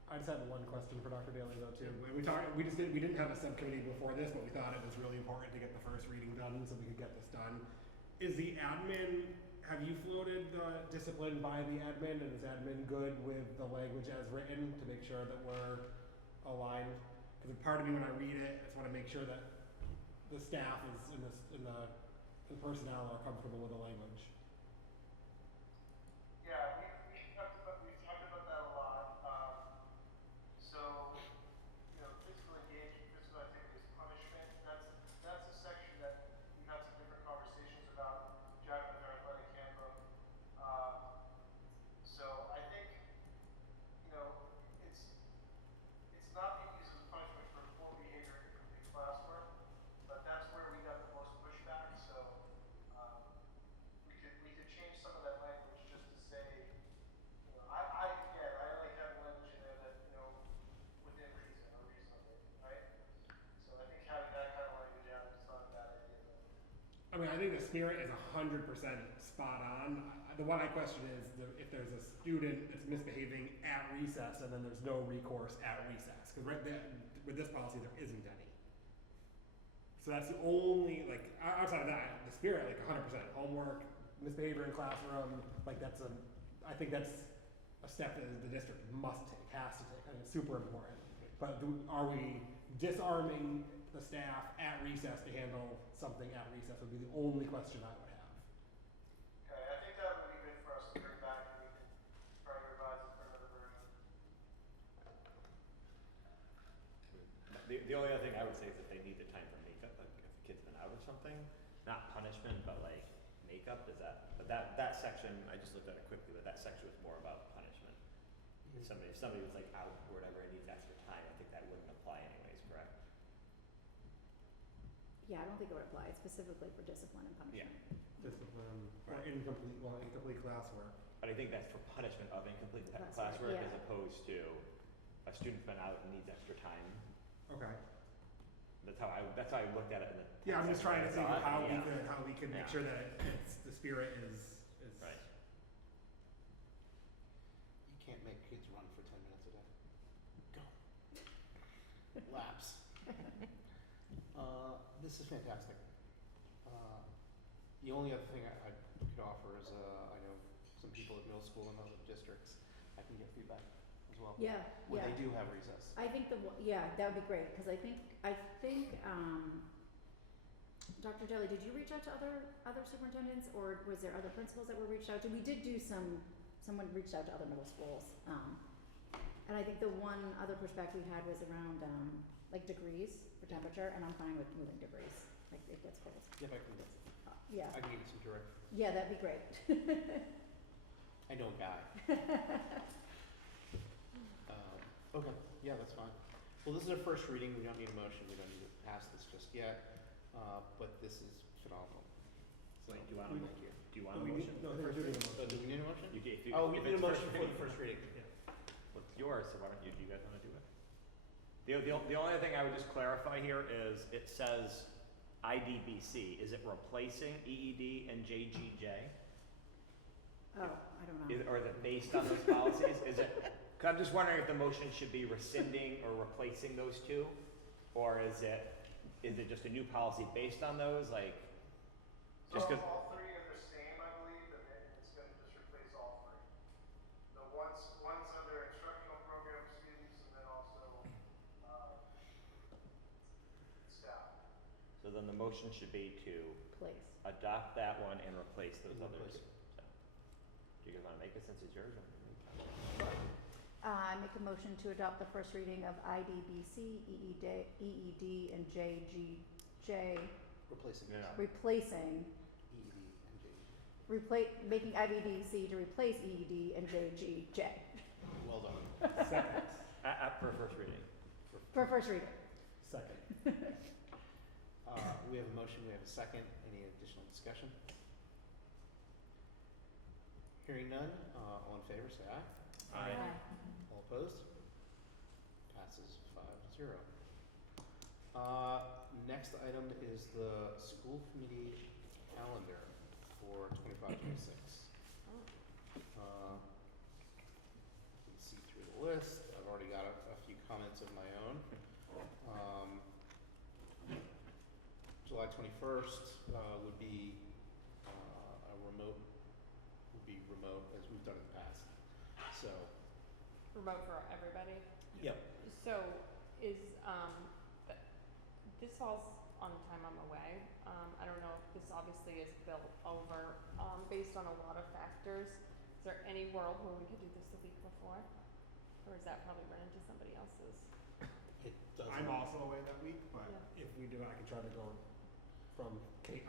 I just had one question for Dr. Daly though too. We didn't have a subcommittee before this, but we thought it was really important to get the first reading done so we could get this done. Is the admin, have you floated the discipline by the admin, and is admin good with the language as written to make sure that we're aligned? Because part of me when I read it, I just want to make sure that the staff is the personnel are comfortable with the language. Yeah, we've talked about that a lot. So, you know, physical engagement, physical activity is punishment. That's a section that we've had some different conversations about, driving with our athletic handbook. So I think, you know, it's not being used as punishment for poor behavior in complete classwork, but that's where we got the most pushback. So we could change some of that language just to say, you know, I like having language in there that, you know, within reason or reasonably, right? So I think having that kind of language out is not a bad idea. I mean, I think the spirit is 100% spot on. The one I question is if there's a student that's misbehaving at recess and then there's no recourse at recess. Because right there, with this policy, there isn't any. So that's the only, like, outside of that, the spirit, like 100%. Homework, misbehavior in classroom, like I think that's a step that the district must take, has to take. I think it's super important. But are we disarming the staff at recess to handle something at recess would be the only question I would have. Okay, I think that would be good for us to bring back and we can try to revise it for another version. The only other thing I would say is if they need the time for makeup, like if the kid's been out or something, not punishment, but like makeup, but that section, I just looked at it quickly, but that section was more about punishment. If somebody was like out or whatever and needs extra time, I think that wouldn't apply anyways, correct? Yeah, I don't think it would apply. It's specifically for discipline and punishment. Discipline, or Right. incomplete classwork. But I think that's for punishment of incomplete Classwork, classwork yeah. as opposed to a student's been out and needs extra time. Okay. That's how I looked at it in the. Yeah, I'm just trying to think of how we could make Yeah. sure that the spirit is. Right. You can't make kids run for 10 minutes a day. Go. Laps. This is fantastic. The only other thing I could offer is, I know some people at middle school and other districts, I can get feedback as well. Yeah, When yeah. they do have recess. I think that would be great, because I think, Dr. Jelly, did you reach out to other superintendents, or was there other principals that were reached out to? We did do someone reached out to other middle schools. And I think the one other pushback we had was around, like degrees for temperature, and I'm fine with moving degrees, like it gets cold. Yeah, if I can, Yeah, I can give you some direct. yeah, that'd be great. I know a guy. Okay, yeah, that's fine. Well, this is our first reading. We don't need a motion. We don't need to pass this just yet. But this is phenomenal. So, Wait, do you want a thank you. Do you want a motion? No, first reading. Do we need a motion? If We need a it's motion first for the reading. first reading. Well, it's yours, so why don't you guys wanna do it? The only thing I would just clarify here is it says IDBC, is it replacing EED and JGJ? Oh, I don't know. Or is it based on those policies? Cause I'm just wondering if the motion should be rescinding or replacing those two? Or is it just a new policy based on those, like, just cause? All three are the same, I believe, and then it's gonna just replace all three. The one's under instructional program students and then also, staff. So then the motion should be to Place. adopt that one and replace those And others. replace it. So, do you guys wanna make it since it's yours? Or? I make a motion to adopt the first reading of IDBC, EED, and JGJ, Replacing Yeah. replacing, EED and JED. making IBDC to replace EED and JGJ Well done. Second. For first reading. for first reading. Second. We have a motion, we have a second. Any additional discussion? Hearing none, all in favor, say aye. Aye. All opposed? Passes 5-0. Next item is the school committee calendar for 25-26. You can see through the list. I've already got a few comments of my own. July 21st would be remote as we've done in the past. So, Remote for everybody. yep. So is, this falls on the time I'm away. I don't know if this obviously is built over, based on a lot of factors. Is there any world where we could do this the week before? Or is that probably run into somebody else's? It does. I'm also away that week, but Yeah. if we do it, I can try to go from Cape.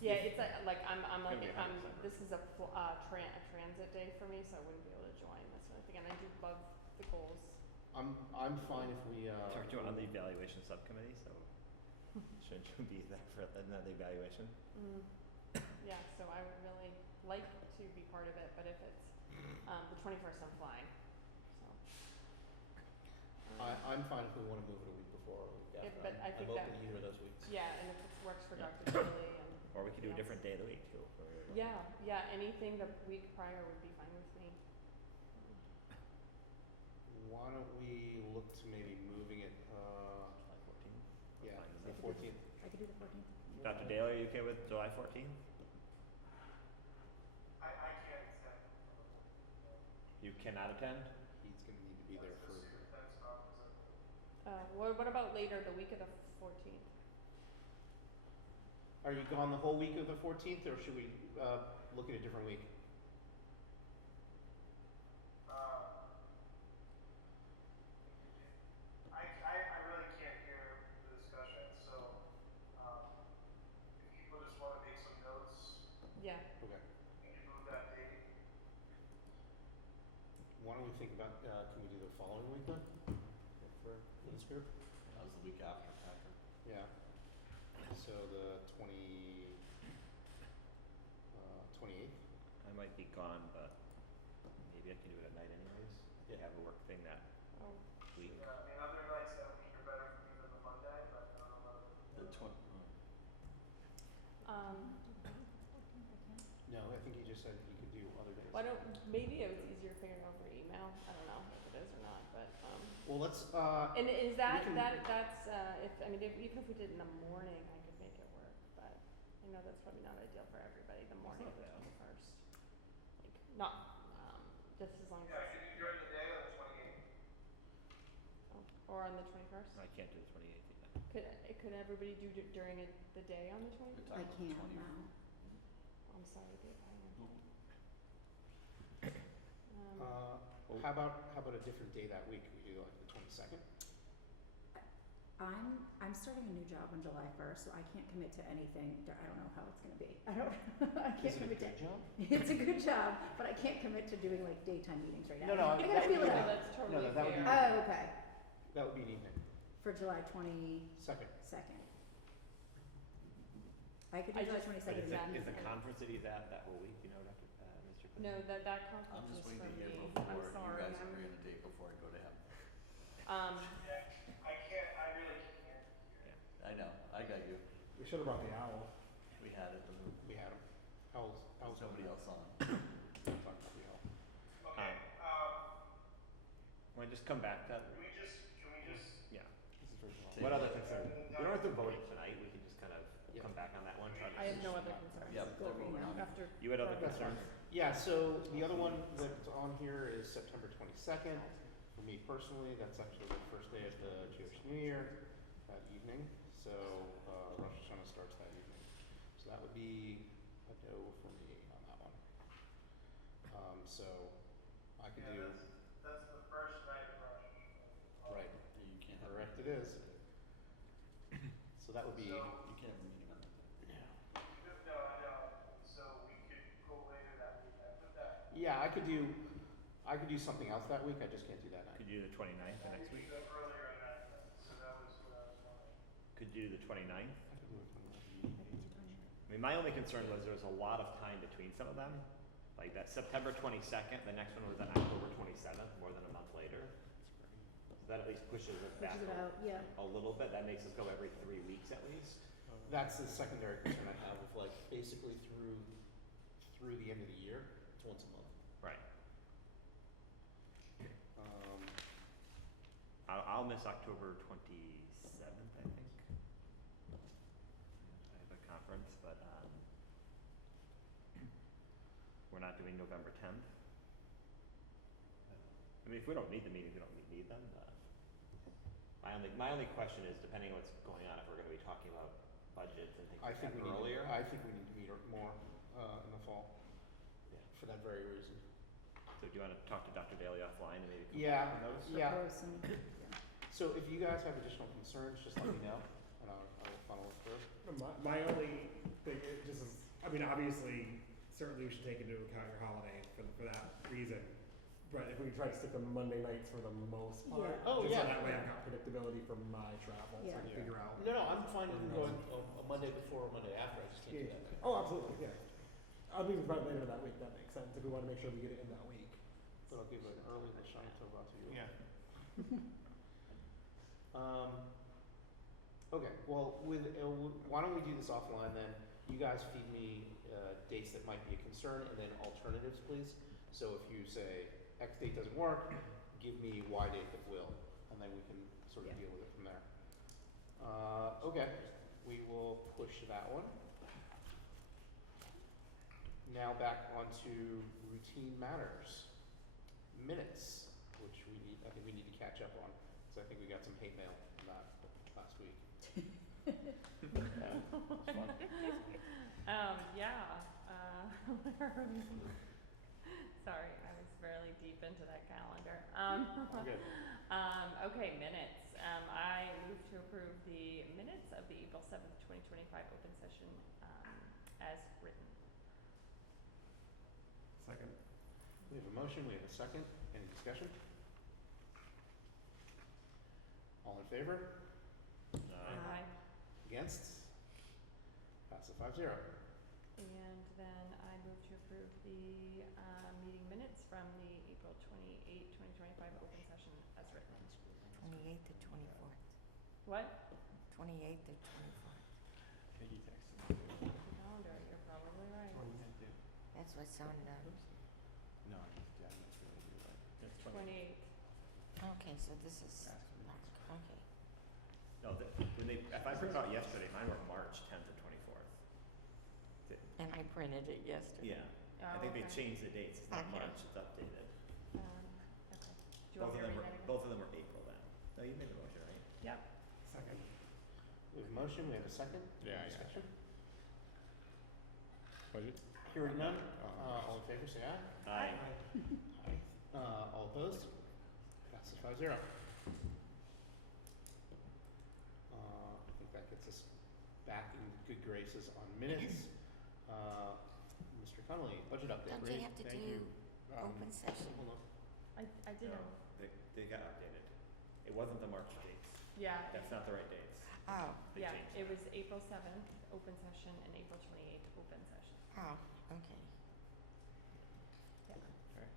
Yeah, it's like I'm like, Gonna be 100% this is a transit day for me, so I wouldn't be able to join, that's what I think, and I do love the goals. I'm fine if we, Talked to you on the evaluation subcommittee, so should you be there for another evaluation? Yeah, so I would really like to be part of it, but if it's, the 21st, I'm flying, so. I'm fine if we wanna move it a week before or a week after. but I think I'm that- open to either of those weeks. Yeah, and if it works for Yeah. Dr. Bailey and. Or we could do a everybody different day of the week too. Yeah, anything the week prior would be fine with me. Why don't we look to maybe moving it, July 14th. yeah, Fine with the me. 14th. I could do the 14th. Dr. Daly, are you okay with July 14th? I can't attend. You cannot attend? He's gonna need to be there for, That's not, What about later, the week of the 14th? are you gone the whole week of the 14th, or should we, look at a different week? I really can't we think about, can we do the following week then? For this group? That was the week after Packer. Yeah. So the 28th? I might be gone, but maybe I can do it at night anyways. They have a work thing that week. Yeah, I mean, other nights that week are better for me than the Monday, but The 20. No, I think he just said he could do other days. Why don't, maybe it was easier figuring out over email, I don't know if it is or not, but, Well, let's, and is that, we can- that's, if, I mean, even if we did it in the morning, I could make it work, but I know that's probably not ideal for everybody, the morning of the 21st. Like, not, just as long as. yeah, I can do during the day on the 28th. Or on the 21st? I can't do the 28th either. Could everybody do during the day on the 21st? I can't now. I'm sorry, Dave, I am. how about a different day that week? Could we do like the 22nd? I'm starting a new job on July 1st, so I can't commit to anything. I don't know how it's gonna be. I can't Is it a commit good to. job? It's a good job, but I can't commit to doing like daytime meetings right now. No, I gotta feel it out. That's totally that would be. fair. Oh, okay. That would be an evening. For July 22nd. Second. I could do July 22nd. Is the conference that he's at that whole week, you know, Mr. President? No, that conference I'm just is waiting for to hear me. before I'm sorry. you guys agree on a date before I go to him. I can't, I really can't. I know, I got you. We should have brought the owl. We had it, We had him. How's nobody else on. Talk about the owl. Okay, Want to just come back to that? can we just, Yeah. This is first of all. Take What it. other concern? We don't have to vote it tonight, we can just kind of Yeah. come back on that one. try to I have no finish other it up. concerns. Yeah, they're moving on. After. You had other That's concerns? Yeah, so the other one that's on here is September 22nd. For me personally, that's actually the first day of the Jewish New Year, that evening. So Rosh Hashanah starts that evening. So that would be a no for me on that one. So I could do, that's the first night of Rosh Hashanah. right, You can't have. correct it is. So that would be, You can't have a meeting on that day. No, I know, so we could go later that week, I put that. yeah, I could do something else that week, I just can't do that night. Could you do the 29th the next We week? could go earlier in that, so that was what I was wondering. Could you do the 29th? I could do it from I mean, my only concern was there was a lot of time between some of them. Like that September 22nd, the next one was on October 27th, more than a month later. So that at least pushes it back Pushes it out, yeah. a little bit. That makes us go every 3 weeks at least. That's the secondary concern I have of like basically through the end of the year, it's once a month. Right. Um, I'll miss October 27th, I think. I have a conference, but we're not doing November 10th. I mean, if we don't need the meetings, we don't need them. My only question is, depending on what's going on, if we're going to be talking about budgets and things I like think that we need earlier. I think we need to meet more in the fall. Yeah. For that very reason. So do you want to talk to Dr. Daly offline and maybe come Yeah, back on those? yeah. Propose some- yeah. So if you guys have additional concerns, just let me know, and I will funnel it through. My only thing, it just is, I mean, obviously, certainly we should take into account your holiday for that reason. But if we try to stick to Monday nights for the most part, Yeah. Oh, just yeah. so that way I've got predictability for my travel, so I can Yeah. figure out. No, I'm fine with going a Monday before or Monday after, I just can't do Yeah. that. Oh, absolutely, yeah. I'll leave it right later that week, that makes sense, if we wanna make sure we get it in that week. But I'll give an early Lashon Tova to you. Yeah. Okay, well, why don't we do this offline then? You guys feed me dates that might be a concern and then alternatives, please. So if you say X date doesn't work, give me Y date that will, and then we can sort of deal with it from there. Okay, we will push that one. Now back onto routine matters. Minutes, which I think we need to catch up on, because I think we got some hate mail on that last week. Where are we? Sorry, I was fairly deep into that calendar. Good. Okay, minutes. I move to approve the minutes of the April 7th, 2025 open session as written. Second. We have a motion, we have a second, any discussion? discussion? All in favor? Aye. Against? Passes 5-0. And then I move to approve the meeting minutes from the April 28, 2025 open session as written. 28th to 24th. What? 28th to 24th. Peggy texted me. Calendar, you're probably right. That's what sounded out. No, yeah, that's really good, right? That's 28. Okay, so this is, okay. No, if I printed out yesterday, mine were March 10th to 24th. And I printed it yesterday. Yeah, I Oh, think they okay. changed the dates, it's not Okay. March, it's updated. Okay. Do you want me to read that again? Both of them were April then. No, you made the motion, right? Yep. Second. We have a motion, we have a second. Yeah, yeah. Discussion? Budget? Hearing none, Oh. all in favor, say aye. Aye. Aye. All opposed? Passes 5-0. I think that gets us back in good graces on minutes. Mr. Connolly, budget update. Don't they have to Thank do you. open session? Hold on. I did No, they got updated. It wasn't the March dates. Yeah. That's not the right dates. Oh, They Yeah, changed it was April 7th, open session, and April 28th, open session. oh, okay. Okay.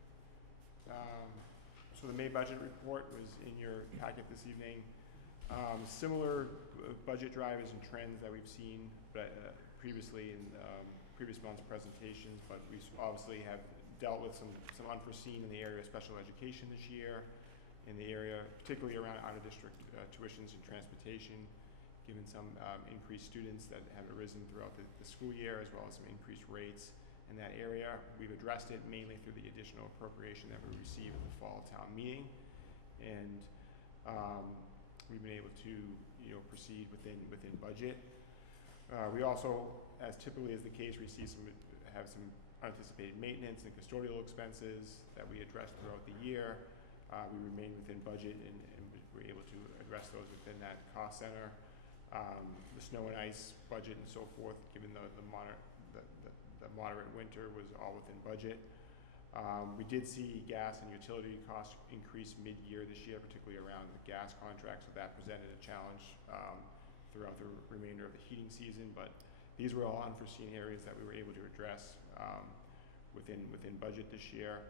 So the May budget report was in your packet this evening. Similar budget drivers and trends that we've seen previously in previous months' presentations, but we obviously have dealt with some unforeseen in the area of special education this year, in the area particularly around out-of-district tuitions and transportation, given some increased students that have arisen throughout the school year, as well as some increased rates in that area. We've addressed it mainly through the additional appropriation that we received at the fall town meeting, and we've been able to proceed within budget. We also, as typically is the case, have some unanticipated maintenance and custodial expenses that we addressed throughout the year. We remain within budget and we're able to address those within that cost center. The snow and ice budget and so forth, given the moderate winter, was all within budget. We did see gas and utility costs increase mid-year this year, particularly around the gas contract, so that presented a challenge throughout the remainder of the heating season, but these were all unforeseen areas that we were able to address within budget this year.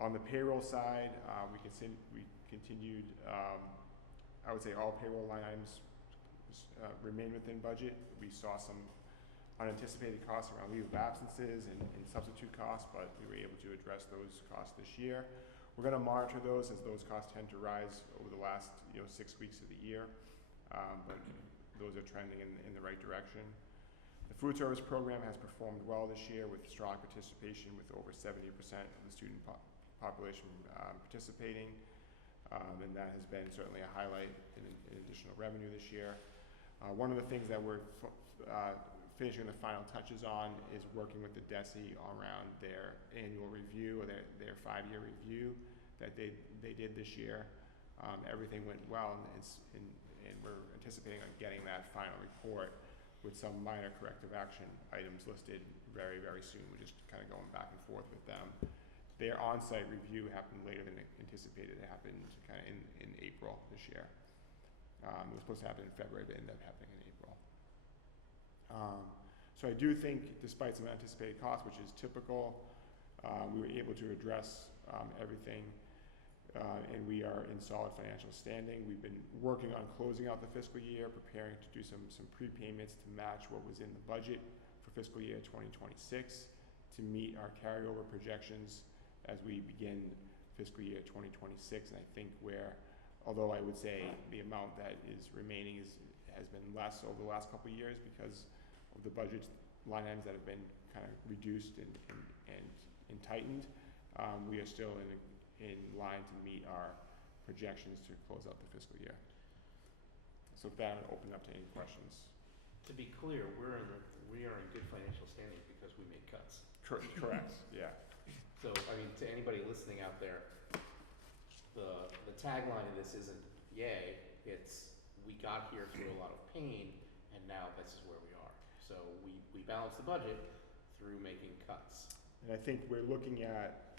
On the payroll side, we continued, I would say all payroll line items remain within budget. We saw some unanticipated costs around leave of absences and substitute costs, but we were able to address those costs this year. We're going to monitor those as those costs tend to rise over the last 6 weeks of the year, but those are trending in the right direction. The food service program has performed well this year with strong participation, with over 70% of the student population participating, and that has been certainly a highlight in additional revenue this year. One of the things that we're finishing the final touches on is working with the DESE around their annual review, or their 5-year review that they did this year. Everything went well, and we're anticipating on getting that final report with some minor corrective action items listed very, very soon. We're just kind of going back and forth with them. Their on-site review happened later than anticipated. It happened kind of in April this year. It was supposed to happen in February, but ended up happening in April. So I do think, despite some anticipated costs, which is typical, we were able to address everything, and we are in solid financial standing. We've been working on closing out the fiscal year, preparing to do some prepayments to match what was in the budget for fiscal year 2026 to meet our carryover projections as we begin fiscal year 2026. And I think although I would say the amount that is remaining has been less over the last couple of years because of the budget line items that have been kind of reduced and tightened, we are still in line to meet our projections to close out the fiscal year. So with that, I'll open up to any questions. To be clear, we are in good financial standing because we made cuts. Correct, yeah. So, I mean, to anybody listening out there, the tagline of this isn't yay, it's we got here through a lot of pain and now this is where we are. So we balance the budget through making cuts. And I think we're looking at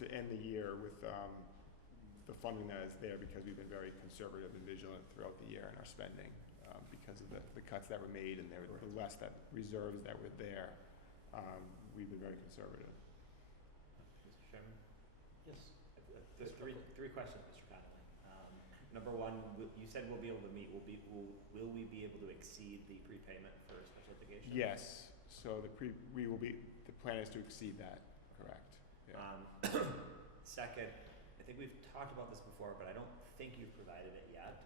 to end the year with the funding that is there, because we've been very conservative and vigilant throughout the year in our spending, because of the cuts that were made and there were the less that reserves that were there. We've been very conservative. Mr. Chairman? Yes. There's three questions, Mr. Connolly. Number one, you said we'll be able to meet. Will we be able to exceed the prepayment for special education? Yes. So the plan is to exceed that. Correct. Yeah. Second, I think we've talked about this before, but I don't think you've provided it yet.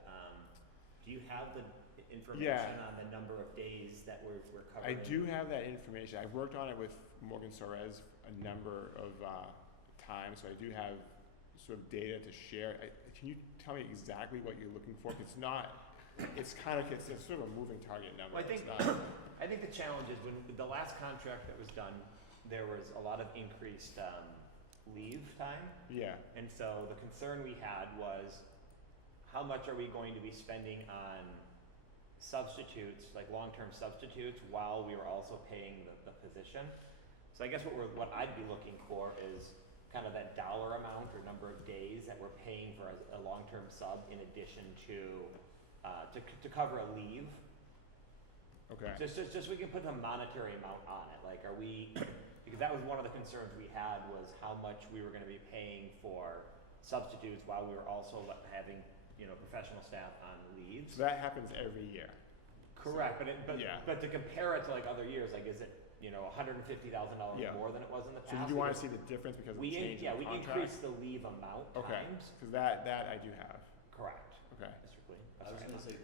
Do you have the information on the number of days that we're covering? I do have that information. I've worked on it with Morgan Suarez a number of times, so I do have sort of data to share. Can you tell me exactly what you're looking for? It's not. It's sort of a moving target number. Well, I think the challenge is when the last contract that was done, there was a lot of increased leave time. Yeah. And so the concern we had was, how much are we going to be spending on substitutes, like long-term substitutes, while we were also paying the position? So I guess what I'd be looking for is kind of that dollar amount or number of days that we're paying for a long-term sub in addition to cover a leave. Okay. Just we can put a monetary amount on it. Like, are we? Because that was one of the concerns we had, was how much we were going to be paying for substitutes while we were also having professional staff on leave. So that happens every year. Correct, but to compare it to like other years, like, is it $150,000 more than it was in the past? So you want to see the difference because of the change in the we contract? increased the leave amount times. Because that I do have. Correct. Okay. Mr. Queen. I was going to say,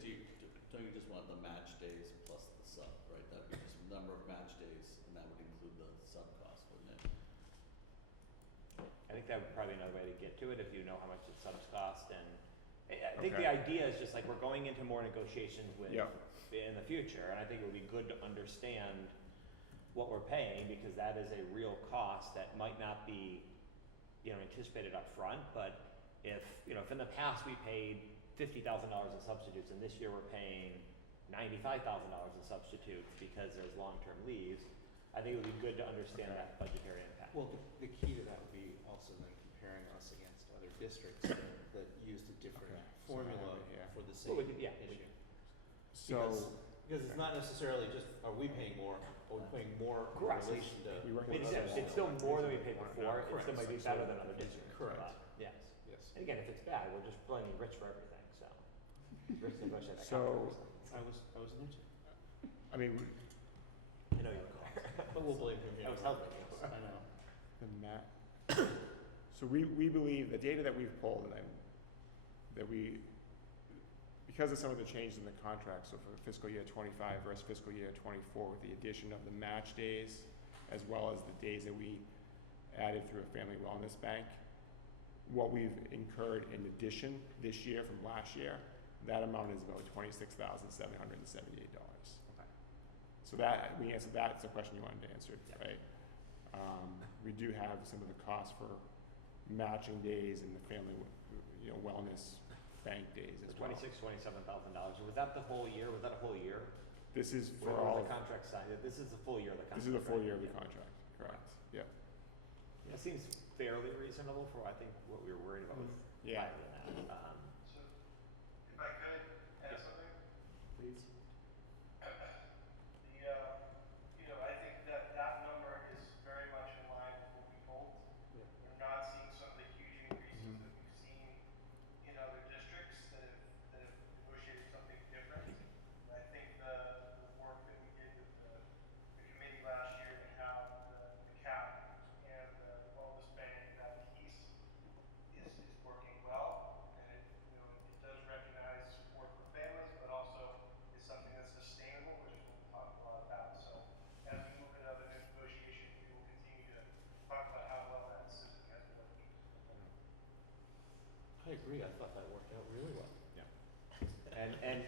don't you just want the match days plus the sub, right? That'd be just the number of match days, and that would include the sub cost, wouldn't it? I think that would probably be another way to get to it, if you know how much the subs cost. And I think the idea is just like, we're going into more negotiations with in the future, and I think it would be good to understand what we're paying, because that is a real cost that might not be anticipated up front. But if in the past we paid $50,000 in substitutes, and this year we're paying $95,000 in substitutes because there's long-term leaves, I think it would be good to understand that budgetary impact. Well, the key to that would be also then comparing us against other districts that used a different formula for the same issue. Because it's not necessarily just, are we paying more, or are we paying more in relation to. It's still more than we paid before. It still might be better than other districts. Correct. Yes. And again, if it's bad, we're just blaming Rich for everything. So Rich negotiated that So I was new to. I mean, I know you were called. But we'll blame him. I was helping you. I know. So we believe the data that we've pulled, because of some of the changes in the contract, so for fiscal year 25 versus fiscal year 24, with the addition of the match days, as well as the days that we added through a family wellness bank, what we've incurred in addition this year from last year, that amount is about $26,778. Okay. So that, we answered, that's the question you wanted to answer, right? We do have some of the costs for matching days and the family, wellness bank days as well. $27,000. Was that the whole year? Was that a whole year? This is for When all. the contract signed. This is the full year of the contract. This is the full year of the contract, correct? Yeah. It seems fairly reasonable for, I think, what we were worried about was higher than that. So, if I could add something? Please. I think that number is very much in line with what we hoped. We're not seeing some of the huge increases that we've seen in other districts that have negotiated something different. And I think the work that we did with the committee last year to have the cap and the wellness bank, that piece is working well. And it does recognize support for families, but also is something that's sustainable, which is what we talked a lot about. So as we move into other negotiations, we will continue to talk about how well that system has worked. I agree. I thought that worked out really well. Yeah. And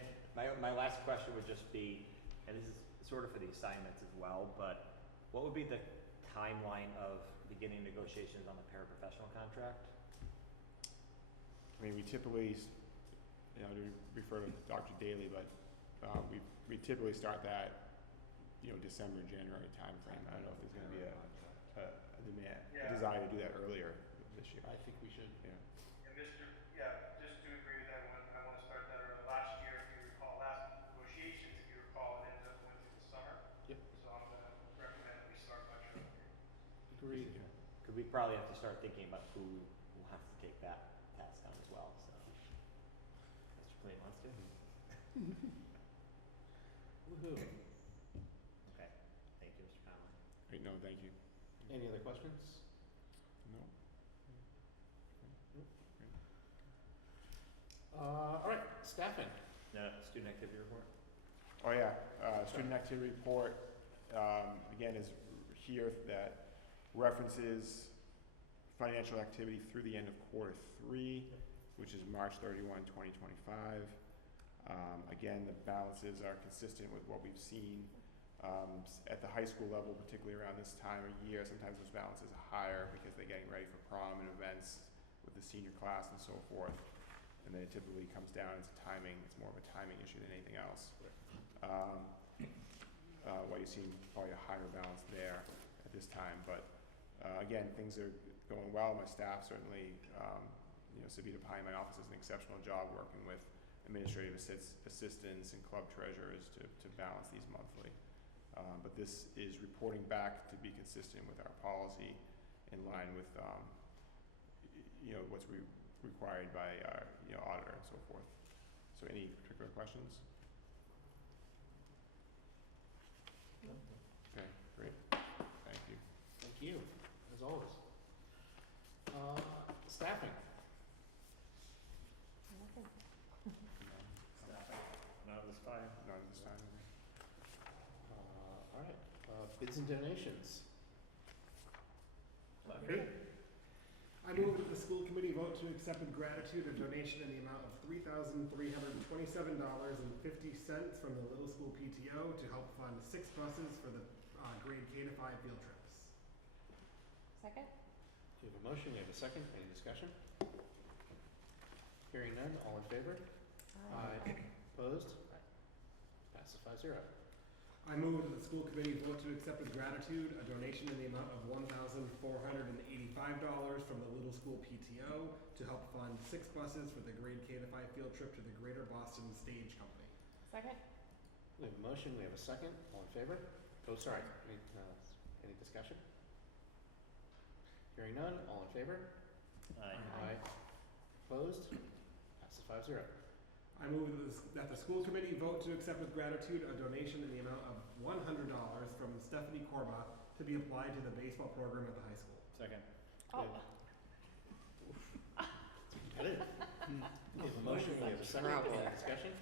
my last question would just be, and this is sort of for the assignments as well, but what would be the timeline of beginning negotiations on the paraprofessional contract? I mean, we typically, to refer to Dr. Daly, but we typically start that, December, January timeframe. I don't know if there's going to be a demand, a desire to do that earlier this year. I think we should. Yeah. And just to agree with that one, I want to start that early. Last year, if you recall, last negotiations, if you recall, it ended up going through the summer. Yep. So I'm going to recommend we start much earlier. Agreed. Could we probably have to start thinking about who will have to take that task on as well, so. Mr. Clayton wants to? Woohoo. Okay, thank you, Mr. Conley. Great, no, thank you. Any other questions? No. All right, staffing. Student activity report? Oh, yeah, student activity report, again, is here that references financial activity through the end of Q3, which is March 31, 2025. Again, the balances are consistent with what we've seen at the high school level, particularly around this time of year. Sometimes those balances are higher because they're getting ready for prom and events with the senior class and so forth. And then it typically comes down to timing. It's more of a timing issue than anything else. What you see probably a higher balance there at this time, but again, things are going well. My staff certainly, Sabita Pye in my office does an exceptional job working with administrative assistants and club treasurers to balance these monthly. But this is reporting back to be consistent with our policy, in line with what's required by our auditor and so forth. So any particular questions? Okay, great. Thank you. Thank you, as always. Staffing. Staffing. Not at this time. Not at this time. All right, bids and donations. Okay. I move that the school committee vote to accept with gratitude a donation in the amount of $3,327.50 from the Little School PTO to help fund 6 buses for the grade K to 5 field trips. Second? We have a motion, we have a second, any discussion? Hearing none, all in favor? Aye. Opposed? Passes 5-0. I move that the school committee vote to accept with gratitude a donation in the amount of $1,485 from the Little School PTO to help fund 6 buses for the grade K to 5 field trip to the Greater Boston Stage Company. Second? We have a motion, we have a second, all in favor? Oh, sorry, any discussion? Hearing none, all in favor? Aye. Aye. Opposed? Passes 5-0. I move that the school committee vote to accept with gratitude a donation in the amount of $100 from Stephanie Corba to be applied to the baseball program at the high school. Second. Oh. We have a motion, we have a second, any discussion?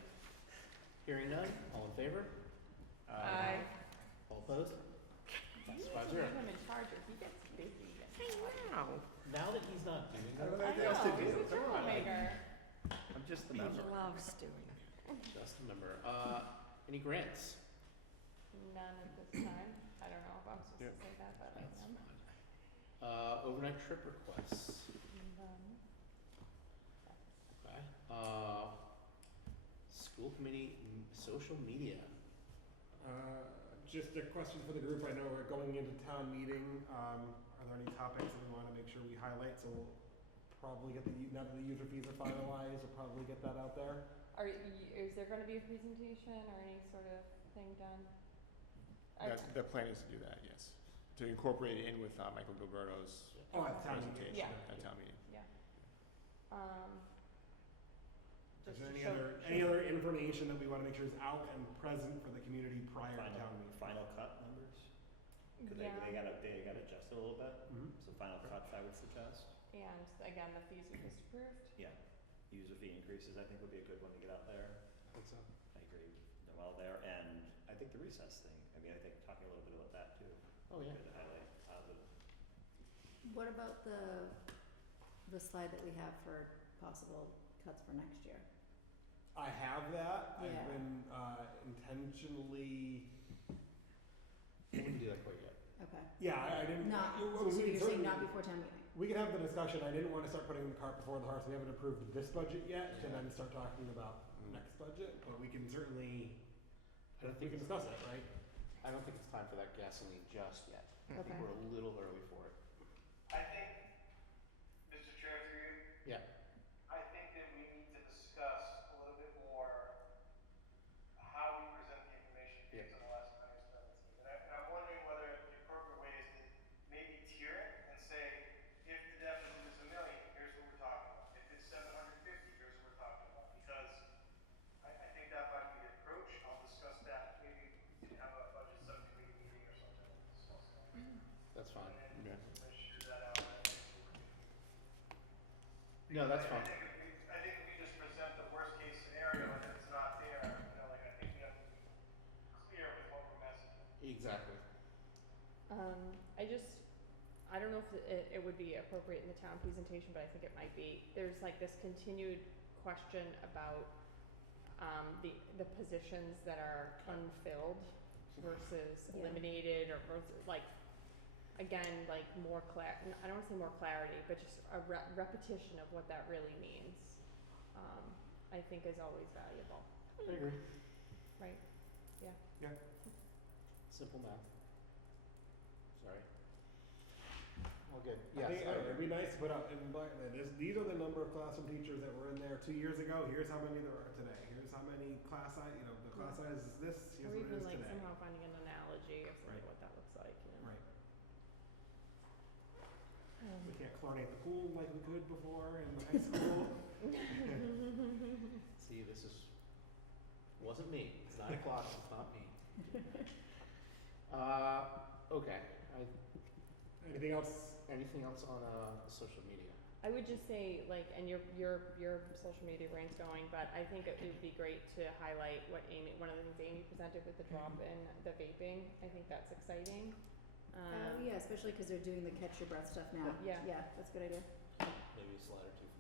Hearing none, all in favor? Aye. All opposed? Passes 5-0. Leave him in charge or he gets busy. Now that he's not doing I that, know, he has to do he's it. a troublemaker. I'm just the member. loves doing Just a member. Any grants? None at this time. I don't know if I'm supposed to say that, but I am. Overnight trip requests. None. Okay. School committee social media. Just a question for the group. I know we're going into town meeting. Are there any topics that we want to make sure we highlight? So we'll probably get now that the user fees are finalized, we'll probably get that out there. Is there going to be a presentation or any sort of thing done? The plan is to do that, yes. To incorporate it in with Michael Gilberto's at town meeting. presentation Yeah. at town meeting. Yeah. Is Just there to any other information that we want to make sure is out and present for the community prior to town meeting? Final cut numbers? Cause Yeah. they got adjusted a little bit. Mhm. So final cuts, I would suggest. And again, the fees we just approved. Yeah. User fee increases, I think, would be a good one to get out there. What's up? I agree with Noel there, and I think the recess thing. I mean, I think talking a little bit about that too. Oh, yeah. Good to highlight positive. What about the slide that we have for possible cuts for next year? I have that. Yeah. I've been intentionally. We didn't do that quite yet. Okay. Yeah, I didn't. Not, we so can you're saying certainly- not before town meeting? We can have the discussion. I didn't want to start putting the cart before the horse. We haven't approved this budget yet, and then start talking about next budget. But we can certainly. We can discuss it, right? I don't think it's time for that gasoline just yet. I think Okay. we're a little early for it. I think, Mr. That's fine. Okay. No, that's fine. I think if we just present the worst case scenario and it's not there, you know, like I think we have to be clear with what we're messaging. Exactly. I don't know if it would be appropriate in the town presentation, but I think it might be. There's like this continued question about the positions that are unfilled versus eliminated, or versus, like, again, like more I don't want to say more clarity, but just a repetition of what that really means, I think is always valuable. I agree. Right? Yeah. Yeah. Simple math. Sorry. All good. I think Yes. it'd be nice to put out in black, these are the number of classroom teachers that were in there 2 years ago, here's how many there are today, here's how many class size, you know, the class size is this, here's Or what it even is like today. somehow finding an analogy of something, Right. what that looks like, you know. Right. We can't chlorinate the pool like we could before in high school. See, this wasn't me. It's 9 o'clock. It's not me. Okay. Anything else? Anything else on social media? I would just say, like, and your social media brain's going, but I think it would be great to highlight what one of the things Amy presented with the drop in the vaping. I think that's exciting. Oh yeah, especially because they're doing the catch your breath stuff now. Yeah. Yeah, that's a good idea. Maybe a slide or two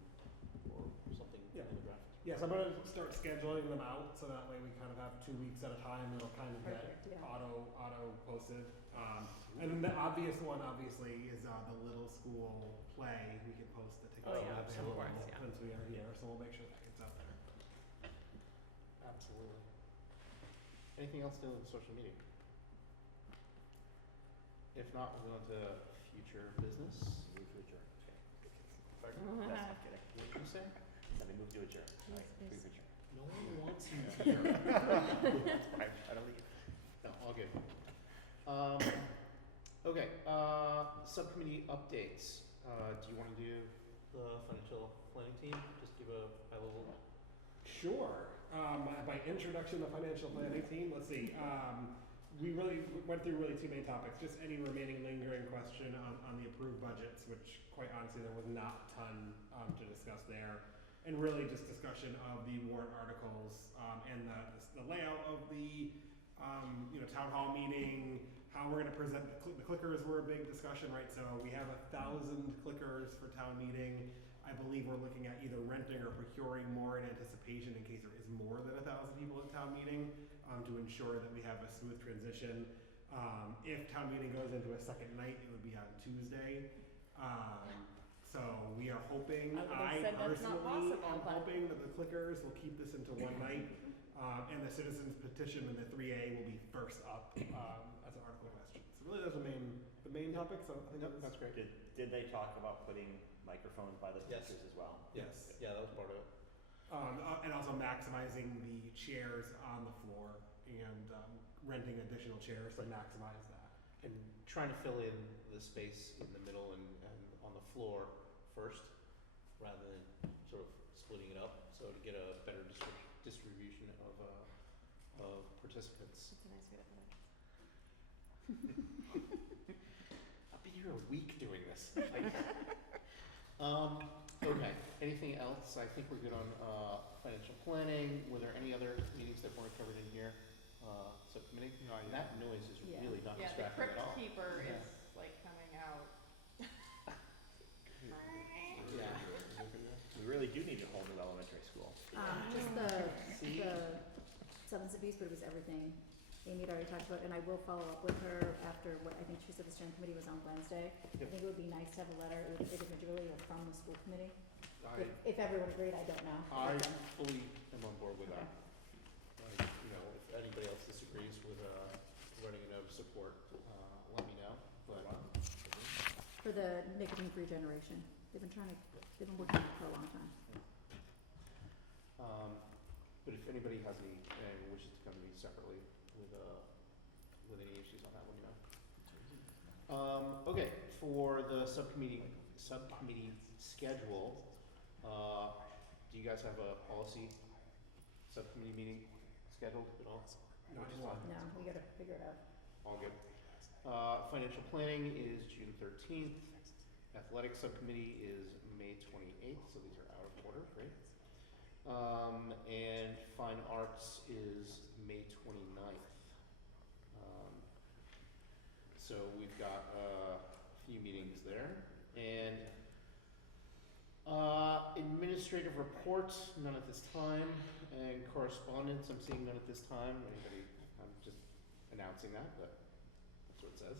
or something Yeah. in the graphic. Yes, I'm gonna start scheduling them out, so that way we kind of have 2 weeks at a time, it'll kind of Perfect, get yeah. auto posted. And then the obvious one, obviously, is the little school play, we can post the tickets Oh, yeah, are of available course, yeah. since we are here, so we'll make sure that gets out there. Absolutely. Anything else to do with social media? If not, we'll go into future business. Move to adjourn. Pardon? That's not kidding. What did you say? Let me move to adjourn. All right, Yes, please yes. adjourn. No one wants you here. That's fine. I don't leave. No, all good. Okay, subcommittee updates. Do you want to do the financial planning team? Just give a high level. Sure. By introduction to financial planning team, let's see. We really went through two main topics. Just any remaining lingering question on the approved budgets, which quite honestly there was not a ton to discuss there, and really just discussion of the warrant articles and the layout of the town hall meeting. How we're going to present the clickers were a big discussion, right? So we have 1,000 clickers for town meeting. I believe we're looking at either renting or procuring more in anticipation in case there is more than 1,000 people at town meeting to ensure that we have a smooth transition. If town meeting goes into a second night, it would be on Tuesday. So we are hoping, I personally am hoping that the clickers will keep this into one night. And the citizens petition and the 3A will be first up as an article question. So really those are the main topics. So I think That's great. Did they talk about putting microphones by the Yes. teachers as well? Yes. Yeah, that was part of it. And also maximizing the chairs on the floor and renting additional chairs to maximize that. And trying to fill in the space in the middle and on the floor first, rather than sort of splitting it up, so to get a better distribution of participants. That's a nice way to put it. I've been here a week doing this. Okay, anything else? I think we're good on financial planning. Were there any other meetings that weren't covered in here? Subcommittee? No, yeah. That noise is Yeah. really not Yeah, the distracting crypt at all. keeper Yeah. is like coming out. Yeah. We really do need a whole new elementary school. Just See? the substance abuse, but it was everything. Amy had already talked about, and I will follow up with her after what I think she said the steering committee was on Wednesday. I think it would be nice to have a letter either individually or from the school committee. If everyone agreed, I don't know. I fully am on board with that. If anybody else disagrees with writing a note of support, let me know. But For the nicotine-free generation. They've been working on it for a long time. but if anybody has any wishes to come to me separately with any issues on that, let me know. Okay, for the subcommittee schedule, do you guys have a policy subcommittee meeting scheduled at all? Not Which is one. fine. No, we gotta figure it out. All good. Financial planning is June 13th. Athletic subcommittee is May 28th, so these are out of order, right? And fine arts is May 29th. So we've got a few meetings there. And administrative reports, none at this time. And correspondence, I'm seeing none at this time. Anybody, I'm just announcing that, but that's what it says.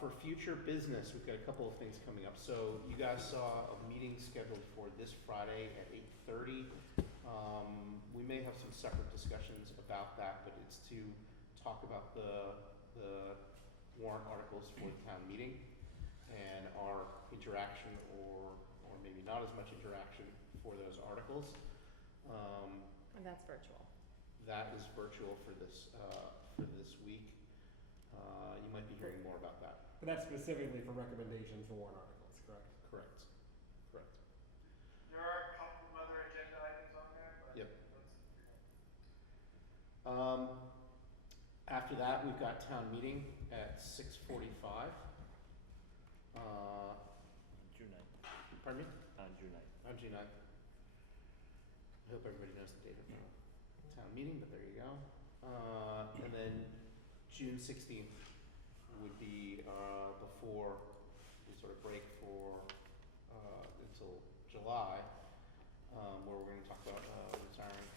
For future business, we've got a couple of things coming up. So you guys saw a meeting scheduled for this Friday at 8:30. We may have some separate discussions about that, but it's to talk about the warrant articles for the town meeting and our interaction or maybe not as much interaction for those articles. And that's virtual. That is virtual for this week. You might be hearing more about that. But that's specifically for recommendations for warrant articles, correct? Correct. Correct. There are a couple of other agenda items on there, but Yep. After that, we've got town meeting at 6:45. June 9th. Pardon me? On June 9th. On June 9th. I hope everybody knows the date of the town meeting, but there you go. And then June 16th would be before we sort of break for until July, where we're going to talk about retiring,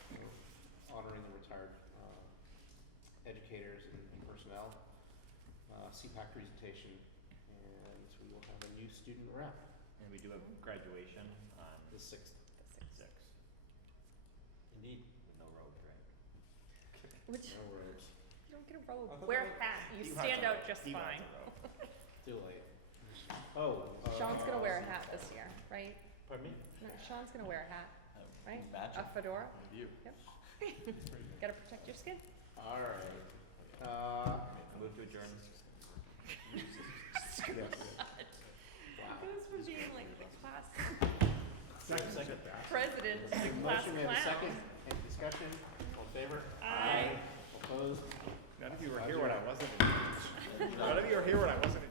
honoring the retired educators and personnel, CPAC presentation, and we will have a new student rep. And we do have graduation on The 6th. the 6th. Indeed. With no road, right? Which, No worries. you don't get a robe. I thought Wear a that hat. You He stand wants a out just he fine. wants a robe. Too late. Oh. Sean's gonna wear a hat this year, right? Pardon me? No, Sean's gonna wear a hat, right? Matching. A fedora. With you. Yep. Gotta protect your skin. All right. Move to adjourn. Yes. Wow. Goes from being like the class Second. president to the class Motion and a clown. second. Any discussion? All in favor? Aye. Opposed? None of you were here when I wasn't. None of you were here when I wasn't.